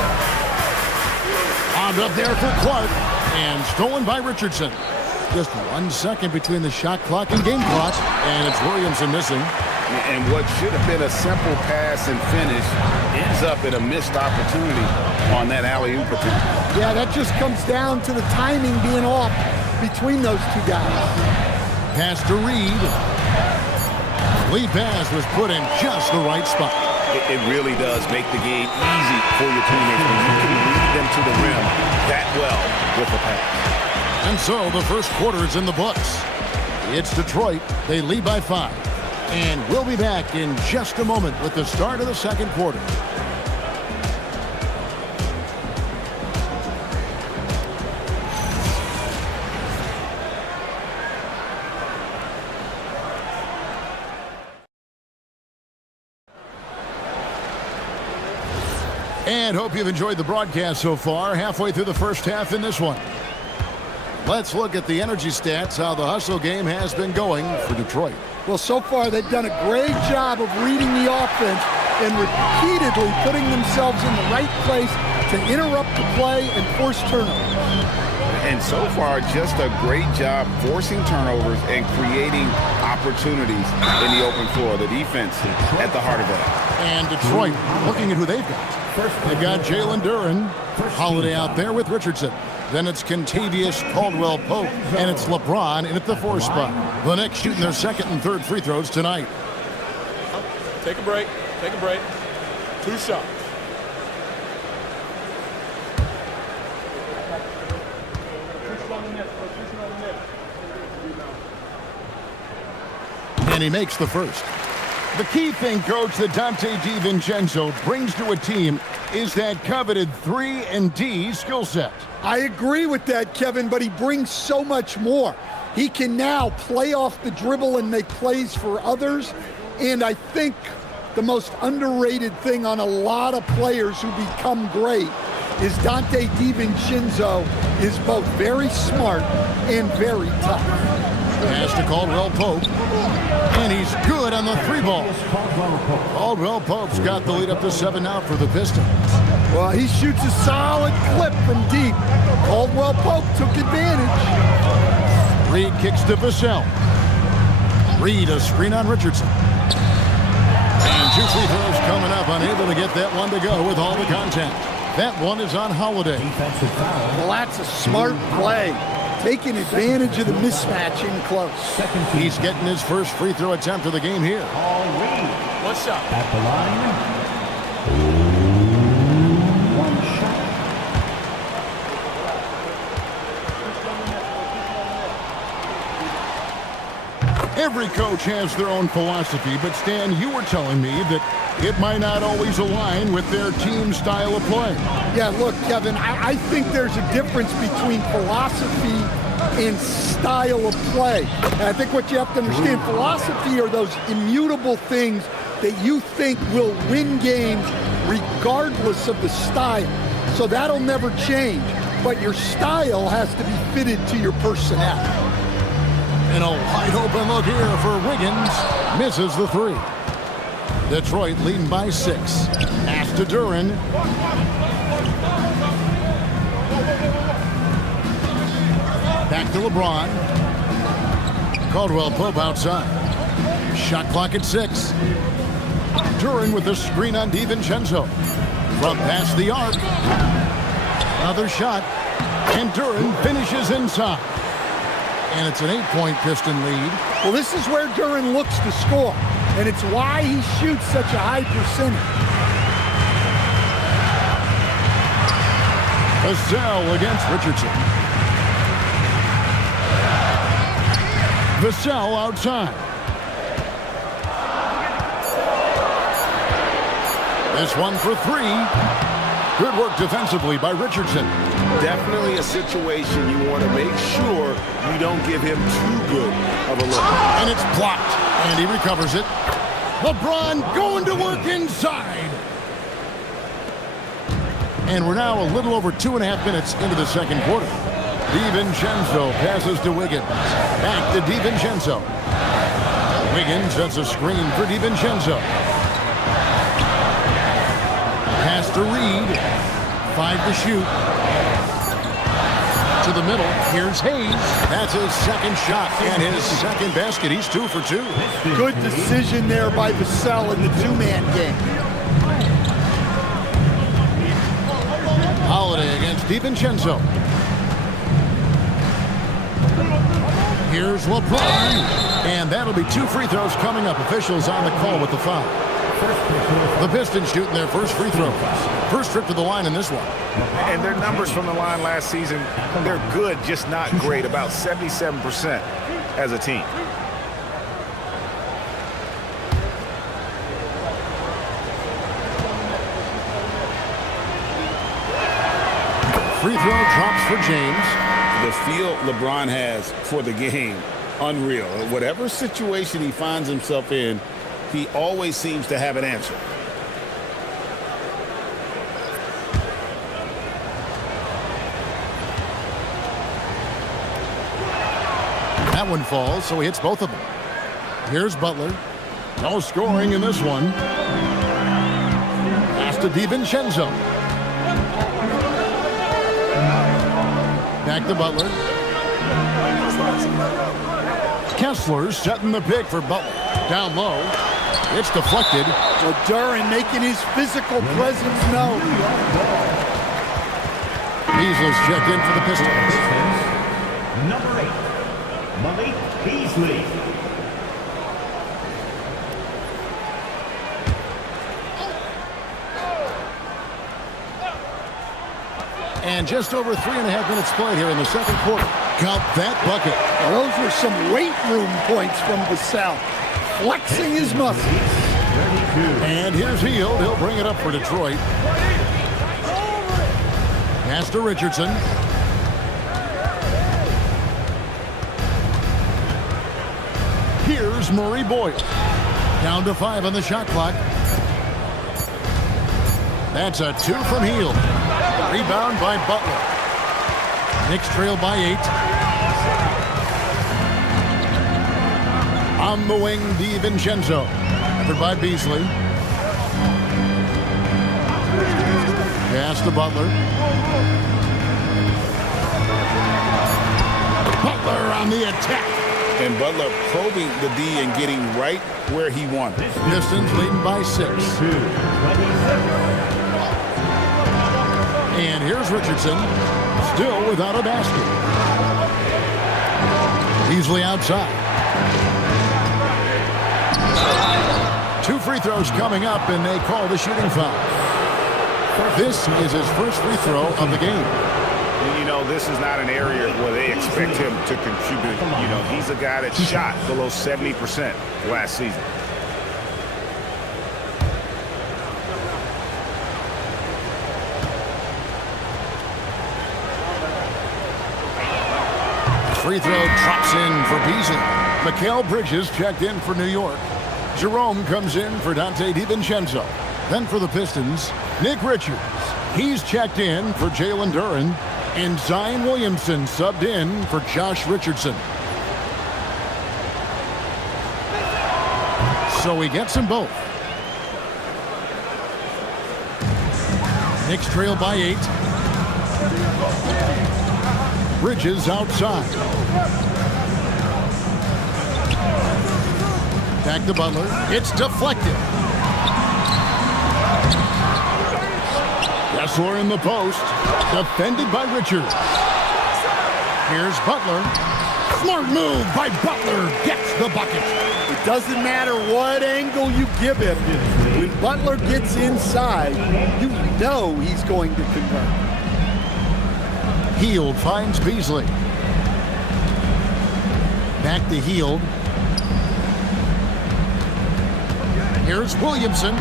On up there for Clark. And stolen by Richardson. Just 1 second between the shot clock and game clock. And it's Williamson missing. And what should have been a simple pass and finish ends up in a missed opportunity on that alley-oop attempt. Yeah, that just comes down to the timing being off between those two guys. Pass to Reed. Lead pass was put in just the right spot. It really does make the game easy for your teammates when you can lead them to the rim that well with the pass. And so the first quarter is in the books. It's Detroit. They lead by 5. And we'll be back in just a moment with the start of the second quarter. And hope you've enjoyed the broadcast so far. Halfway through the first half in this one. Let's look at the energy stats, how the hustle game has been going for Detroit. Well, so far they've done a great job of reading the offense and repeatedly putting themselves in the right place to interrupt the play and force turnovers. And so far, just a great job forcing turnovers and creating opportunities in the open floor. The defense at the heart of that. And Detroit, looking at who they've got. They've got Jalen Duren, Holiday out there with Richardson. Then it's Kentavious Caldwell-Pope, and it's LeBron in at the 4 spot. The Knicks shooting their second and third free throws tonight. Take a break. Take a break. 2 shots. And he makes the first. The key thing, Coach, that Donte DiVincenzo brings to a team is that coveted 3-and-D skill set. I agree with that, Kevin, but he brings so much more. He can now play off the dribble and make plays for others. And I think the most underrated thing on a lot of players who become great is Donte DiVincenzo is both very smart and very tough. Pass to Caldwell-Pope. And he's good on the 3-ball. Caldwell-Pope's got the lead up to 7 now for the Pistons. Well, he shoots a solid clip from deep. Caldwell-Pope took advantage. Reed kicks to Vassell. Reed, a screen on Richardson. And 2 free throws coming up, unable to get that one to go with all the contact. That one is on Holiday. Well, that's a smart play. Taking advantage of the mismatch in close. He's getting his first free throw attempt of the game here. One shot. At the line. 1 Every coach has their own philosophy, but Stan, you were telling me that it might not always align with their team style of play. Yeah, look, Kevin, I think there's a difference between philosophy and style of play. And I think what you have to understand, philosophy are those immutable things that you think will win games regardless of the style. So that'll never change. But your style has to be fitted to your personnel. And a wide open look here for Wiggins. Misses the three. Detroit leading by 6. Pass to Duren. Back to LeBron. Caldwell Pope outside. Shot clock at 6. Duren with the screen on DiVincenzo. From past the arc. Another shot. And Duren finishes inside. And it's an 8-point Piston lead. Well, this is where Duren looks to score. And it's why he shoots such a high percentage. Vassell against Richardson. Vassell outside. This one for 3. Good work defensively by Richardson. Definitely a situation you want to make sure you don't give him too good of a look. And it's blocked. And he recovers it. LeBron going to work inside. And we're now a little over 2.5 minutes into the second quarter. DiVincenzo passes to Wiggins. Back to DiVincenzo. Wiggins sets a screen for DiVincenzo. Pass to Reed. 5 to shoot. To the middle. Here's Hayes. That's his second shot and his second basket. He's 2 for 2. Good decision there by Vassell in the 2-man game. Holiday against DiVincenzo. Here's LeBron. And that'll be 2 free throws coming up. Officials on the call with the foul. The Pistons shooting their first free throw. First trip to the line in this one. And their numbers from the line last season, they're good, just not great. About 77% as a team. Free throw drops for James. The feel LeBron has for the game, unreal. Whatever situation he finds himself in, he always seems to have an answer. That one falls, so he hits both of them. Here's Butler. No scoring in this one. Pass to DiVincenzo. Back to Butler. Kessler setting the pick for Butler. Down low. It's deflected. Well, Duren making his physical presence known. Beasley's checked in for the Pistons. Number 8, Malik Beasley. And just over 3.5 minutes played here in the second quarter. Count that bucket. Well, those were some weight room points from Vassell. Flexing his muscles. And here's Hield. He'll bring it up for Detroit. Pass to Richardson. Here's Murray Boyle. Down to 5 on the shot clock. That's a 2 from Hield. Rebound by Butler. Knicks trail by 8. On the wing, DiVincenzo. Covered by Beasley. Pass to Butler. Butler on the attack. And Butler probing the D and getting right where he wanted. Pistons leading by 6. And here's Richardson, still without a basket. Beasley outside. 2 free throws coming up, and they call the shooting foul. This is his first free throw of the game. You know, this is not an area where they expect him to contribute. You know, he's a guy that shot below 70% last season. Free throw drops in for Beasley. Mikal Bridges checked in for New York. Jerome comes in for Dante DiVincenzo. Then for the Pistons, Nick Richards. He's checked in for Jalen Duren. And Zion Williamson subbed in for Josh Richardson. So he gets them both. Knicks trail by 8. Bridges outside. Back to Butler. It's deflected. Kessler in the post. Defended by Richards. Here's Butler. Smart move by Butler. Gets the bucket. It doesn't matter what angle you give him. When Butler gets inside, you know he's going to convert. Hield finds Beasley. Back to Hield. Here's Williamson.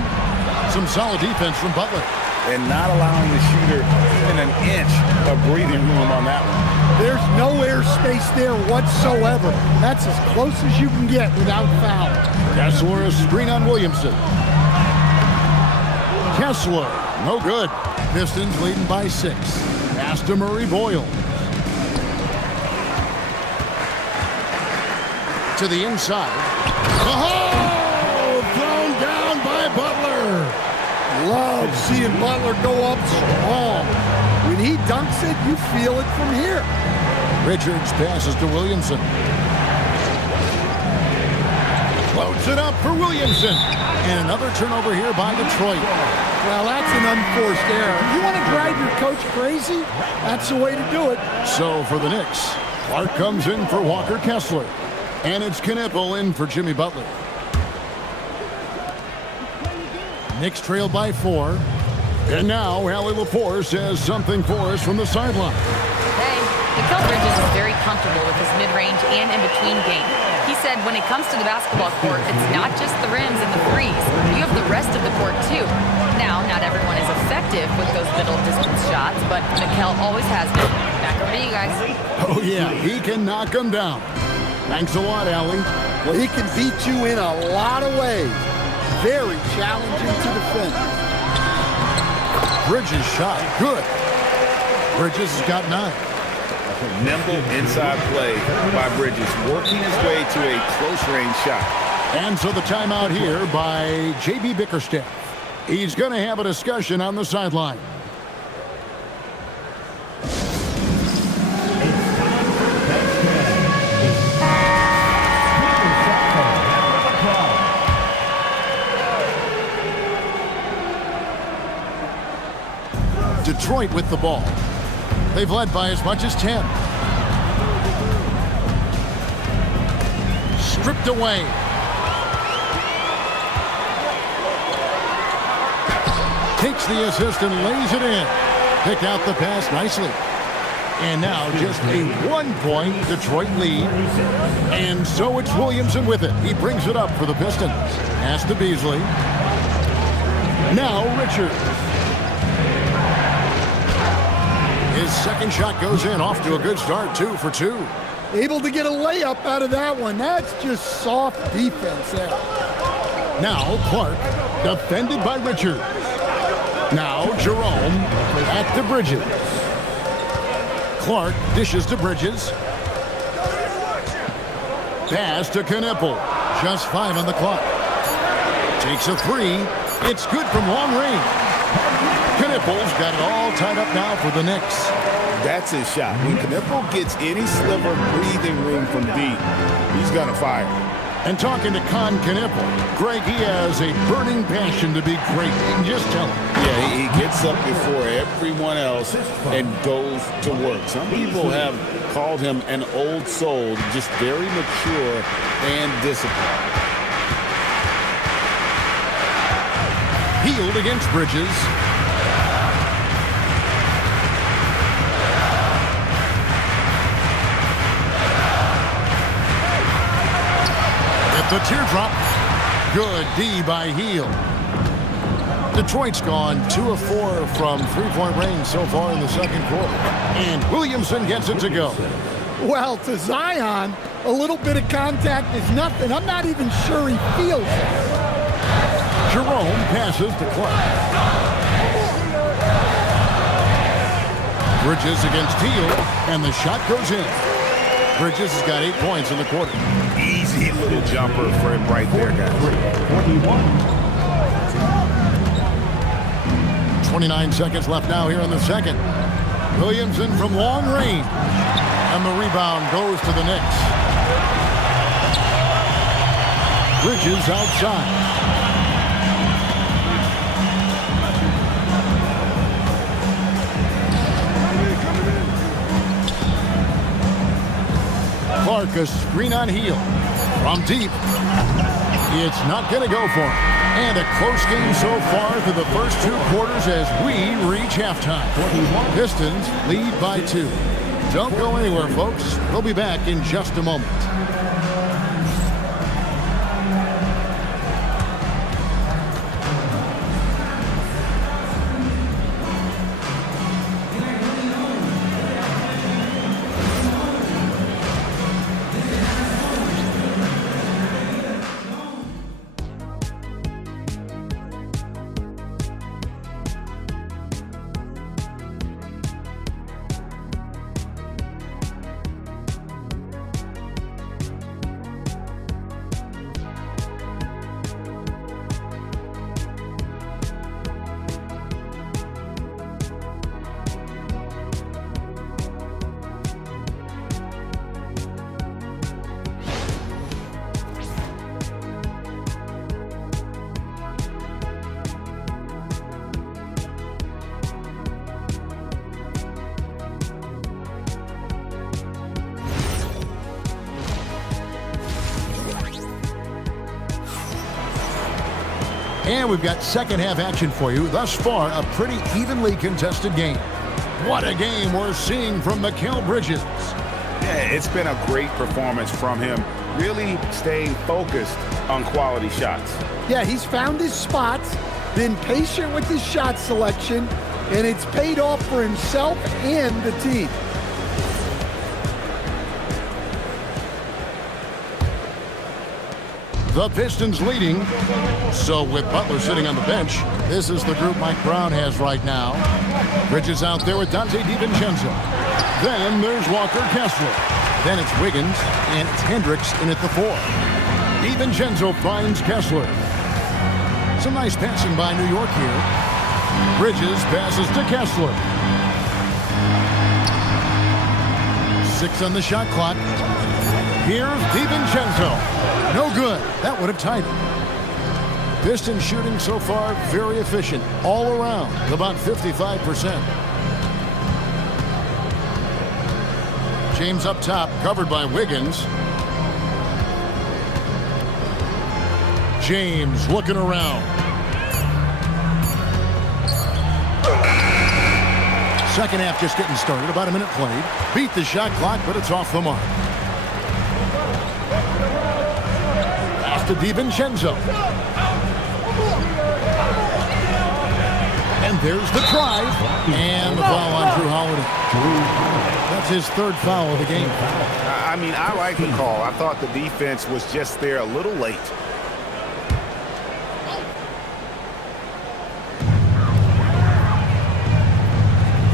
Some solid defense from Butler. And not allowing the shooter even an inch of breathing room on that one. There's no airspace there whatsoever. That's as close as you can get without foul. Kessler, a screen on Williamson. Kessler, no good. Pistons leading by 6. Pass to Murray Boyle. To the inside. Oh! Thrown down by Butler. Love seeing Butler go up strong. When he dunks it, you feel it from here. Richards passes to Williamson. Floats it up for Williamson. And another turnover here by Detroit. Well, that's an unforced error. You want to drive your coach crazy? That's the way to do it. So for the Knicks, Clark comes in for Walker Kessler. And it's Knippel in for Jimmy Butler. Knicks trail by 4. And now Allie LaForce says something for us from the sideline. Hey, Mikal Bridges is very comfortable with his mid-range and in-between game. He said when it comes to the basketball court, it's not just the rims and the threes. You have the rest of the court, too. Now, not everyone is effective with those middle-distance shots, but Mikal always has been. Back over to you guys. Oh, yeah, he can knock them down. Thanks a lot, Allie. Well, he can beat you in a lot of ways. Very challenging to defend. Bridges shot. Good. Bridges has got 9. Nimble inside play by Bridges, working his way to a close-range shot. And so the timeout here by J.B. Bickerstaff. He's going to have a discussion on the sideline. Detroit with the ball. They've led by as much as 10. Stripped away. Takes the assist and lays it in. Picked out the pass nicely. And now just a 1-point Detroit lead. And so it's Williamson with it. He brings it up for the Pistons. Pass to Beasley. Now Richards. His second shot goes in, off to a good start, 2 for 2. Able to get a layup out of that one. That's just soft defense there. Now Clark, defended by Richards. Now Jerome, back to Bridges. Clark dishes to Bridges. Pass to Knippel. Just 5 on the clock. Takes a 3. It's good from long range. Knippel's got it all tied up now for the Knicks. That's his shot. When Knippel gets any sliver breathing room from deep, he's going to fire. And talking to Con Knippel, Greg, he has a burning passion to be great. You can just tell him. Yeah, he gets up before everyone else and goes to work. Some people have called him an old soul, just very mature and disciplined. Hield against Bridges. The teardrop. Good D by Heel. Detroit's gone 2 of 4 from three-point range so far in the second quarter. And Williamson gets it to go. Well, to Zion, a little bit of contact is nothing. I'm not even sure he feels it. Jerome passes to Clark. Bridges against Teal, and the shot goes in. Bridges has got 8 points in the quarter. Easy little jumper for him right there, guys. 29 seconds left now here in the second. Williamson from long range. And the rebound goes to the Knicks. Bridges outside. Clark, a screen on Heel. From deep. It's not going to go for him. And a close game so far through the first 2 quarters as we reach halftime. Pistons lead by 2. Don't go anywhere, folks. We'll be back in just a moment. And we've got second half action for you. Thus far, a pretty evenly contested game. What a game we're seeing from Mikal Bridges. Yeah, it's been a great performance from him. Really staying focused on quality shots. Yeah, he's found his spots, been patient with his shot selection, and it's paid off for himself and the team. The Pistons leading. So with Butler sitting on the bench, this is the group Mike Brown has right now. Bridges out there with Dante DiVincenzo. Then there's Walker Kessler. Then it's Wiggins, and it's Hendricks in at the 4. DiVincenzo finds Kessler. Some nice passing by New York here. Bridges passes to Kessler. 6 on the shot clock. Here's DiVincenzo. No good. That would have tied it. Pistons shooting so far very efficient all around, about 55%. James up top, covered by Wiggins. James looking around. Second half just getting started, about a minute played. Beat the shot clock, but it's off the mark. Pass to DiVincenzo. And there's the try. And the foul on Drew Holiday. That's his 3rd foul of the game. I mean, I like the call. I thought the defense was just there a little late.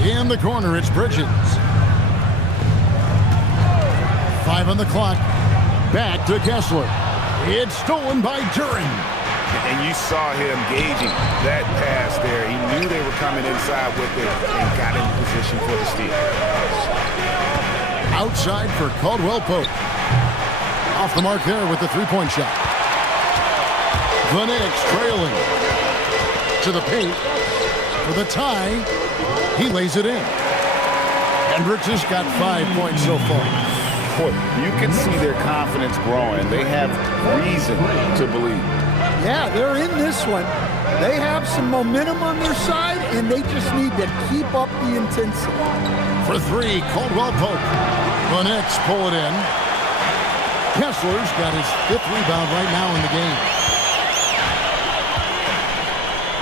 In the corner, it's Bridges. 5 on the clock. Back to Kessler. It's stolen by Duren. And you saw him gauging that pass there. He knew they were coming inside with it and got in position for the steal. Outside for Caldwell Pope. Off the mark there with the 3-point shot. The Knicks trailing. To the paint. For the tie. He lays it in. Hendricks has got 5 points so far. Boy, you can see their confidence growing. They have reason to believe. Yeah, they're in this one. They have some momentum on their side, and they just need to keep up the intensity. For 3, Caldwell Pope. The Knicks pull it in. Kessler's got his 5th rebound right now in the game.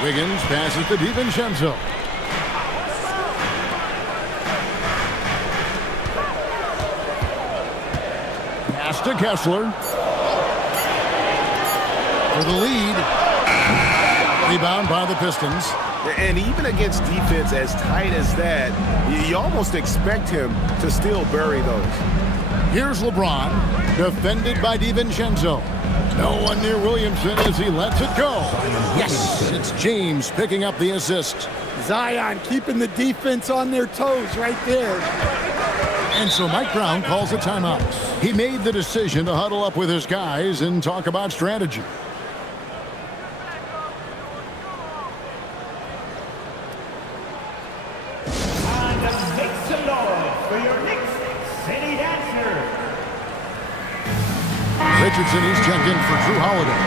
Wiggins passes to DiVincenzo. Pass to Kessler. For the lead. Rebound by the Pistons. And even against defense as tight as that, you almost expect him to still bury those. Here's LeBron, defended by DiVincenzo. No one near Williamson as he lets it go. Yes, it's James picking up the assist. Zion keeping the defense on their toes right there. And so Mike Brown calls a timeout. He made the decision to huddle up with his guys and talk about strategy. Richardson, he's checked in for Drew Holiday.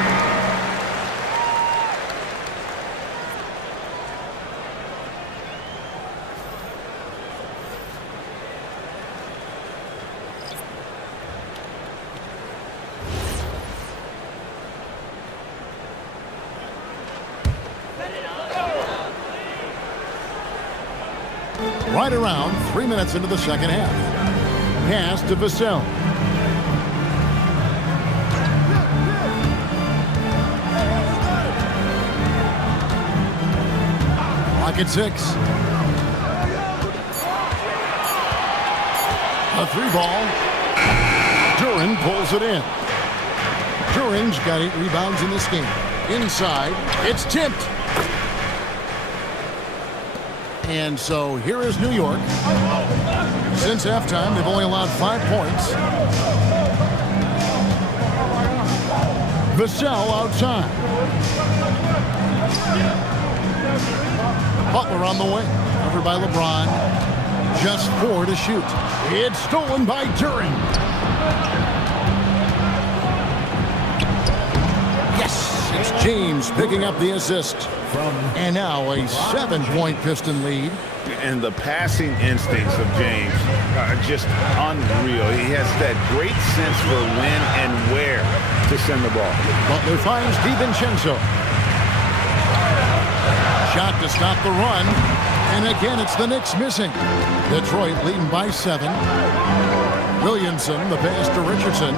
Right around 3 minutes into the second half. Pass to Vassell. At 6. A 3-ball. Duren pulls it in. Duren's got 8 rebounds in this game. Inside, it's tipped. And so here is New York. Since halftime, they've only allowed 5 points. Vassell outside. Butler on the wing, covered by LeBron. Just 4 to shoot. It's stolen by Duren. Yes, it's James picking up the assist. And now a 7-point Piston lead. And the passing instincts of James are just unreal. He has that great sense for when and where to send the ball. Butler finds DiVincenzo. Shot to stop the run. And again, it's the Knicks missing. Detroit leading by 7. Williamson, the pass to Richardson.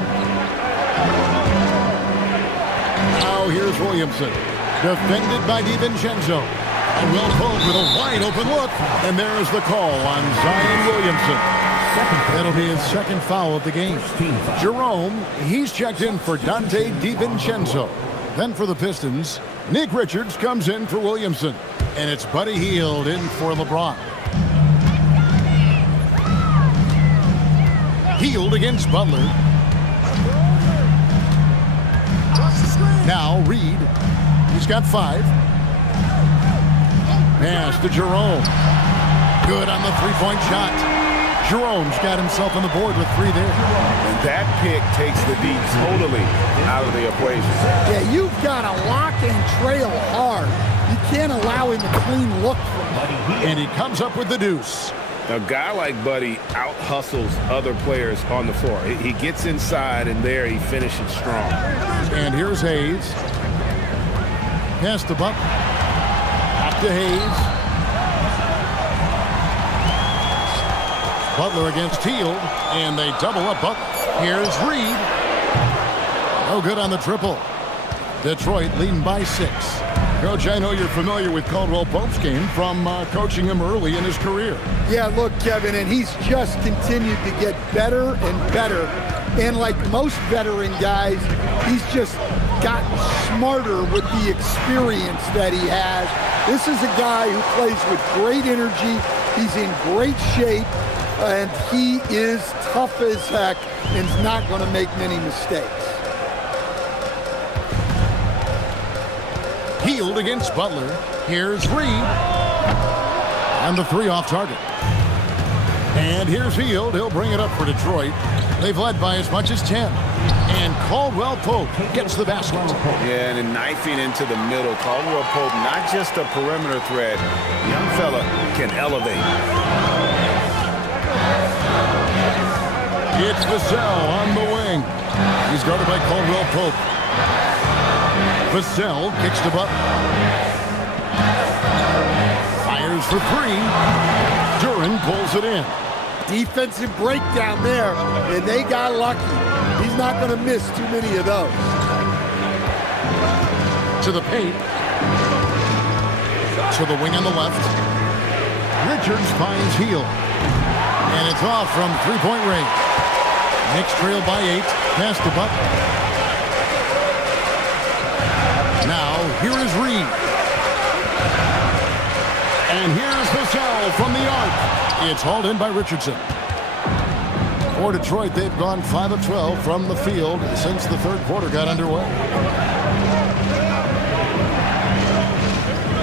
Now here's Williamson. Defended by DiVincenzo. And Will Pope with a wide open look. And there's the call on Zion Williamson. That'll be his 2nd foul of the game. Jerome, he's checked in for Dante DiVincenzo. Then for the Pistons, Nick Richards comes in for Williamson. And it's Buddy Hield in for LeBron. Hield against Butler. Now Reed. He's got 5. Pass to Jerome. Good on the 3-point shot. Jerome's got himself on the board with 3 there. And that pick takes the D totally out of the equation. Yeah, you've got to lock and trail hard. You can't allow him a clean look from Buddy. And he comes up with the deuce. A guy like Buddy out-hustles other players on the floor. He gets inside, and there he finishes strong. And here's Hayes. Pass to Butler. Back to Hayes. Butler against Hield, and they double up Butler. Here's Reed. No good on the triple. Detroit leading by 6. Coach, I know you're familiar with Caldwell Pope's game from coaching him early in his career. Yeah, look, Kevin, and he's just continued to get better and better. And like most veteran guys, he's just gotten smarter with the experience that he has. This is a guy who plays with great energy. He's in great shape, and he is tough as heck and is not going to make many mistakes. Hield against Butler. Here's Reed. And the 3 off target. And here's Hield. He'll bring it up for Detroit. They've led by as much as 10. And Caldwell Pope gets the basket. Yeah, and knifing into the middle. Caldwell Pope, not just a perimeter threat. Young fella can elevate. It's Vassell on the wing. He's guarded by Caldwell Pope. Vassell kicks to Butler. Fires for three. Duren pulls it in. Defensive breakdown there, and they got lucky. He's not going to miss too many of those. To the paint. To the wing on the left. Richards finds Hield. And it's off from three-point range. Knicks trail by 8. Pass to Butler. Now, here is Reed. And here's Vassell from the arc. It's hauled in by Richardson. For Detroit, they've gone 5 of 12 from the field since the third quarter got underway.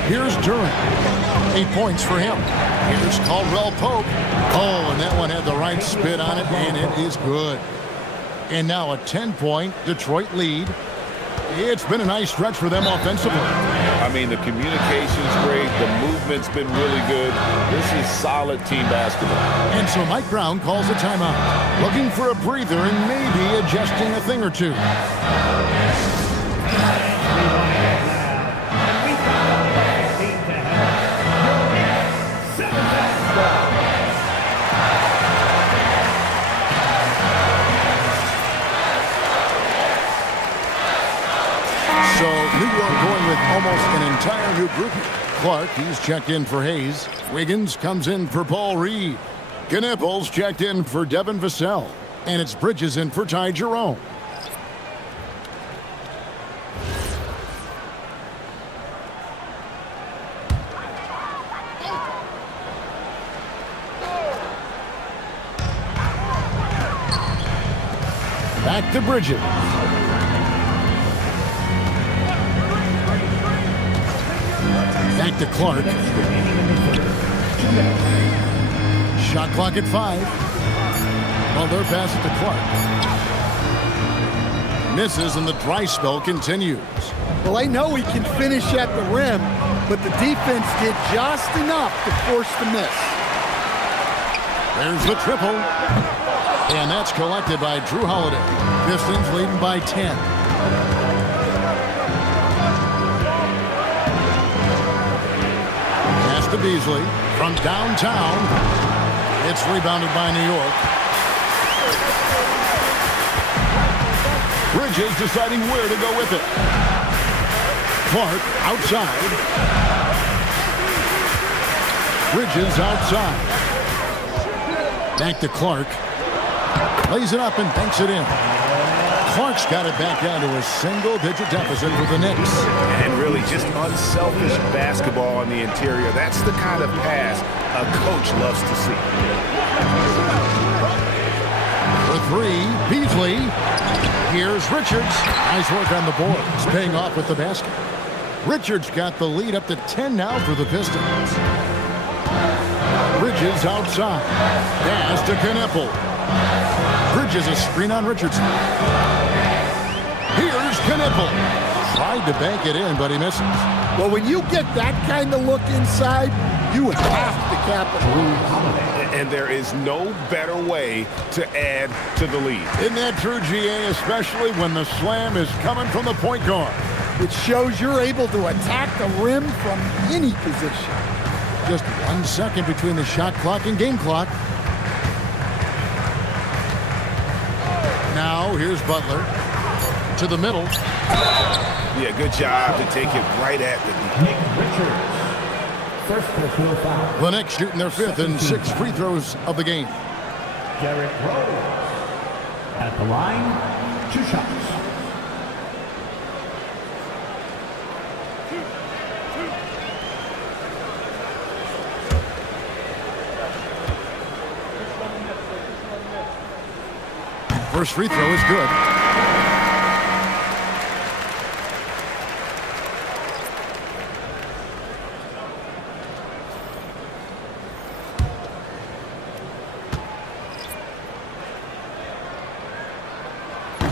Here's Duren. 8 points for him. Here's Caldwell Pope. Oh, and that one had the right spin on it, and it is good. And now a 10-point Detroit lead. It's been a nice stretch for them offensively. I mean, the communication's great. The movement's been really good. This is solid team basketball. And so Mike Brown calls a timeout, looking for a breather and maybe adjusting a thing or two. So New York going with almost an entire new group. Clark, he's checked in for Hayes. Wiggins comes in for Paul Reed. Knipples checked in for Devin Vassell. And it's Bridges in for Ty Jerome. Back to Bridges. Back to Clark. Shot clock at 5. Well, they're passing to Clark. Misses and the dry spell continues. Well, I know he can finish at the rim, but the defense did just enough to force the miss. There's the triple. And that's collected by Drew Holiday. Pistons leading by 10. Pass to Beasley from downtown. It's rebounded by New York. Bridges deciding where to go with it. Clark outside. Bridges outside. Back to Clark. Lays it up and banks it in. Clark's got it back down to a single-digit deficit for the Knicks. And really just unselfish basketball on the interior. That's the kind of pass a coach loves to see. For three, Beasley. Here's Richards. Nice work on the boards, paying off with the basket. Richards got the lead up to 10 now for the Pistons. Bridges outside. Pass to Knippel. Bridges a screen on Richardson. Here's Knippel. Tried to bank it in, but he misses. Well, when you get that kind of look inside, you have to capitalize. And there is no better way to add to the lead. Isn't that true, GA? Especially when the slam is coming from the point guard. It shows you're able to attack the rim from any position. Just 1 second between the shot clock and game clock. Now, here's Butler. To the middle. Yeah, good job to take it right at the Nick Richards. First personal foul. The Knicks shooting their 5th and 6th free throws of the game. Derrick Rose. At the line, 2 shots. First free throw is good.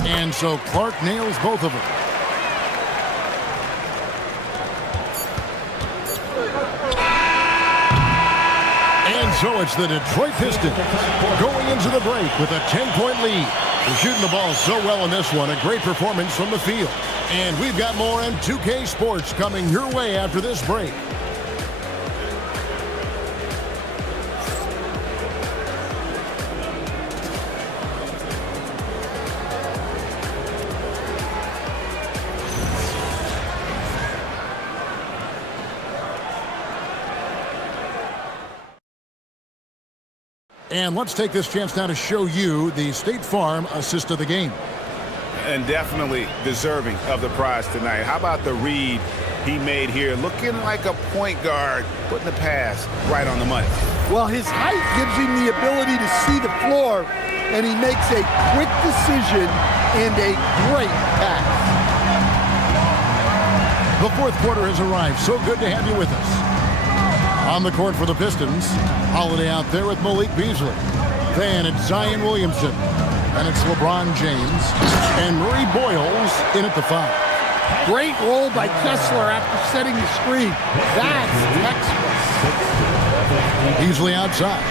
And so Clark nails both of them. And so it's the Detroit Pistons going into the break with a 10-point lead. They're shooting the ball so well in this one. A great performance from the field. And we've got more in 2K Sports coming your way after this break. And let's take this chance now to show you the State Farm assist of the game. And definitely deserving of the prize tonight. How about the read he made here? Looking like a point guard, putting the pass right on the money. Well, his height gives him the ability to see the floor, and he makes a quick decision and a great pass. The fourth quarter has arrived. So good to have you with us. On the court for the Pistons, Holiday out there with Malik Beasley. Then it's Zion Williamson. And it's LeBron James. And Murray Boyles in at the 5. Great roll by Kessler after setting the screen. That's textbook. Beasley outside.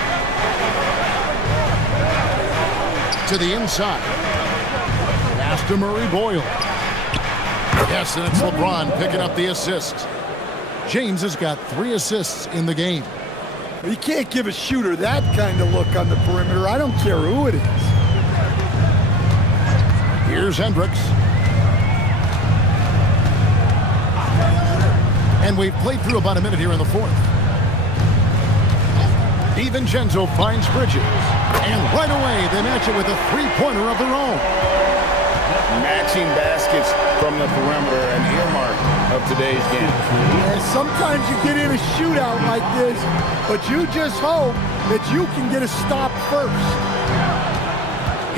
To the inside. Pass to Murray Boyles. Yes, and it's LeBron picking up the assist. James has got 3 assists in the game. You can't give a shooter that kind of look on the perimeter. I don't care who it is. Here's Hendricks. And we've played through about a minute here in the fourth. DiVincenzo finds Bridges. And right away, they match it with a three-pointer of their own. Matching baskets from the perimeter, an earmark of today's game. Yeah, sometimes you get in a shootout like this, but you just hope that you can get a stop first.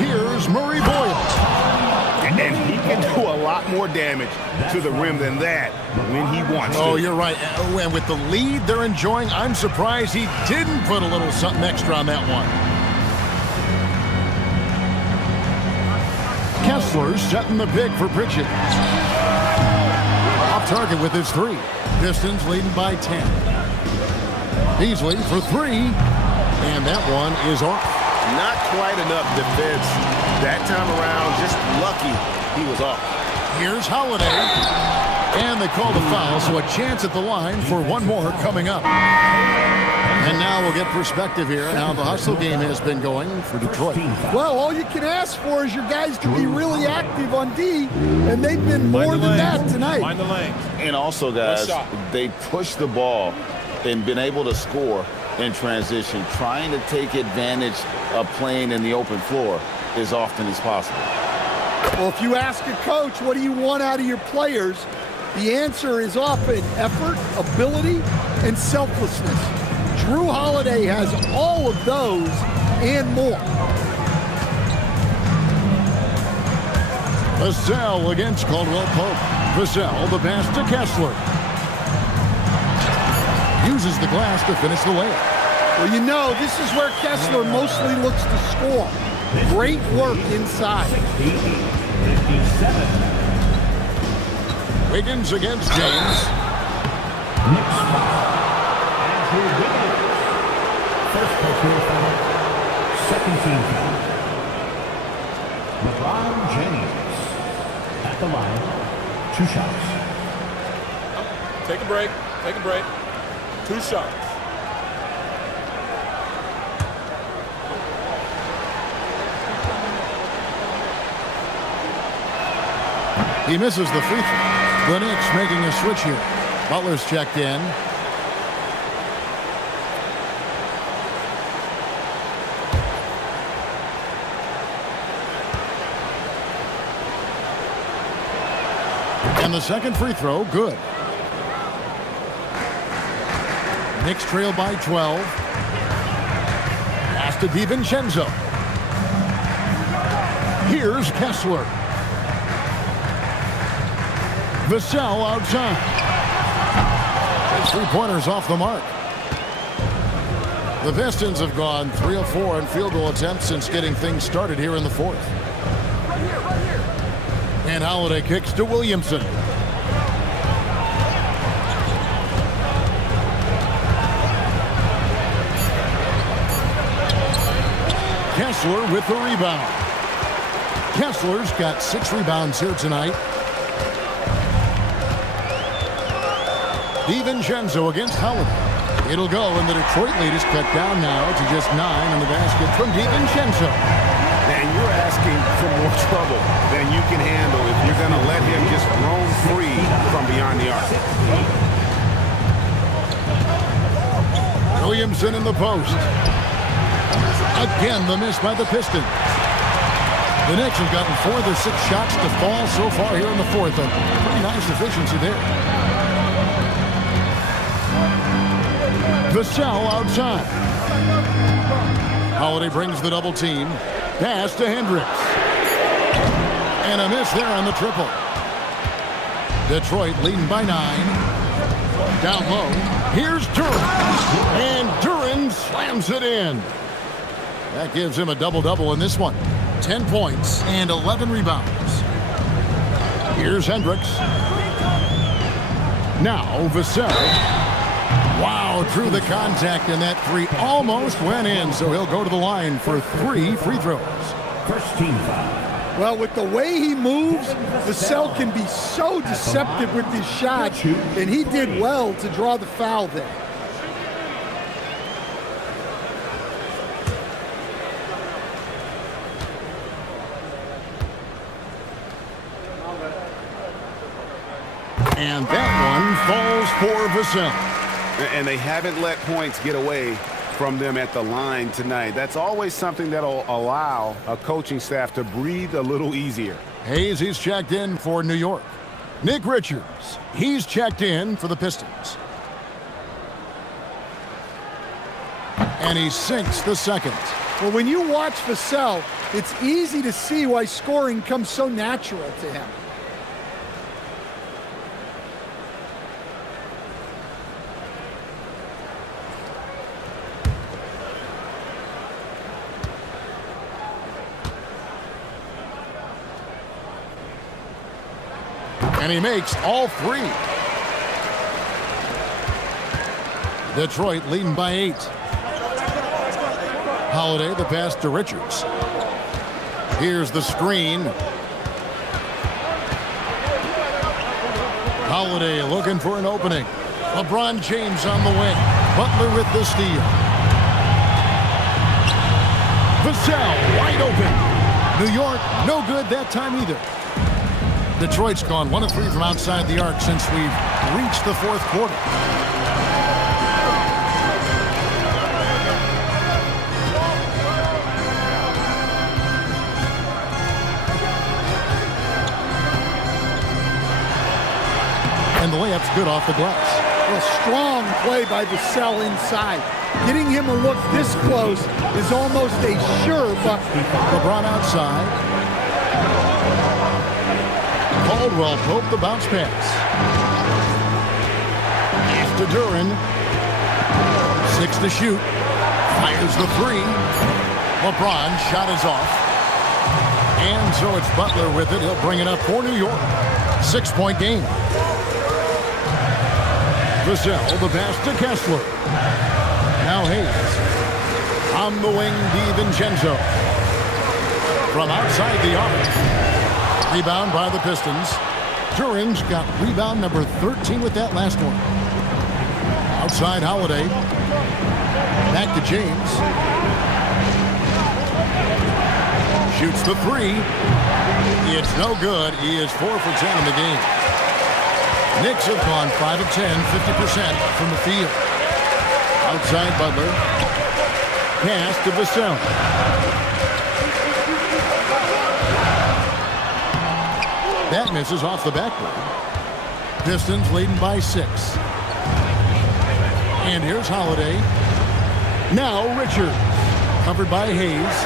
Here's Murray Boyles. And he can do a lot more damage to the rim than that when he wants to. Oh, you're right. And with the lead they're enjoying, I'm surprised he didn't put a little something extra on that one. Kessler setting the pick for Pritchett. Off target with his 3. Pistons leading by 10. Beasley for 3. And that one is off. Not quite enough defense that time around. Just lucky he was off. Here's Holiday. And they call the foul, so a chance at the line for one more coming up. And now we'll get perspective here on how the hustle game has been going for Detroit. Well, all you can ask for is your guys to be really active on D, and they've been more than that tonight. Mind the lane. And also, guys, they push the ball and been able to score in transition, trying to take advantage of playing in the open floor as often as possible. Well, if you ask a coach, what do you want out of your players? The answer is often effort, ability, and selflessness. Drew Holiday has all of those and more. Vassell against Caldwell Pope. Vassell, the pass to Kessler. Uses the glass to finish the layup. Well, you know, this is where Kessler mostly looks to score. Great work inside. Wiggins against James. First personal foul, second team foul. LeBron James at the line, 2 shots. Take a break. Take a break. 2 shots. He misses the free throw. The Knicks making a switch here. Butler's checked in. And the second free throw, good. Knicks trail by 12. Pass to DiVincenzo. Here's Kessler. Vassell outside. His three-pointers off the mark. The Pistons have gone 3 of 4 in field goal attempts since getting things started here in the fourth. And Holiday kicks to Williamson. Kessler with the rebound. Kessler's got 6 rebounds here tonight. DiVincenzo against Holiday. It'll go, and the Detroit lead is cut down now to just 9 on the basket from DiVincenzo. And you're asking for more trouble than you can handle if you're going to let him just roam free from beyond the arc. Williamson in the post. Again, the miss by the Pistons. The Knicks have gotten 4 of their 6 shots to fall so far here in the fourth. A pretty nice efficiency there. Vassell outside. Holiday brings the double team. Pass to Hendricks. And a miss there on the triple. Detroit leading by 9. Down low. Here's Duren. And Duren slams it in. That gives him a double-double in this one. 10 points and 11 rebounds. Here's Hendricks. Now Vassell. Wow, through the contact, and that 3 almost went in, so he'll go to the line for 3 free throws. First team foul. Well, with the way he moves, Vassell can be so deceptive with his shot, and he did well to draw the foul there. And that one falls for Vassell. And they haven't let points get away from them at the line tonight. That's always something that'll allow a coaching staff to breathe a little easier. Hayes, he's checked in for New York. Nick Richards, he's checked in for the Pistons. And he sinks the second. Well, when you watch Vassell, it's easy to see why scoring comes so natural to him. And he makes all 3. Detroit leading by 8. Holiday, the pass to Richards. Here's the screen. Holiday looking for an opening. LeBron James on the wing. Butler with the steal. Vassell wide open. New York, no good that time either. Detroit's gone 1 of 3 from outside the arc since we've reached the fourth quarter. And the layup's good off the glass. A strong play by Vassell inside. Getting him a look this close is almost a sure bucket. LeBron outside. Caldwell poked the bounce pass. After Duren. 6 to shoot. Fires the 3. LeBron shot is off. And so it's Butler with it. He'll bring it up for New York. 6-point game. Vassell, the pass to Kessler. Now Hayes. On the wing, DiVincenzo. From outside the arc. Rebound by the Pistons. Duren's got rebound number 13 with that last one. Outside Holiday. Back to James. Shoots the 3. It's no good. He is 4 for 10 in the game. Knicks have gone 5 of 10, 50% from the field. Outside Butler. Pass to Vassell. That misses off the backboard. Pistons leading by 6. And here's Holiday. Now Richards. Covered by Hayes.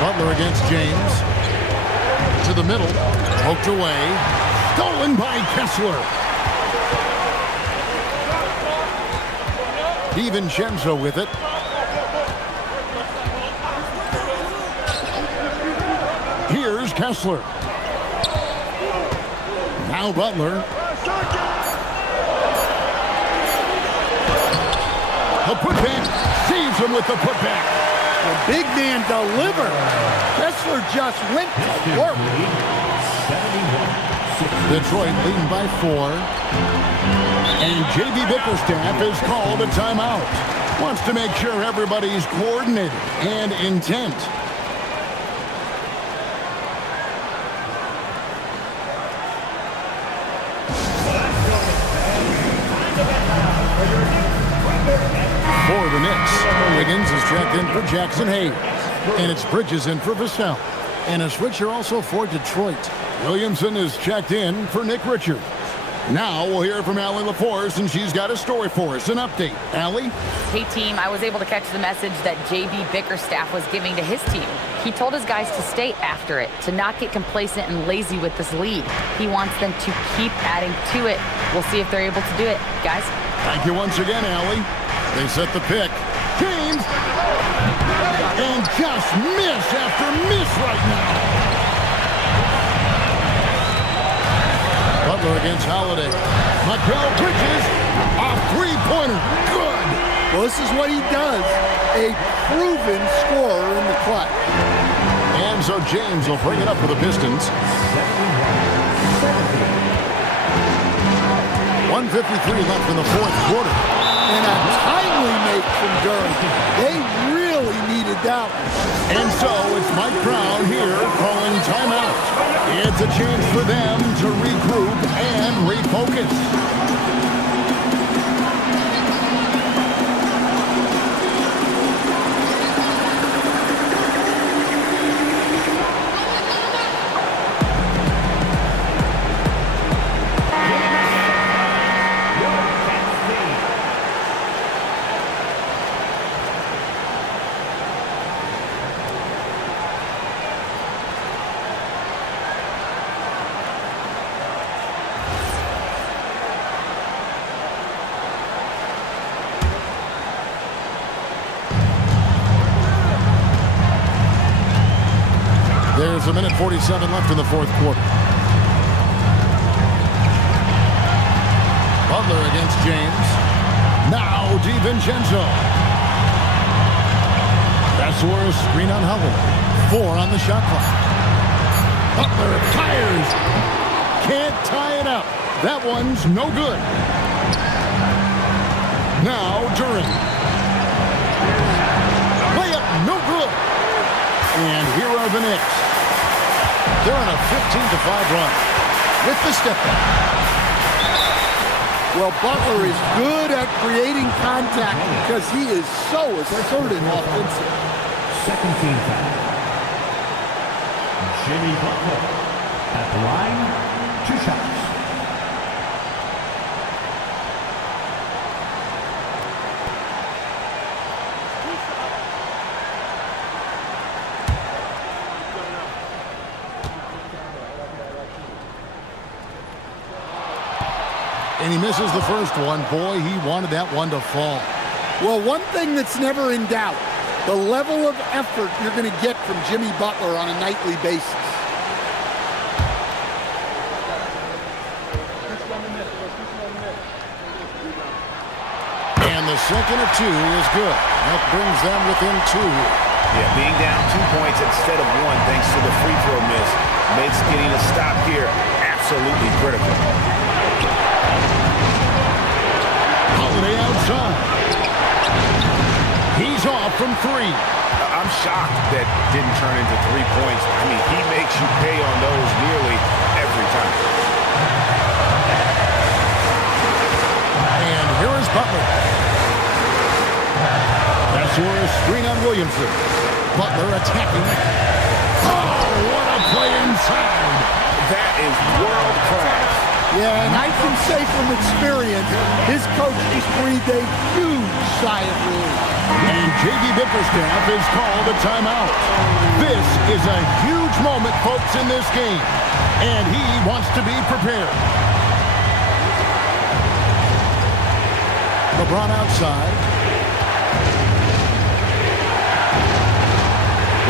Butler against James. To the middle. Poked away. Stolen by Kessler. DiVincenzo with it. Here's Kessler. Now Butler. A putback. Saves him with the putback. The big man delivered. Kessler just went to work. Detroit leading by 4. And J.B. Bickerstaff has called a timeout. Wants to make sure everybody's coordinated and intent. For the Knicks, Wiggins is checked in for Jackson Hayes. And it's Bridges in for Vassell. And a switcher also for Detroit. Williamson is checked in for Nick Richards. Now we'll hear from Allie LaForce, and she's got a story for us. An update. Allie? Hey, team, I was able to catch the message that J.B. Bickerstaff was giving to his team. He told his guys to stay after it, to not get complacent and lazy with this lead. He wants them to keep adding to it. We'll see if they're able to do it. Guys? Thank you once again, Allie. They set the pick. James! And just miss after miss right now. Butler against Holiday. Mikal Bridges, a three-pointer. Good. Well, this is what he does. A proven scorer in the clutch. And so James will bring it up for the Pistons. 1:53 left in the fourth quarter. And a timely make from Durham. They really needed that one. And so it's Mike Brown here calling timeout. It's a chance for them to regroup and refocus. There's a minute 47 left in the fourth quarter. Butler against James. Now DiVincenzo. That's where a screen on Hubble. 4 on the shot clock. Butler fires. Can't tie it up. That one's no good. Now Duren. Layup no good. And here are the Knicks. They're on a 15-5 run with the step back. Well, Butler is good at creating contact because he is so assertive offensively. Second team foul. Jimmy Butler at the line, 2 shots. And he misses the first one. Boy, he wanted that one to fall. Well, one thing that's never in doubt, the level of effort you're going to get from Jimmy Butler on a nightly basis. And the second of 2 is good. That brings them within 2 here. Yeah, being down 2 points instead of 1 thanks to the free throw miss makes getting a stop here absolutely critical. Holiday outside. He's off from 3. I'm shocked that didn't turn into 3 points. I mean, he makes you pay on those nearly every time. And here is Butler. That's where a screen on Williamson. Butler attacking. Oh, what a play inside. That is world class. Yeah, and I can say from experience, his coach just breathed a huge sigh of relief. And J.B. Bickerstaff has called a timeout. This is a huge moment, folks, in this game. And he wants to be prepared. LeBron outside.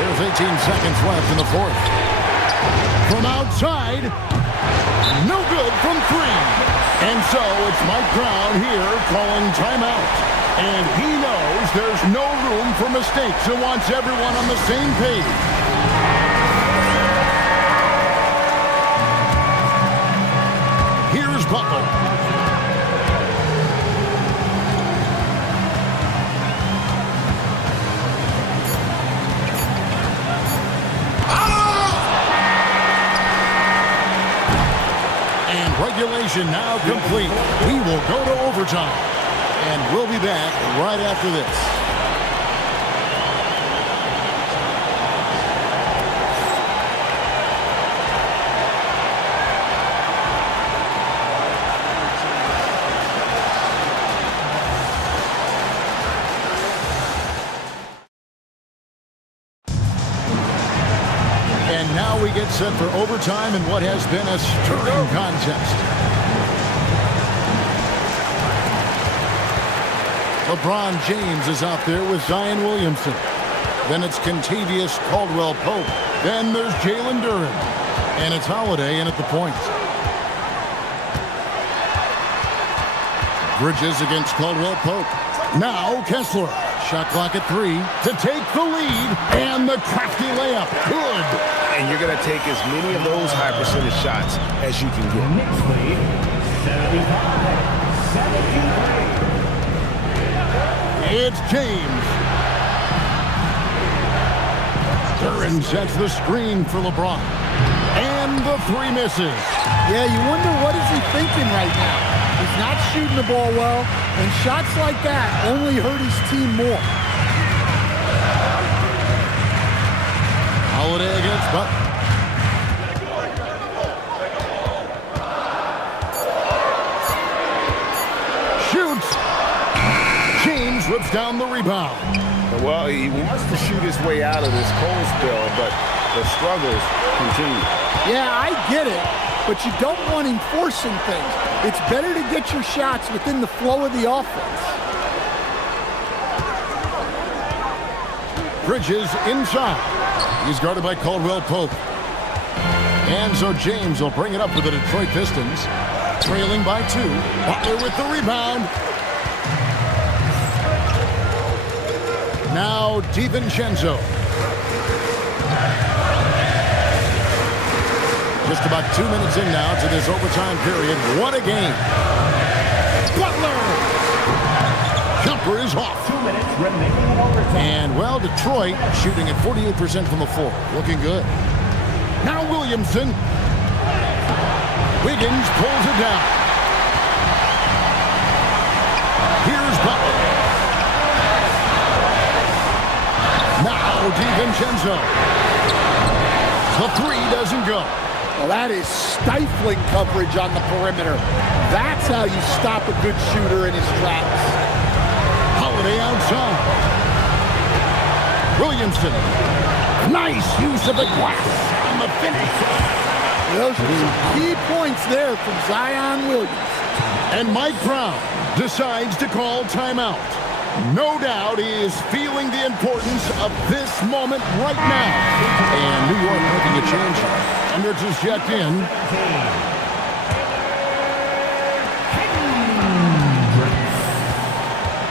There's 18 seconds left in the fourth. From outside. No good from 3. And so it's Mike Brown here calling timeout. And he knows there's no room for mistakes and wants everyone on the same page. Here's Butler. And regulation now complete. We will go to overtime. And we'll be back right after this. And now we get set for overtime in what has been a stirring contest. LeBron James is out there with Zion Williamson. Then it's Kentavious Caldwell-Pope. Then there's Jalen Duren. And it's Holiday in at the point. Bridges against Caldwell-Pope. Now Kessler. Shot clock at 3 to take the lead. And the crafty layup. Good. And you're going to take as many of those high percentage shots as you can get. Knicks lead 75-73. It's James. Duren sets the screen for LeBron. And the 3 misses. Yeah, you wonder what is he thinking right now. He's not shooting the ball well, and shots like that only hurt his team more. Holiday against Butler. Rips down the rebound. Well, he wants to shoot his way out of this cold spell, but the struggles continue. Yeah, I get it, but you don't want him forcing things. It's better to get your shots within the flow of the offense. Bridges inside. He's guarded by Caldwell-Pope. And so James will bring it up for the Detroit Pistons. Trailing by 2. Butler with the rebound. Now DiVincenzo. Just about 2 minutes in now to this overtime period. What a game. Butler. Jumper is off. 2 minutes remaining in overtime. And, well, Detroit shooting at 48% from the floor. Looking good. Now Williamson. Wiggins pulls it down. Here's Butler. Now DiVincenzo. The 3 doesn't go. Well, that is stifling coverage on the perimeter. That's how you stop a good shooter in his tracks. Holiday outside. Williamson. Nice use of the glass on the finish. Those are some key points there from Zion Williams. And Mike Brown decides to call timeout. No doubt he is feeling the importance of this moment right now. And New York making a change. Hendricks is checked in.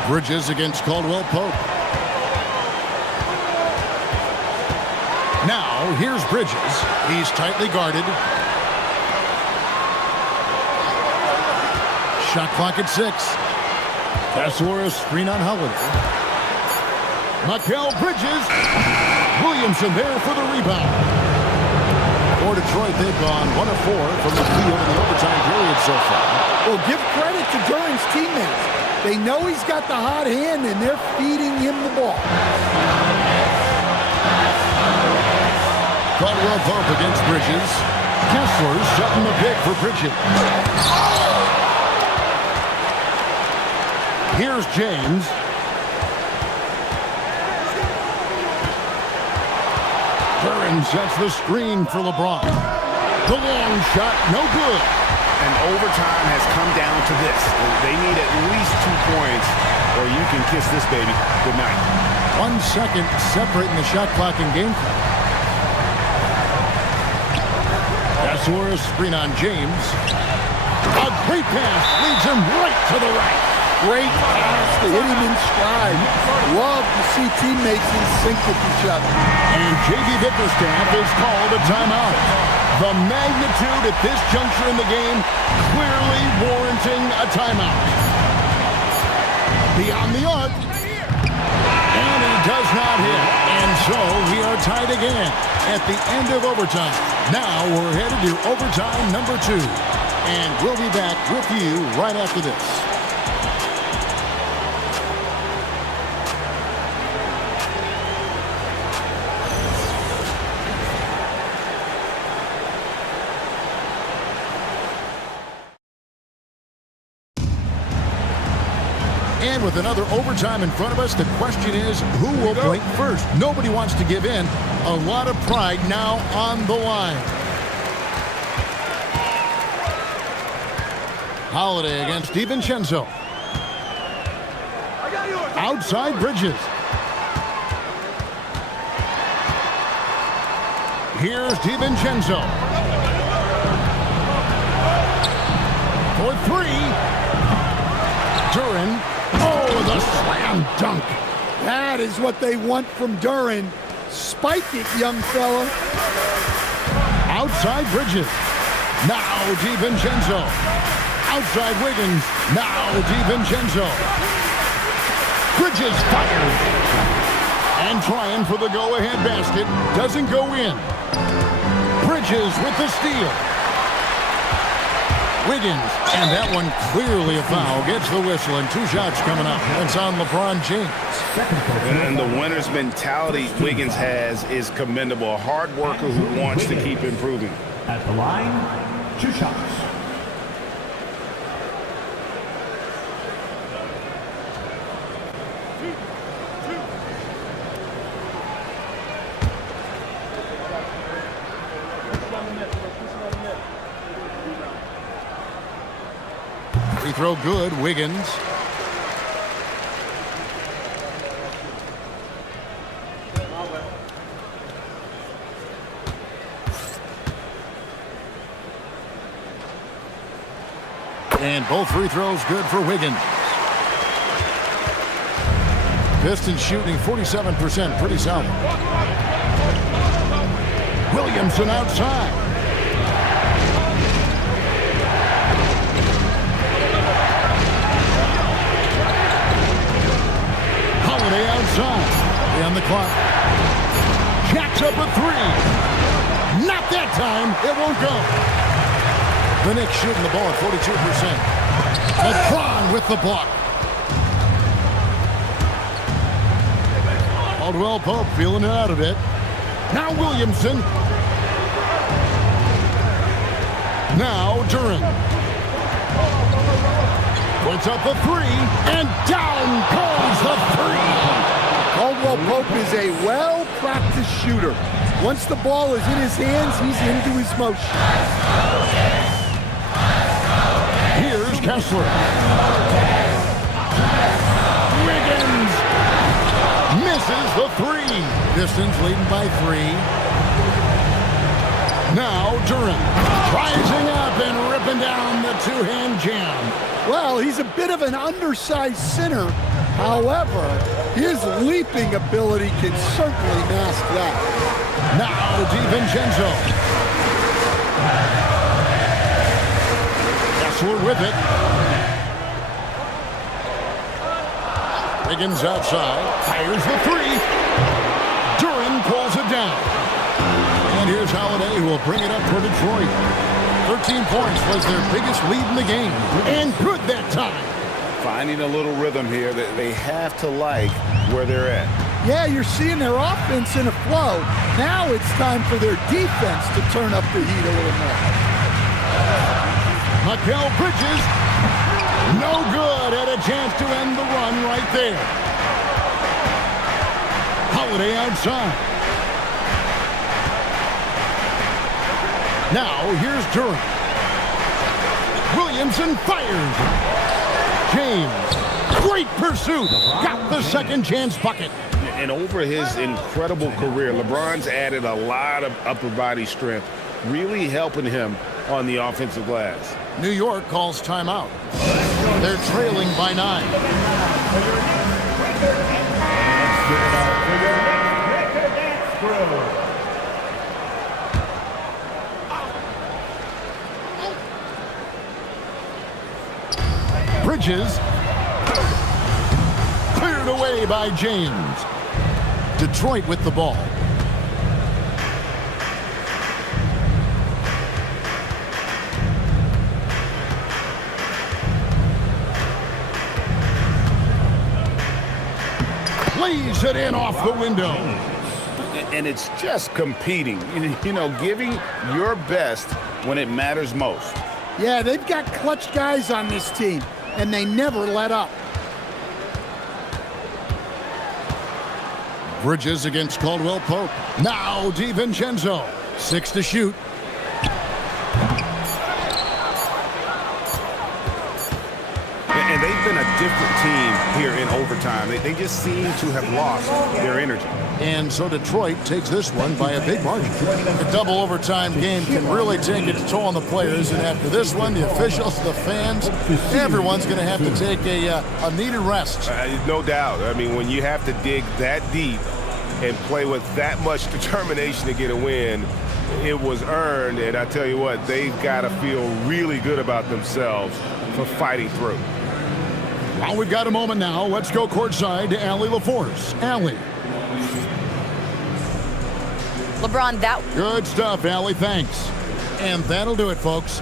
Bridges against Caldwell-Pope. Now, here's Bridges. He's tightly guarded. Shot clock at 6. Kessler screen on Holiday. Mikal Bridges. Williamson there for the rebound. For Detroit, they've gone 1 of 4 from the field in the overtime period so far. Well, give credit to Duren's teammates. They know he's got the hot hand, and they're feeding him the ball. Caldwell-Pope against Bridges. Kessler setting the pick for Bridges. Here's James. Duren sets the screen for LeBron. The long shot, no good. And overtime has come down to this. They need at least 2 points, or you can kiss this baby goodnight. 1 second separating the shot clock and game clock. Kessler screen on James. A great pass leads him right to the right. Great pass to hit him in stride. Love to see teammates in sync with each other. And J.B. Bickerstaff is called a timeout. The magnitude at this juncture in the game clearly warranting a timeout. Beyond the arc. And he does not hit. And so we are tied again at the end of overtime. Now we're headed to overtime number 2. And we'll be back with you right after this. And with another overtime in front of us, the question is, who will blink first? Nobody wants to give in. A lot of pride now on the line. Holiday against DiVincenzo. Outside Bridges. Here's DiVincenzo. For 3. Duren. Oh, the slam dunk. That is what they want from Duren. Spike it, young fella. Outside Bridges. Now DiVincenzo. Outside Wiggins. Now DiVincenzo. Bridges fired. And trying for the go-ahead basket. Doesn't go in. Bridges with the steal. Wiggins, and that one clearly a foul. Gets the whistle, and 2 shots coming up. It's on LeBron James. And the winner's mentality Wiggins has is commendable. A hard worker who wants to keep improving. At the line, 2 shots. Free throw good, Wiggins. And both free throws good for Wiggins. Pistons shooting 47%, pretty solid. Williamson outside. Holiday outside. On the clock. Jacks up a 3. Not that time. It won't go. The Knicks shooting the ball at 42%. LeBron with the block. Caldwell Pope feeling it out a bit. Now Williamson. Now Duren. Puts up a 3, and down goes the 3. Caldwell Pope is a well-practiced shooter. Once the ball is in his hands, he's into his motion. Here's Kessler. Wiggins misses the 3. Pistons leading by 3. Now Duren rising up and ripping down the 2-hand jam. Well, he's a bit of an undersized center. However, his leaping ability can certainly mask that. Now DiVincenzo. Kessler with it. Wiggins outside. Fires the 3. Duren pulls it down. And here's Holiday, who will bring it up for Detroit. 13 points was their biggest lead in the game. And good that time. Finding a little rhythm here that they have to like where they're at. Yeah, you're seeing their offense in a flow. Now it's time for their defense to turn up the heat a little more. Mikal Bridges, no good. Had a chance to end the run right there. Holiday outside. Now here's Duren. Williamson fires. James, great pursuit. Got the second chance bucket. And over his incredible career, LeBron's added a lot of upper body strength, really helping him on the offensive glass. New York calls timeout. They're trailing by 9. Bridges. Cleared away by James. Detroit with the ball. Plays it in off the window. And it's just competing, you know, giving your best when it matters most. Yeah, they've got clutch guys on this team, and they never let up. Bridges against Caldwell Pope. Now DiVincenzo. 6 to shoot. And they've been a different team here in overtime. They just seem to have lost their energy. And so Detroit takes this one by a big margin. A double overtime game can really take its toll on the players. And after this one, the officials, the fans, everyone's going to have to take a needed rest. No doubt. I mean, when you have to dig that deep and play with that much determination to get a win, it was earned. And I tell you what, they've got to feel really good about themselves for fighting through. Well, we've got a moment now. Let's go courtside to Allie LaForce. Allie. LeBron, that... Good stuff, Allie. Thanks. And that'll do it, folks.